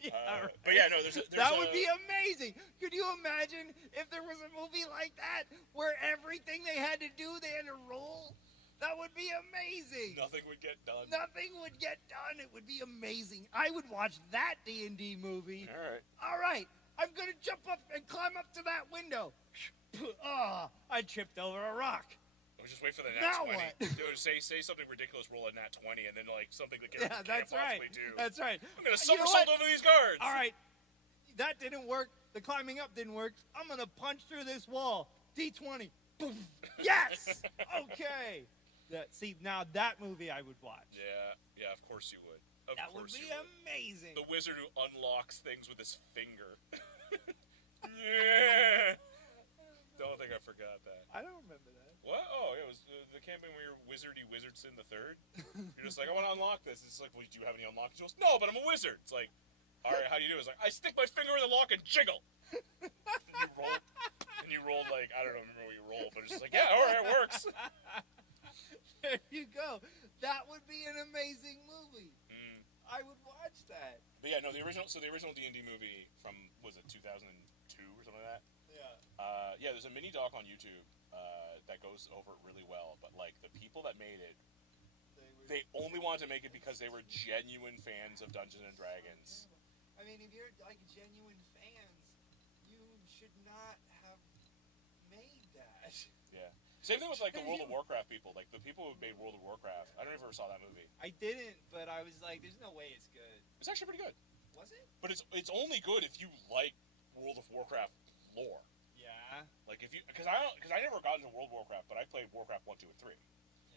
Yeah, right. But yeah, no, there's that would be amazing. Could you imagine if there was a movie like that where everything they had to do, they had to roll? That would be amazing. Nothing would get done. Nothing would get done. It would be amazing. I would watch that D&D movie. All right. All right. I'm going to jump up and climb up to that window. Oh, I tripped over a rock. We'll just wait for the Now nat 20. what? Dude, say something ridiculous, roll a nat 20, and then, like, something that can't That's right. possibly do. That's right. I'm going to You know somersault what? over these guards. All right. That didn't work. The climbing up didn't work. I'm going to punch through this wall. D20. Boom. Yes. Okay. See, now that movie I would watch. Yeah, of course you would. That would be amazing. The wizard who unlocks things with his finger. Yeah. Don't think I forgot that. I don't remember that. What? Oh, it was the campaign where you're Wizardy Wizardson the Third. You're just like, I want to unlock this. It's like, well, do you have any unlocks? He goes, no, but I'm a wizard. It's like, all right, how do you do it? It's like, I stick my finger in the lock and jiggle. And you rolled like, I don't remember what you rolled, but it's just like, yeah, all right, it works. There you go. That would be an amazing movie. I would watch that. But yeah, no, the original D&D movie from, was it 2002 or something like that? Yeah. Yeah, there's a mini doc on YouTube that goes over it really well, but, like, the people that made it, they only wanted to make it because they were genuine fans of Dungeons & Dragons. I mean, if you're, like, genuine fans, you should not have made that. Yeah. Same thing with like the World of Warcraft people. Like the people who made World of Warcraft. I don't know if you ever saw that movie. I didn't, but I was like, there's no way it's good. It's actually pretty good. Was it? But it's only good if you like World of Warcraft lore. Yeah. Like if you because I never got into World of Warcraft, but I played Warcraft 1, 2, and 3.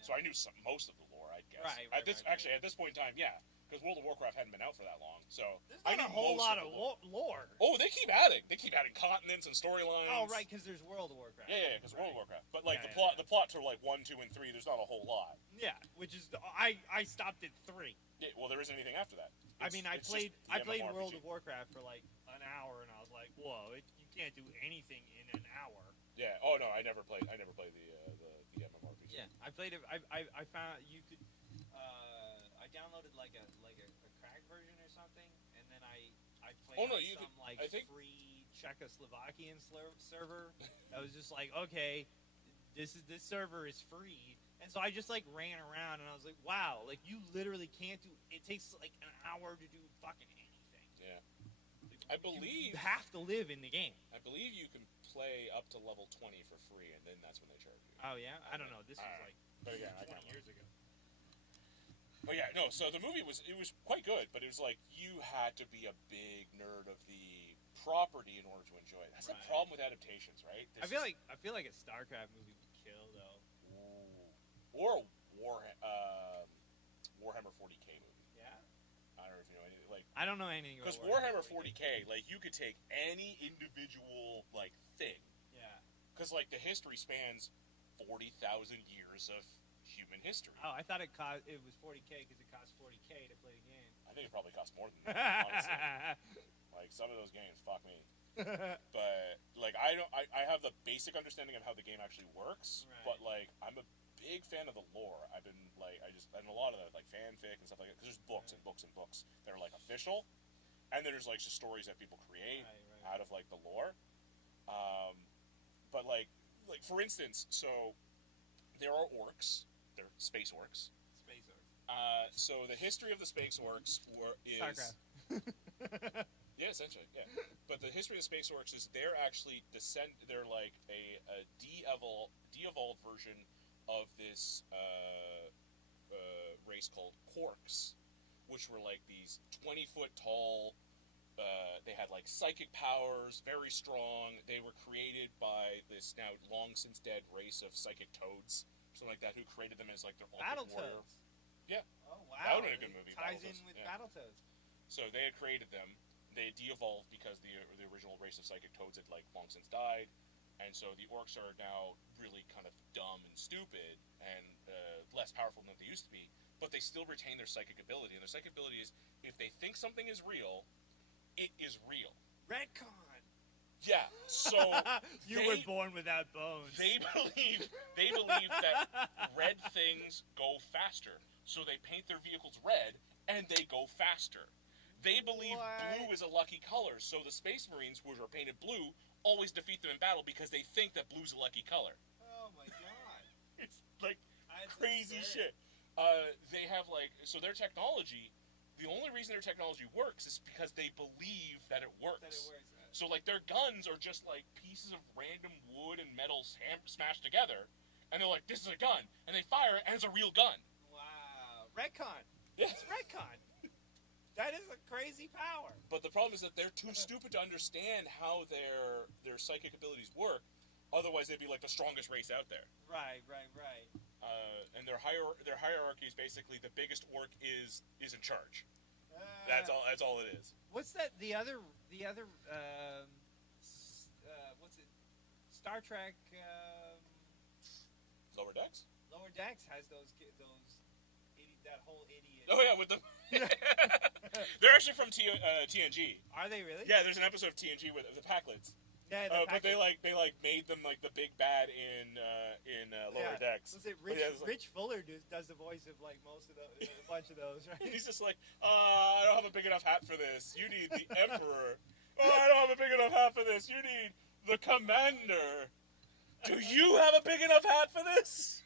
So I knew most of the lore, I guess. Right. At this point in time, yeah, because World of Warcraft hadn't been out for that long, so There's I not knew a whole most lot of of the lore. Oh, they keep adding. They keep adding continents and storylines. Oh, right, because there's World of Warcraft. Yeah, because World of Warcraft. But like Yeah, the plot to like 1, 2, and 3, there's not a whole lot. Yeah, which is I stopped at 3. Yeah, well, there isn't anything after that. I mean, I It's just played the World MMORPG. of Warcraft for like an hour, and I was like, whoa, you can't do anything in an hour. Yeah. Oh no, I never played the MMORPG. Yeah, I played it. I found you could. I downloaded like a cracked version or something, and then I played Oh, no, on you some could- like I think- free Czechoslovakian server. I was just like, okay, this server is free, and so I just like ran around, and I was like, wow, like you literally can't do. It takes like an hour to do fucking anything. Yeah. I believe You have to live in the game. I believe you can play up to level 20 for free, and then that's when they charge you. Oh yeah, I don't know. This was like But yeah, I 20 years ago. But yeah, no. So the movie was quite good, but it was like you had to be a big nerd of the property in order to enjoy it. That's the Right. problem with adaptations, right? I feel like a StarCraft movie would kill though. Or a Warhammer 40K movie. Yeah. I don't know if you know anything like. I don't know anything about Because Warhammer 40K, like you could take any individual like thing. Yeah. Because like the history spans 40,000 years of human history. Oh, I thought it was 40K because it cost 40K to play the game. I think it probably costs more than that, honestly. Like some of those games, fuck me. But like I have the basic understanding of how the game actually works, Right. but like I'm a big fan of the lore. I've been like and a lot of the like fanfic and stuff like that because there's books and books and books that are like official, and then there's like just stories that people create Right. out of like the lore. But like for instance, so there are orcs. They're space orcs. Space orcs. So the history of the space orcs is StarCraft. yeah, essentially, yeah. But the history of the space orcs is they're actually they're like a de-evolved version of this race called Quarks, which were like these 20-foot tall. They had like psychic powers, very strong. They were created by this now long since dead race of psychic toads, something like that, who created them as like their ultimate warrior. Battletoads. Yeah. Oh wow. That would've been a good movie, Ties Battletoads, in with yeah. Battletoads. So they had created them. They had de-evolved because the original race of psychic toads had like long since died, and so the orcs are now really kind of dumb and stupid and less powerful than they used to be. But they still retain their psychic ability, and their psychic ability is if they think something is real, it is real. Retcon. Yeah. So You were born without bones. They believe that red things go faster, so they paint their vehicles red and they go faster. They believe blue is a lucky color, so the Space Marines, who are painted blue, always defeat them in battle because they think that blue's a lucky color. Oh my god. It's like That's crazy insane. shit. They have like so their technology. The only reason their technology works is because they believe that it works. So like their guns are just like pieces of random wood and metal smashed together, and they're like, "This is a gun," and they fire it, and it's a real gun. Wow. Retcon. Yeah. It's retcon. That is a crazy power. But the problem is that they're too stupid to understand how their psychic abilities work. Otherwise, they'd be like the strongest race out there. Right. And their hierarchy is basically the biggest orc is in charge. That's all it is. What's that? The other what's it? Star Trek. Lower Decks. Lower Decks has that whole idiot. Oh yeah, with the. They're actually from TNG. Are they really? Yeah, there's an episode of TNG with the Packlids. Yeah, but they made them like the big bad in Lower Decks. Was it But yeah, it's like- Rich Fuller does the voice of like most of those, a bunch of those, right? He's just like, I don't have a big enough hat for this. You need the Emperor. I don't have a big enough hat for this. You need the Commander. Do you have a big enough hat for this?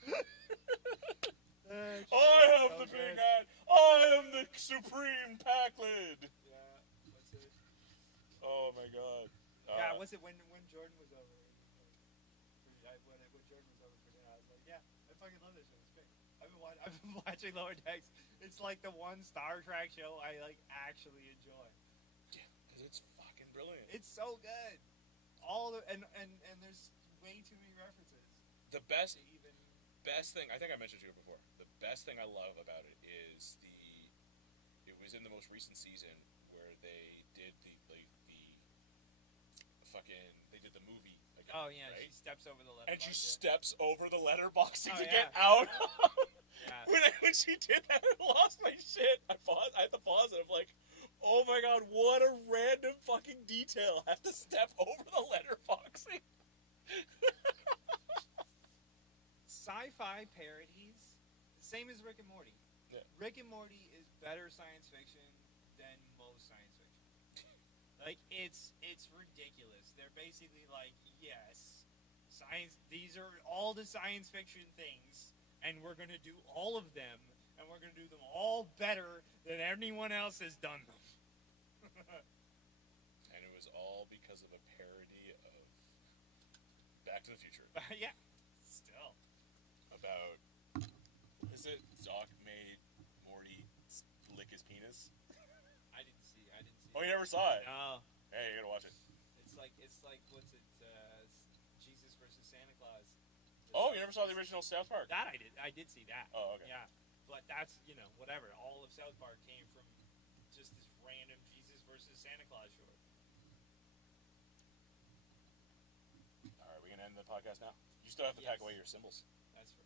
I have the big hat. I am the supreme Packlid. Yeah, what's it? Oh my god. Yeah, was it when Jordan was over? When Jordan was over for Yeah, I fucking love this show. It's great. I've been watching Lower Decks. It's like the one Star Trek show I like actually enjoy. Yeah, because it's fucking brilliant. It's so good. All the and there's way too many references. The best to even thing, I think I mentioned to you before, the best thing I love about it is it was in the most recent season where they did the movie again. Oh yeah, right? she steps over the letterbox. And she steps over the letterboxing to yeah. get out. Yeah. when she did that, I lost my shit. I had to pause it. I'm like, oh my god, what a random fucking detail. I have to step over the letterboxing. Sci-fi parodies, same as Rick and Morty. Yeah. Rick and Morty is better science fiction than most science fiction. Like it's ridiculous. They're basically like, yes, science. These are all the science fiction things, and we're gonna do all of them, and we're gonna do them all better than anyone else has done them. And it was all because of a parody of Back to the Future. Yeah, still. About, is it Doc made Morty lick his penis? I didn't see. Oh, you never saw it? No. Hey, you gotta watch it. It's like what's it? Jesus versus Santa Claus. Oh, you never saw the original South Park? That I did. I did see that. Oh, okay. Yeah, but that's whatever. All of South Park came from just this random Jesus versus Santa Claus short. All right, we gonna end the podcast now? You still have to pack away your symbols. That's true.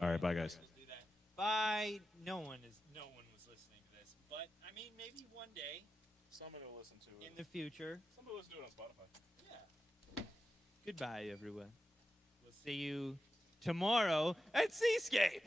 All right, bye, guys. Let's do that. Bye. No one was listening to this, but I mean, maybe one day Somebody will listen to it. in the future. Somebody will listen to it on Spotify. Yeah. Goodbye, everyone. We'll see you tomorrow at Seascape.